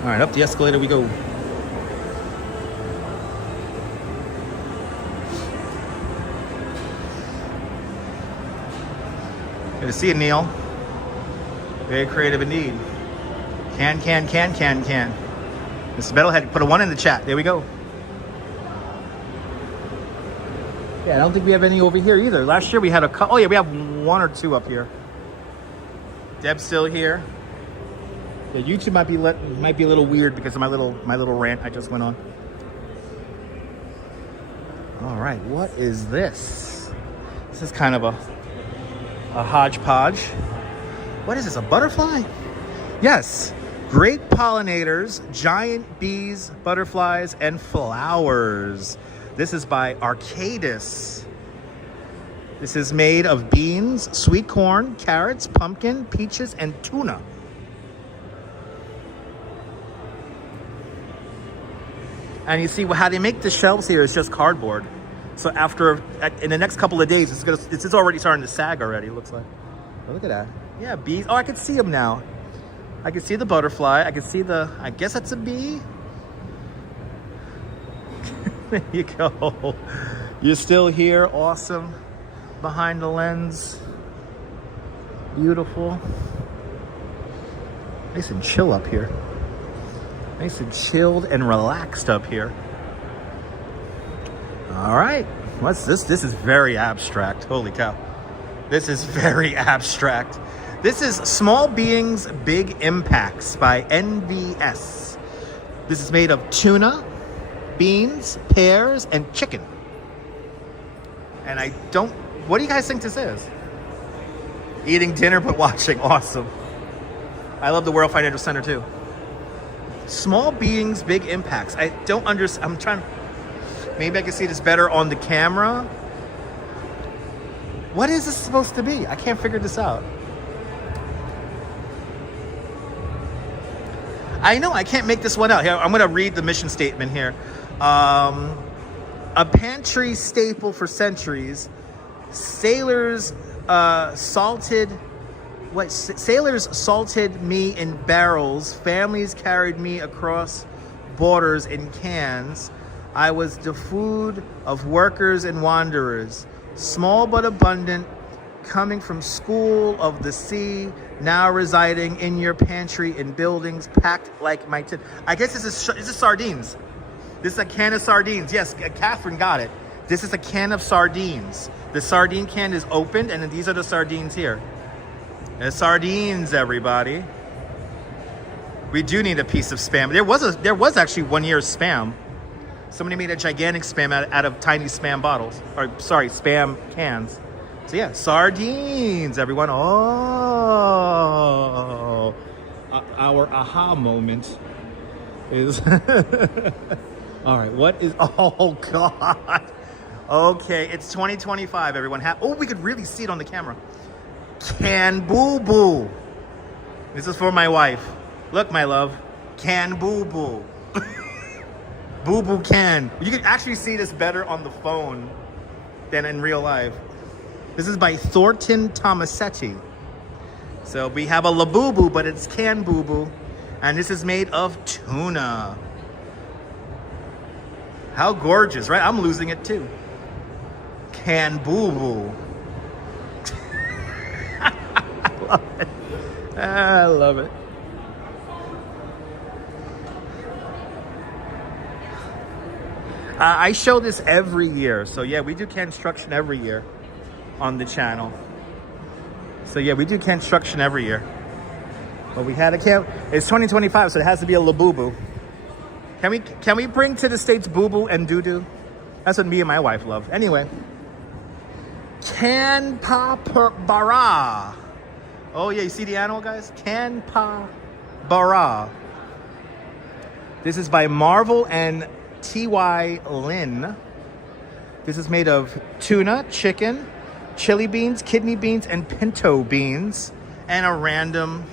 All right, up the escalator we go. Good to see you, Neil. Very creative indeed. Can. Mr. Metalhead, put a 1 in the chat. There we go. Yeah, I don't think we have any over here either. Last year we had a couple. Oh yeah, we have 1 or 2 up here. Deb's still here. Yeah, YouTube might be a little weird because of my little rant I just went on. All right, what is this? This is kind of a hodgepodge. What is this? A butterfly? Yes. Great pollinators, giant bees, butterflies, and flowers. This is by Arcadis. This is made of beans, sweet corn, carrots, pumpkin, peaches, and tuna. And you see how they make the shelves here is just cardboard. So in the next couple of days, it's already starting to sag already, it looks like. Oh, look at that. Yeah, bees. Oh, I can see them now. I can see the butterfly. I can see I guess that's a bee. There you go. You're still here. Awesome. Behind the lens. Beautiful. Nice and chill up here. Nice and chilled and relaxed up here. All right, what's this? This is very abstract. Holy cow. This is very abstract. This is Small Beings, Big Impacts by NVS. This is made of tuna, beans, pears, and chicken. And what do you guys think this is? Eating dinner but watching. Awesome. I love the World Financial Center too. Small Beings, Big Impacts. I don't understand. I'm trying. Maybe I can see this better on the camera. What is this supposed to be? I can't figure this out. I know I can't make this one out. Here, I'm going to read the mission statement here. A pantry staple for centuries. Sailors salted me in barrels. Families carried me across borders in cans. I was the food of workers and wanderers. Small but abundant, coming from school of the sea, now residing in your pantry in buildings packed like my tin. I guess this is sardines. This is a can of sardines. Yes, Catherine got it. This is a can of sardines. The sardine can is opened, and then these are the sardines here. There's sardines, everybody. We do need a piece of Spam. There was actually 1 year Spam. Somebody made a gigantic Spam out of tiny Spam bottles. Or, sorry, Spam cans. So yeah, sardines, everyone. Oh, our aha moment is... All right, what is... Oh, God. Okay, it's 2025, everyone. Oh, we could really see it on the camera. Can Boo Boo. This is for my wife. Look, my love. Can Boo Boo. Boo Boo can. You can actually see this better on the phone than in real life. This is by Thornton Tomasetti. So we have a Labubu, but it's Can Boo Boo. And this is made of tuna. How gorgeous, right? I'm losing it too. Can Boo Boo. I love it. I show this every year. So yeah, we do Canstruction every year on the channel. So yeah, we do Canstruction every year. But we had a camp. It's 2025, so it has to be a Labubu. Can we bring to the States Boo Boo and Doo Doo? That's what me and my wife love. Anyway. Canpabara. Oh yeah, you see the animal, guys? Canpabara. This is by Marvel and T.Y. Lin. This is made of tuna, chicken, chili beans, kidney beans, and pinto beans, and a random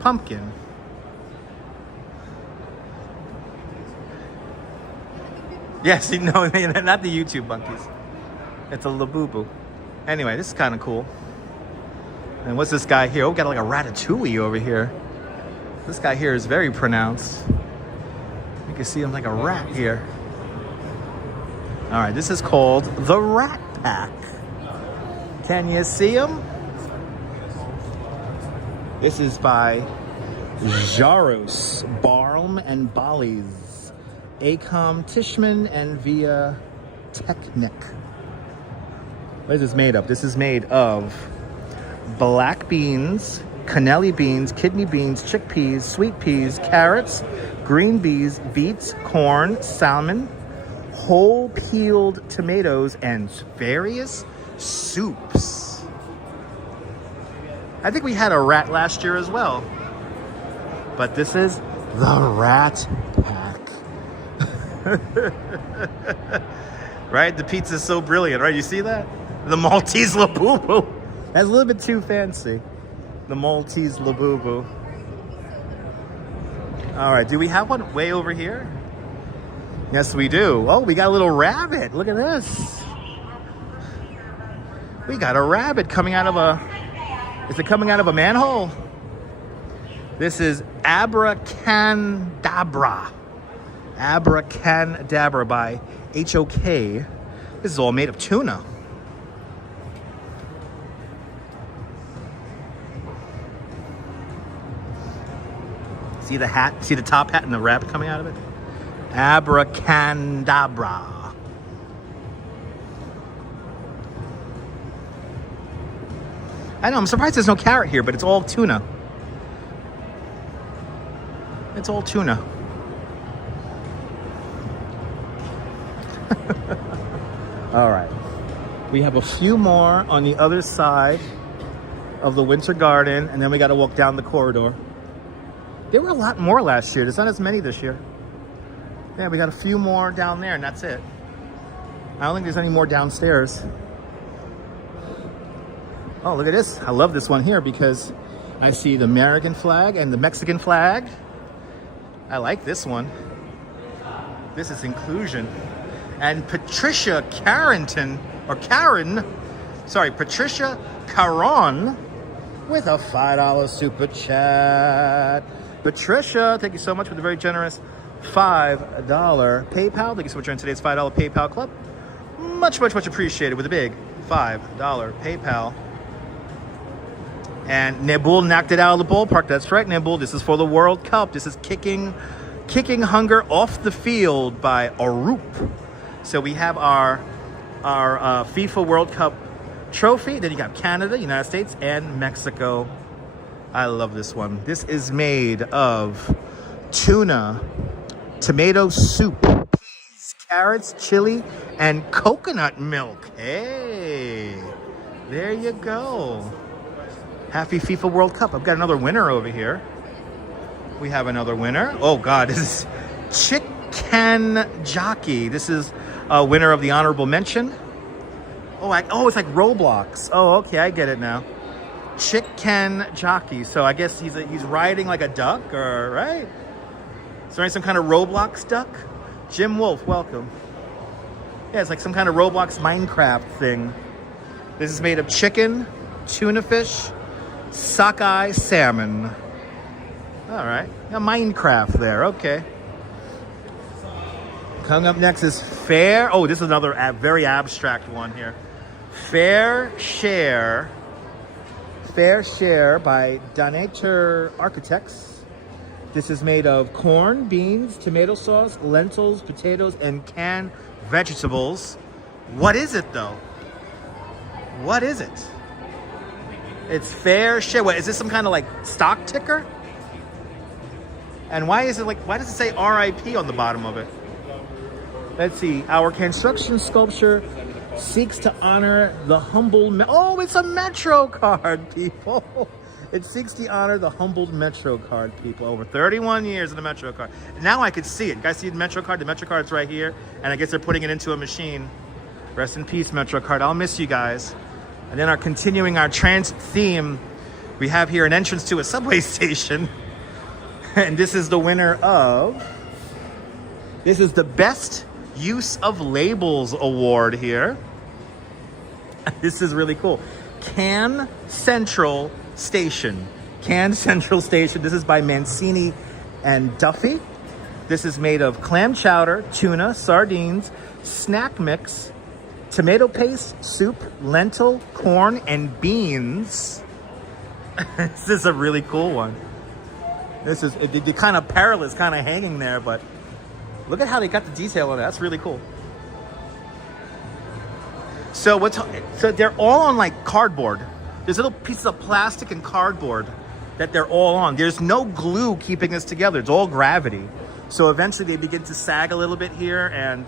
pumpkin. Yes, no, not the YouTube monkeys. It's a Labubu. Anyway, this is kind of cool. And what's this guy here? Oh, we got like a ratatouille over here. This guy here is very pronounced. You can see him like a rat here. All right, this is called the Rat Pack. Can you see him? This is by Jaros, Barlm and Bollies, Acom Tishman and Via Technic. What is this made of? This is made of black beans, cannelli beans, kidney beans, chickpeas, sweet peas, carrots, green peas, beets, corn, salmon, whole peeled tomatoes, and various soups. I think we had a rat last year as well. But this is the Rat Pack. Right? The pizza is so brilliant, right? You see that? The Maltese Labubu. That's a little bit too fancy. The Maltese Labubu. All right, do we have one way over here? Yes, we do. Oh, we got a little rabbit. Look at this. We got a rabbit coming out of a... Is it coming out of a manhole? This is Abracandabra. Abracandabra by HOK. This is all made of tuna. See the hat? See the top hat and the wrap coming out of it? Abracadabra. I know, I'm surprised there's no carrot here, but it's all tuna. It's all tuna. All right. We have a few more on the other side of the Winter Garden, and then we got to walk down the corridor. There were a lot more last year. There's not as many this year. Yeah, we got a few more down there, and that's it. I don't think there's any more downstairs. Oh, look at this. I love this one here because I see the American flag and the Mexican flag. I like this one. This is inclusion. And Patricia Patricia Caron with a $5 super chat. Patricia, thank you so much for the very generous $5 PayPal. Thank you so much for joining today's $5 PayPal club. Much, much, much appreciated with a big $5 PayPal. And Nebul knocked it out of the ballpark. That's right, Nebul. This is for the World Cup. This is kicking hunger off the field by Arup. So we have our FIFA World Cup trophy. Then you got Canada, United States, and Mexico. I love this one. This is made of tuna, tomato soup, peas, carrots, chili, and coconut milk. Hey, there you go. Happy FIFA World Cup. I've got another winner over here. We have another winner. Oh God, this is Chicken Jockey. This is a winner of the honorable mention. Oh, it's like Roblox. Oh, okay, I get it now. Chicken Jockey. So I guess he's riding like a duck, or right? Is there some kind of Roblox duck? Jim Wolf, welcome. Yeah, it's like some kind of Roblox Minecraft thing. This is made of chicken, tuna fish, sockeye salmon. All right, now Minecraft there. Okay. Coming up next is Fair. Oh, this is another very abstract one here. Fair Share by Donator Architects. This is made of corn, beans, tomato sauce, lentils, potatoes, and canned vegetables. What is it though? What is it? It's Fair Share. What is this? Some kind of like stock ticker? And why does it say RIP on the bottom of it? Let's see. Our construction sculpture seeks to honor the humble... Oh, it's a Metro card, people. It seeks to honor the humbled Metro card, people. Over 31 years of the Metro card. Now I could see it. You guys see the Metro card? The Metro card's right here. And I guess they're putting it into a machine. Rest in peace, Metro card. I'll miss you guys. And then continuing our transit theme, we have here an entrance to a subway station. And this is the winner of... This is the Best Use of Labels Award here. This is really cool. Can Central Station. This is by Mancini and Duffy. This is made of clam chowder, tuna, sardines, snack mix, tomato paste, soup, lentil, corn, and beans. This is a really cool one. This is the kind of parallel is kind of hanging there, but look at how they got the detail on it. That's really cool. So they're all on like cardboard. There's little pieces of plastic and cardboard that they're all on. There's no glue keeping this together. It's all gravity. So eventually they begin to sag a little bit here, and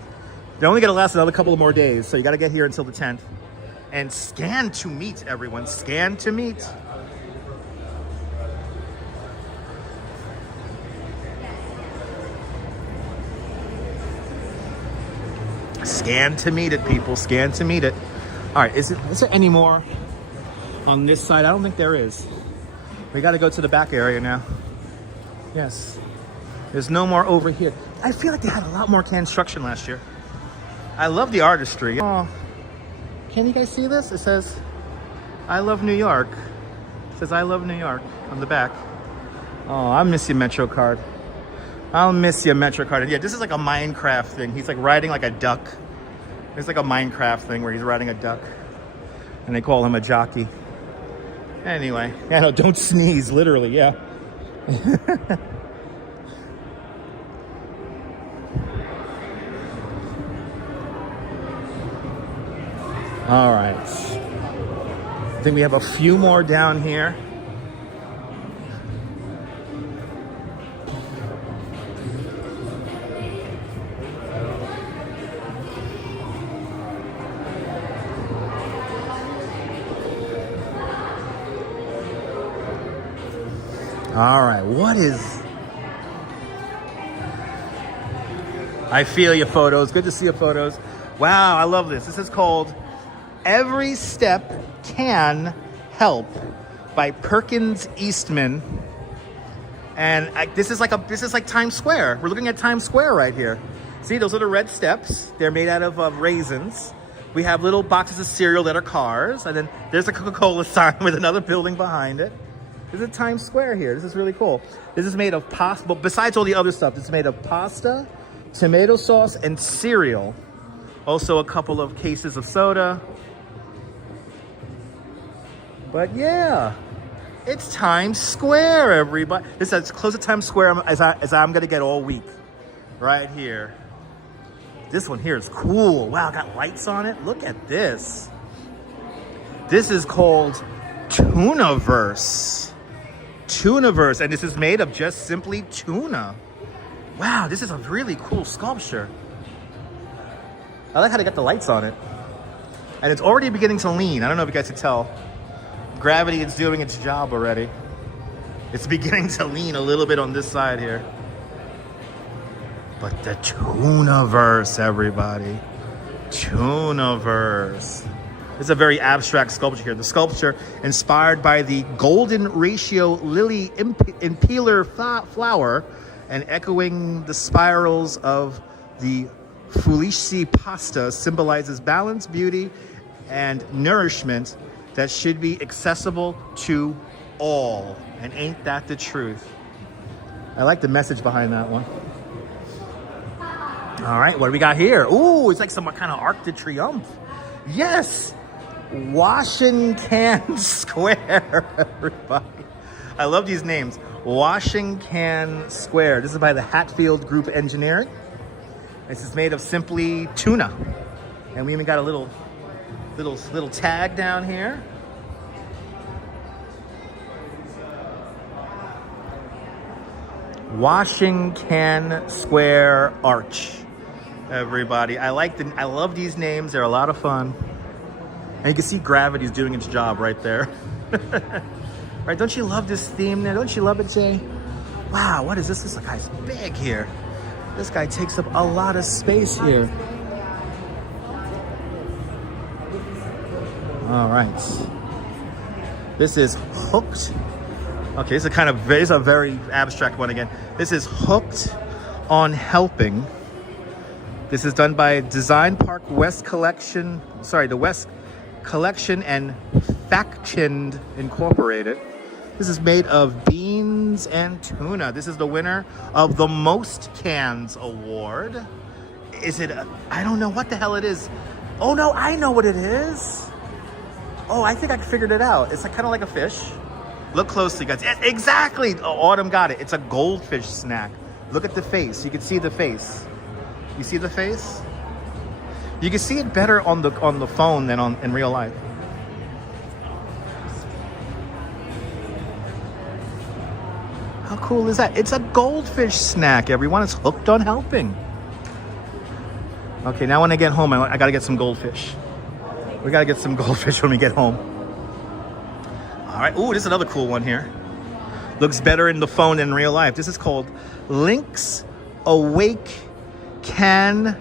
they're only gonna last another couple of more days. So you gotta get here until the 10th. And scan to meet, everyone. Scan to meet. Scan to meet it, people. Scan to meet it. All right, is there any more on this side? I don't think there is. We got to go to the back area now. Yes. There's no more over here. I feel like they had a lot more construction last year. I love the artistry. Oh, can you guys see this? It says, I love New York. It says, I love New York on the back. Oh, I miss you, Metro card. I'll miss you, Metro card. Yeah, this is like a Minecraft thing. He's like riding like a duck. It's like a Minecraft thing where he's riding a duck. And they call him a jockey. Anyway, yeah, no, don't sneeze, literally, yeah. All right. I think we have a few more down here. All right, what is... I feel your photos. Good to see your photos. Wow, I love this. This is called Every Step Can Help by Perkins Eastman. And this is like Times Square. We're looking at Times Square right here. See, those are the red steps. They're made out of raisins. We have little boxes of cereal that are cars. And then there's a Coca-Cola sign with another building behind it. This is Times Square here. This is really cool. This is made of pasta, but besides all the other stuff, it's made of pasta, tomato sauce, and cereal. Also a couple of cases of soda. But yeah, it's Times Square, everybody. This is as close to Times Square as I'm gonna get all week. Right here. This one here is cool. Wow, got lights on it. Look at this. This is called Tunaverse. Tunaverse, and this is made of just simply tuna. Wow, this is a really cool sculpture. I like how they got the lights on it. And it's already beginning to lean. I don't know if you guys can tell. Gravity is doing its job already. It's beginning to lean a little bit on this side here. But the Tunaverse, everybody. Tunaverse. It's a very abstract sculpture here. The sculpture inspired by the golden ratio lily impeller flower and echoing the spirals of the Fulici pasta symbolizes balance, beauty, and nourishment that should be accessible to all. And ain't that the truth? I like the message behind that one. All right, what do we got here? Ooh, it's like some kind of Arc de Triomphe. Yes! Washington Square, everybody. I love these names. Washington Square. This is by the Hatfield Group Engineering. This is made of simply tuna. And we even got a little tag down here. Washington Square Arch, everybody. I love these names. They're a lot of fun. And you can see gravity's doing its job right there. Right, don't you love this theme there? Don't you love it, Jay? Wow, what is this? This guy's big here. This guy takes up a lot of space here. All right. This is Hooked. Okay, this is a very abstract one again. This is Hooked on Helping. This is done by Design Park West Collection. Sorry, the West Collection and Faction Incorporated. This is made of beans and tuna. This is the winner of the Most Cans Award. Is it? I don't know what the hell it is. Oh no, I know what it is. Oh, I think I figured it out. It's kind of like a fish. Look closely, guys. Exactly. Oh, Autumn got it. It's a goldfish snack. Look at the face. You can see the face. You see the face? You can see it better on the phone than in real life. How cool is that? It's a goldfish snack, everyone. It's Hooked on Helping. Okay, now when I get home, I gotta get some goldfish. We gotta get some goldfish when we get home. All right, ooh, this is another cool one here. Looks better in the phone than in real life. This is called Link's Awakening,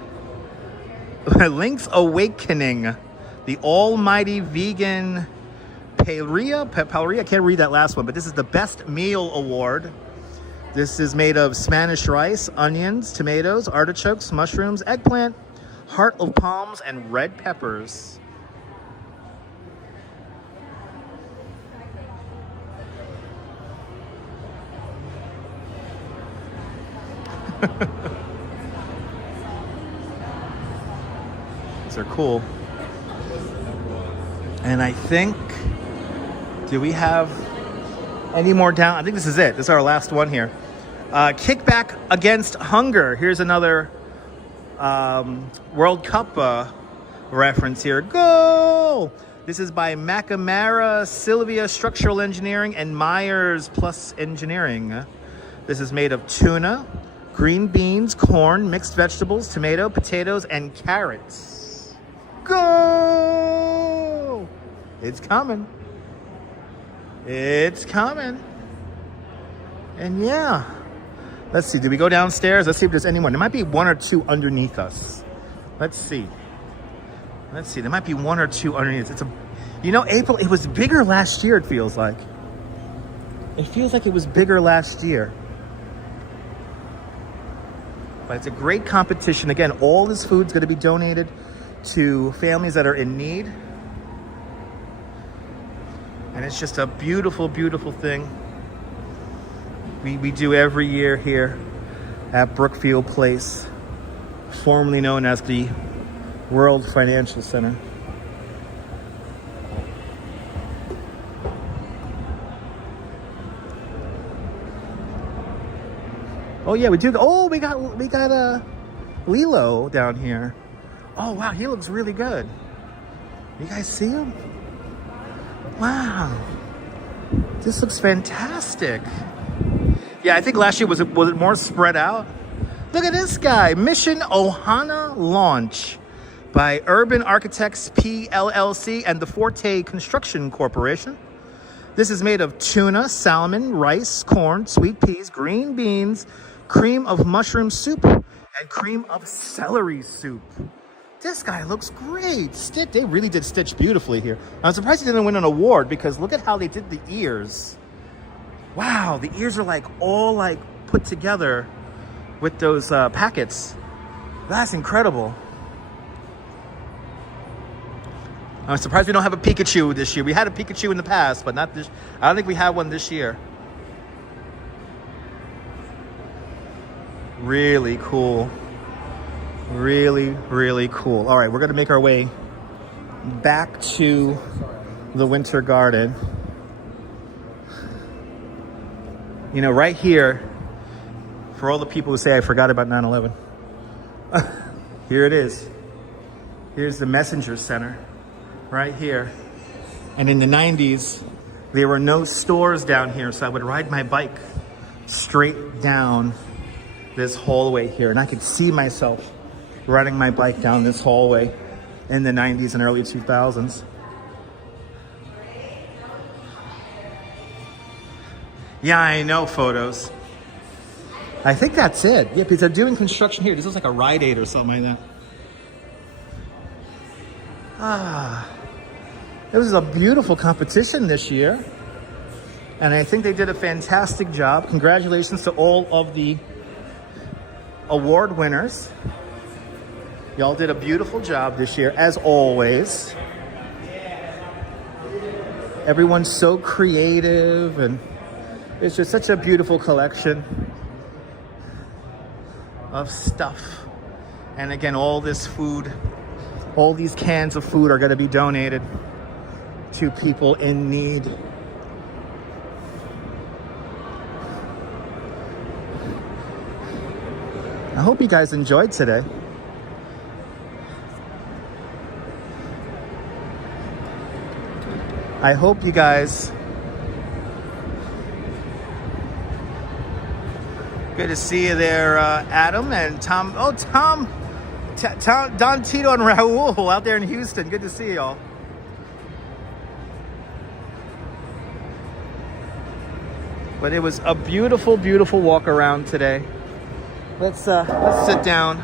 the almighty vegan Paleria. I can't read that last one, but this is the Best Meal Award. This is made of Spanish rice, onions, tomatoes, artichokes, mushrooms, eggplant, heart of palms, and red peppers. These are cool. And I think, do we have any more down? I think this is it. This is our last one here. Kickback against hunger. Here's another World Cup reference here. Go! This is by McNamara, Sylvia Structural Engineering, and Myers Plus Engineering. This is made of tuna, green beans, corn, mixed vegetables, tomato, potatoes, and carrots. Go! It's coming. It's coming. And yeah. Let's see, did we go downstairs? Let's see if there's anyone. There might be one or two underneath us. Let's see. Let's see, there might be one or two underneath. It's a, you know, April, it was bigger last year, it feels like. It feels like it was bigger last year. But it's a great competition. Again, all this food's gonna be donated to families that are in need. And it's just a beautiful, beautiful thing. We do every year here at Brookfield Place, formerly known as the World Financial Center. Oh yeah, we do. Oh, we got Lilo down here. Oh wow, he looks really good. You guys see him? Wow, this looks fantastic. Yeah, I think last year was it more spread out? Look at this guy, Mission Ohana Launch by Urban Architects PLLC and the Forte Construction Corporation. This is made of tuna, salmon, rice, corn, sweet peas, green beans, cream of mushroom soup, and cream of celery soup. This guy looks great. They really did stitch beautifully here. I'm surprised he didn't win an award because look at how they did the ears. Wow, the ears are like all like put together with those packets. That's incredible. I'm surprised we don't have a Pikachu this year. We had a Pikachu in the past, but not this. I don't think we have one this year. Really cool. Really, really cool. All right, we're gonna make our way back to the Winter Garden. You know, right here, for all the people who say I forgot about 9/11, here it is. Here's the Messenger Center, right here. And in the 90s, there were no stores down here, so I would ride my bike straight down this hallway here. And I could see myself riding my bike down this hallway in the 90s and early 2000s. Yeah, I know, photos. I think that's it. Yeah, because they're doing construction here. This looks like a Rite Aid or something like that. Ah, it was a beautiful competition this year. And I think they did a fantastic job. Congratulations to all of the award winners. Y'all did a beautiful job this year, as always. Everyone's so creative and it's just such a beautiful collection of stuff. And again, all this food, all these cans of food are going to be donated to people in need. I hope you guys enjoyed today. I hope you guys. Good to see you there, Adam and Tom. Oh, Tom, Don Tito and Raul out there in Houston. Good to see y'all. But it was a beautiful, beautiful walk around today. Let's sit down.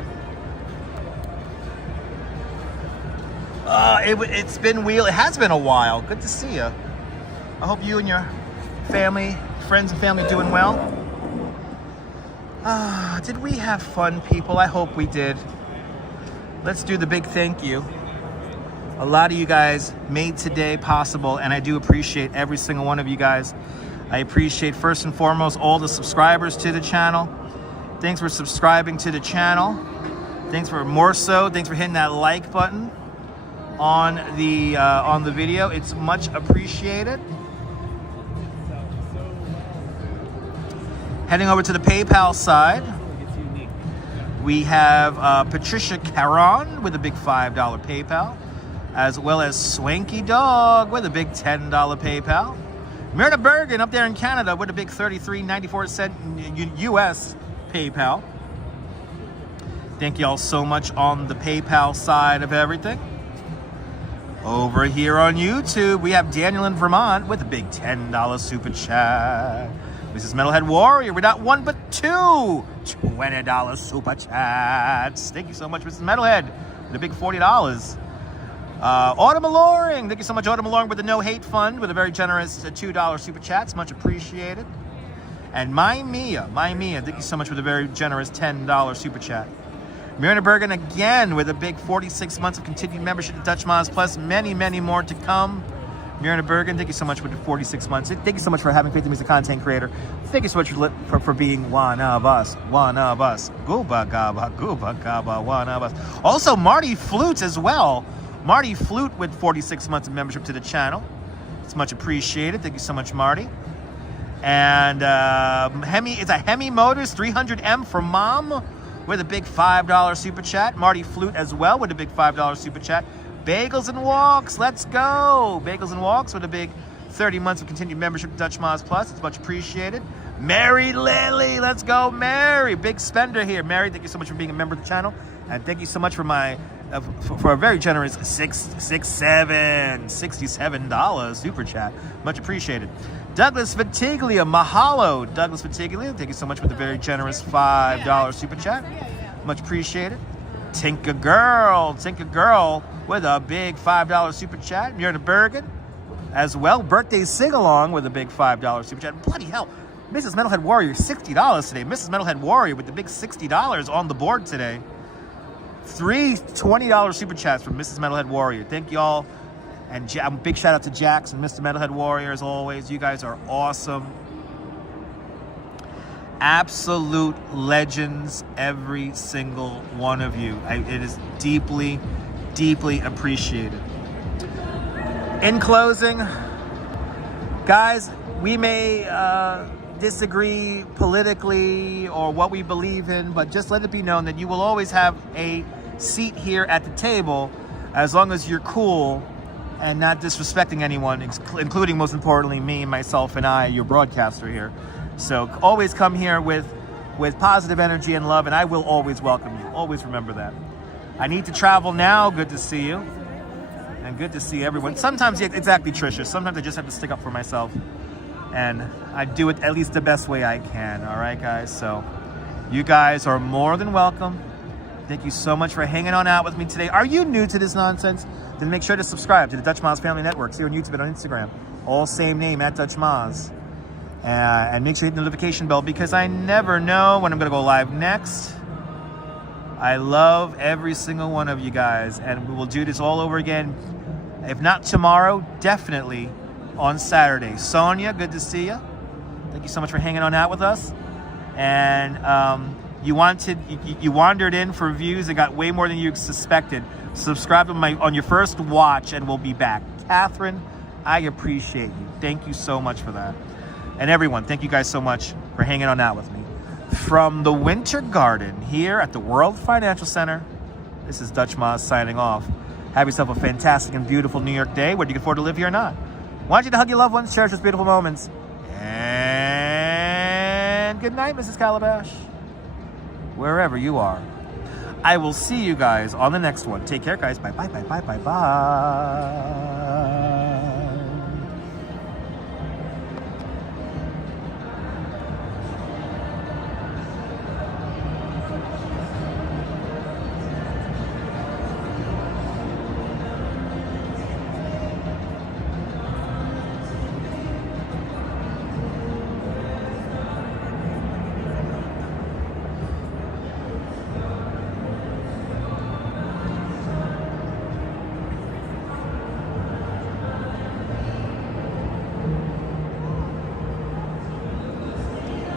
It has been a while. Good to see you. I hope you and your family, friends and family doing well. Did we have fun, people? I hope we did. Let's do the big thank you. A lot of you guys made today possible, and I do appreciate every single one of you guys. I appreciate first and foremost all the subscribers to the channel. Thanks for subscribing to the channel. Thanks for hitting that like button on the video. It's much appreciated. Heading over to the PayPal side, We have Patricia Caron with a big $5 PayPal, as well as Swanky Dog with a big $10 PayPal. Myrna Bergen up there in Canada with a big 33.94 US PayPal. Thank you all so much on the PayPal side of everything. Over here on YouTube, we have Daniel in Vermont with a big $10 super chat. Mrs. Metalhead Warrior with not one but two $20 super chats. Thank you so much, Mrs. Metalhead, with a big $40. Autumn Alluring, thank you so much, Autumn Alluring, with the No Hate Fund with a very generous $2 super chats, much appreciated. And My Mia, thank you so much with a very generous $10 super chat. Myrna Bergen again with a big 46 months of continued membership to Dutch Moz Plus. Many, many more to come. Myrna Bergen, thank you so much for the 46 months. Thank you so much for having faith in me as a content creator. Thank you so much for being one of us. Gooba gaba, one of us. Also, Marty Flute as well. Marty Flute with 46 months of membership to the channel. It's much appreciated. Thank you so much, Marty. And it's a Hemi Motors 300M for Mom with a big $5 super chat. Marty Flute as well with a big $5 super chat. Bagels and Walks, let's go. Bagels and Walks with a big 30 months of continued membership to Dutch Moz Plus. It's much appreciated. Mary Lily, let's go, Mary. Big spender here. Mary, thank you so much for being a member of the channel. And thank you so much for for a very generous $67 super chat. Much appreciated. Douglas Vitiglia, mahalo. Douglas Vitiglia, thank you so much for the very generous $5 super chat. Much appreciated. Tinka Girl with a big $5 super chat. Myrna Bergen as well. Birthday Sing-Along with a big $5 super chat. Bloody hell. Mrs. Metalhead Warrior, $60 today. Mrs. Metalhead Warrior with the big $60 on the board today. 3 $20 super chats from Mrs. Metalhead Warrior. Thank you all. And big shout out to Jax and Mr. Metalhead Warrior as always. You guys are awesome. Absolute legends, every single one of you. It is deeply, deeply appreciated. In closing, guys, we may disagree politically or what we believe in, but just let it be known that you will always have a seat here at the table as long as you're cool and not disrespecting anyone, including, most importantly, me, myself, and I, your broadcaster here. So always come here with positive energy and love, and I will always welcome you. Always remember that. I need to travel now. Good to see you. And good to see everyone. Sometimes, yeah, exactly, Trisha. Sometimes I just have to stick up for myself. And I do it at least the best way I can. All right, guys? So you guys are more than welcome. Thank you so much for hanging on out with me today. Are you new to this nonsense? Then make sure to subscribe to the Dutch Moz Family Network here on YouTube and on Instagram. All same name, at Dutch Moz. And make sure you hit the notification bell because I never know when I'm going to go live next. I love every single one of you guys, and we will do this all over again. If not tomorrow, definitely on Saturday. Sonia, good to see you. Thank you so much for hanging on out with us. And you wandered in for views that got way more than you suspected. Subscribe to on your first watch, and we'll be back. Catherine, I appreciate you. Thank you so much for that. And everyone, thank you guys so much for hanging on out with me. From the Winter Garden here at the World Financial Center, this is Dutch Moz signing off. Have yourself a fantastic and beautiful New York day, whether you can afford to live here or not. Want you to hug your loved ones, cherish those beautiful moments. And good night, Mrs. Calabash. Wherever you are. I will see you guys on the next one. Take care, guys. Bye, bye, bye, bye, bye, bye.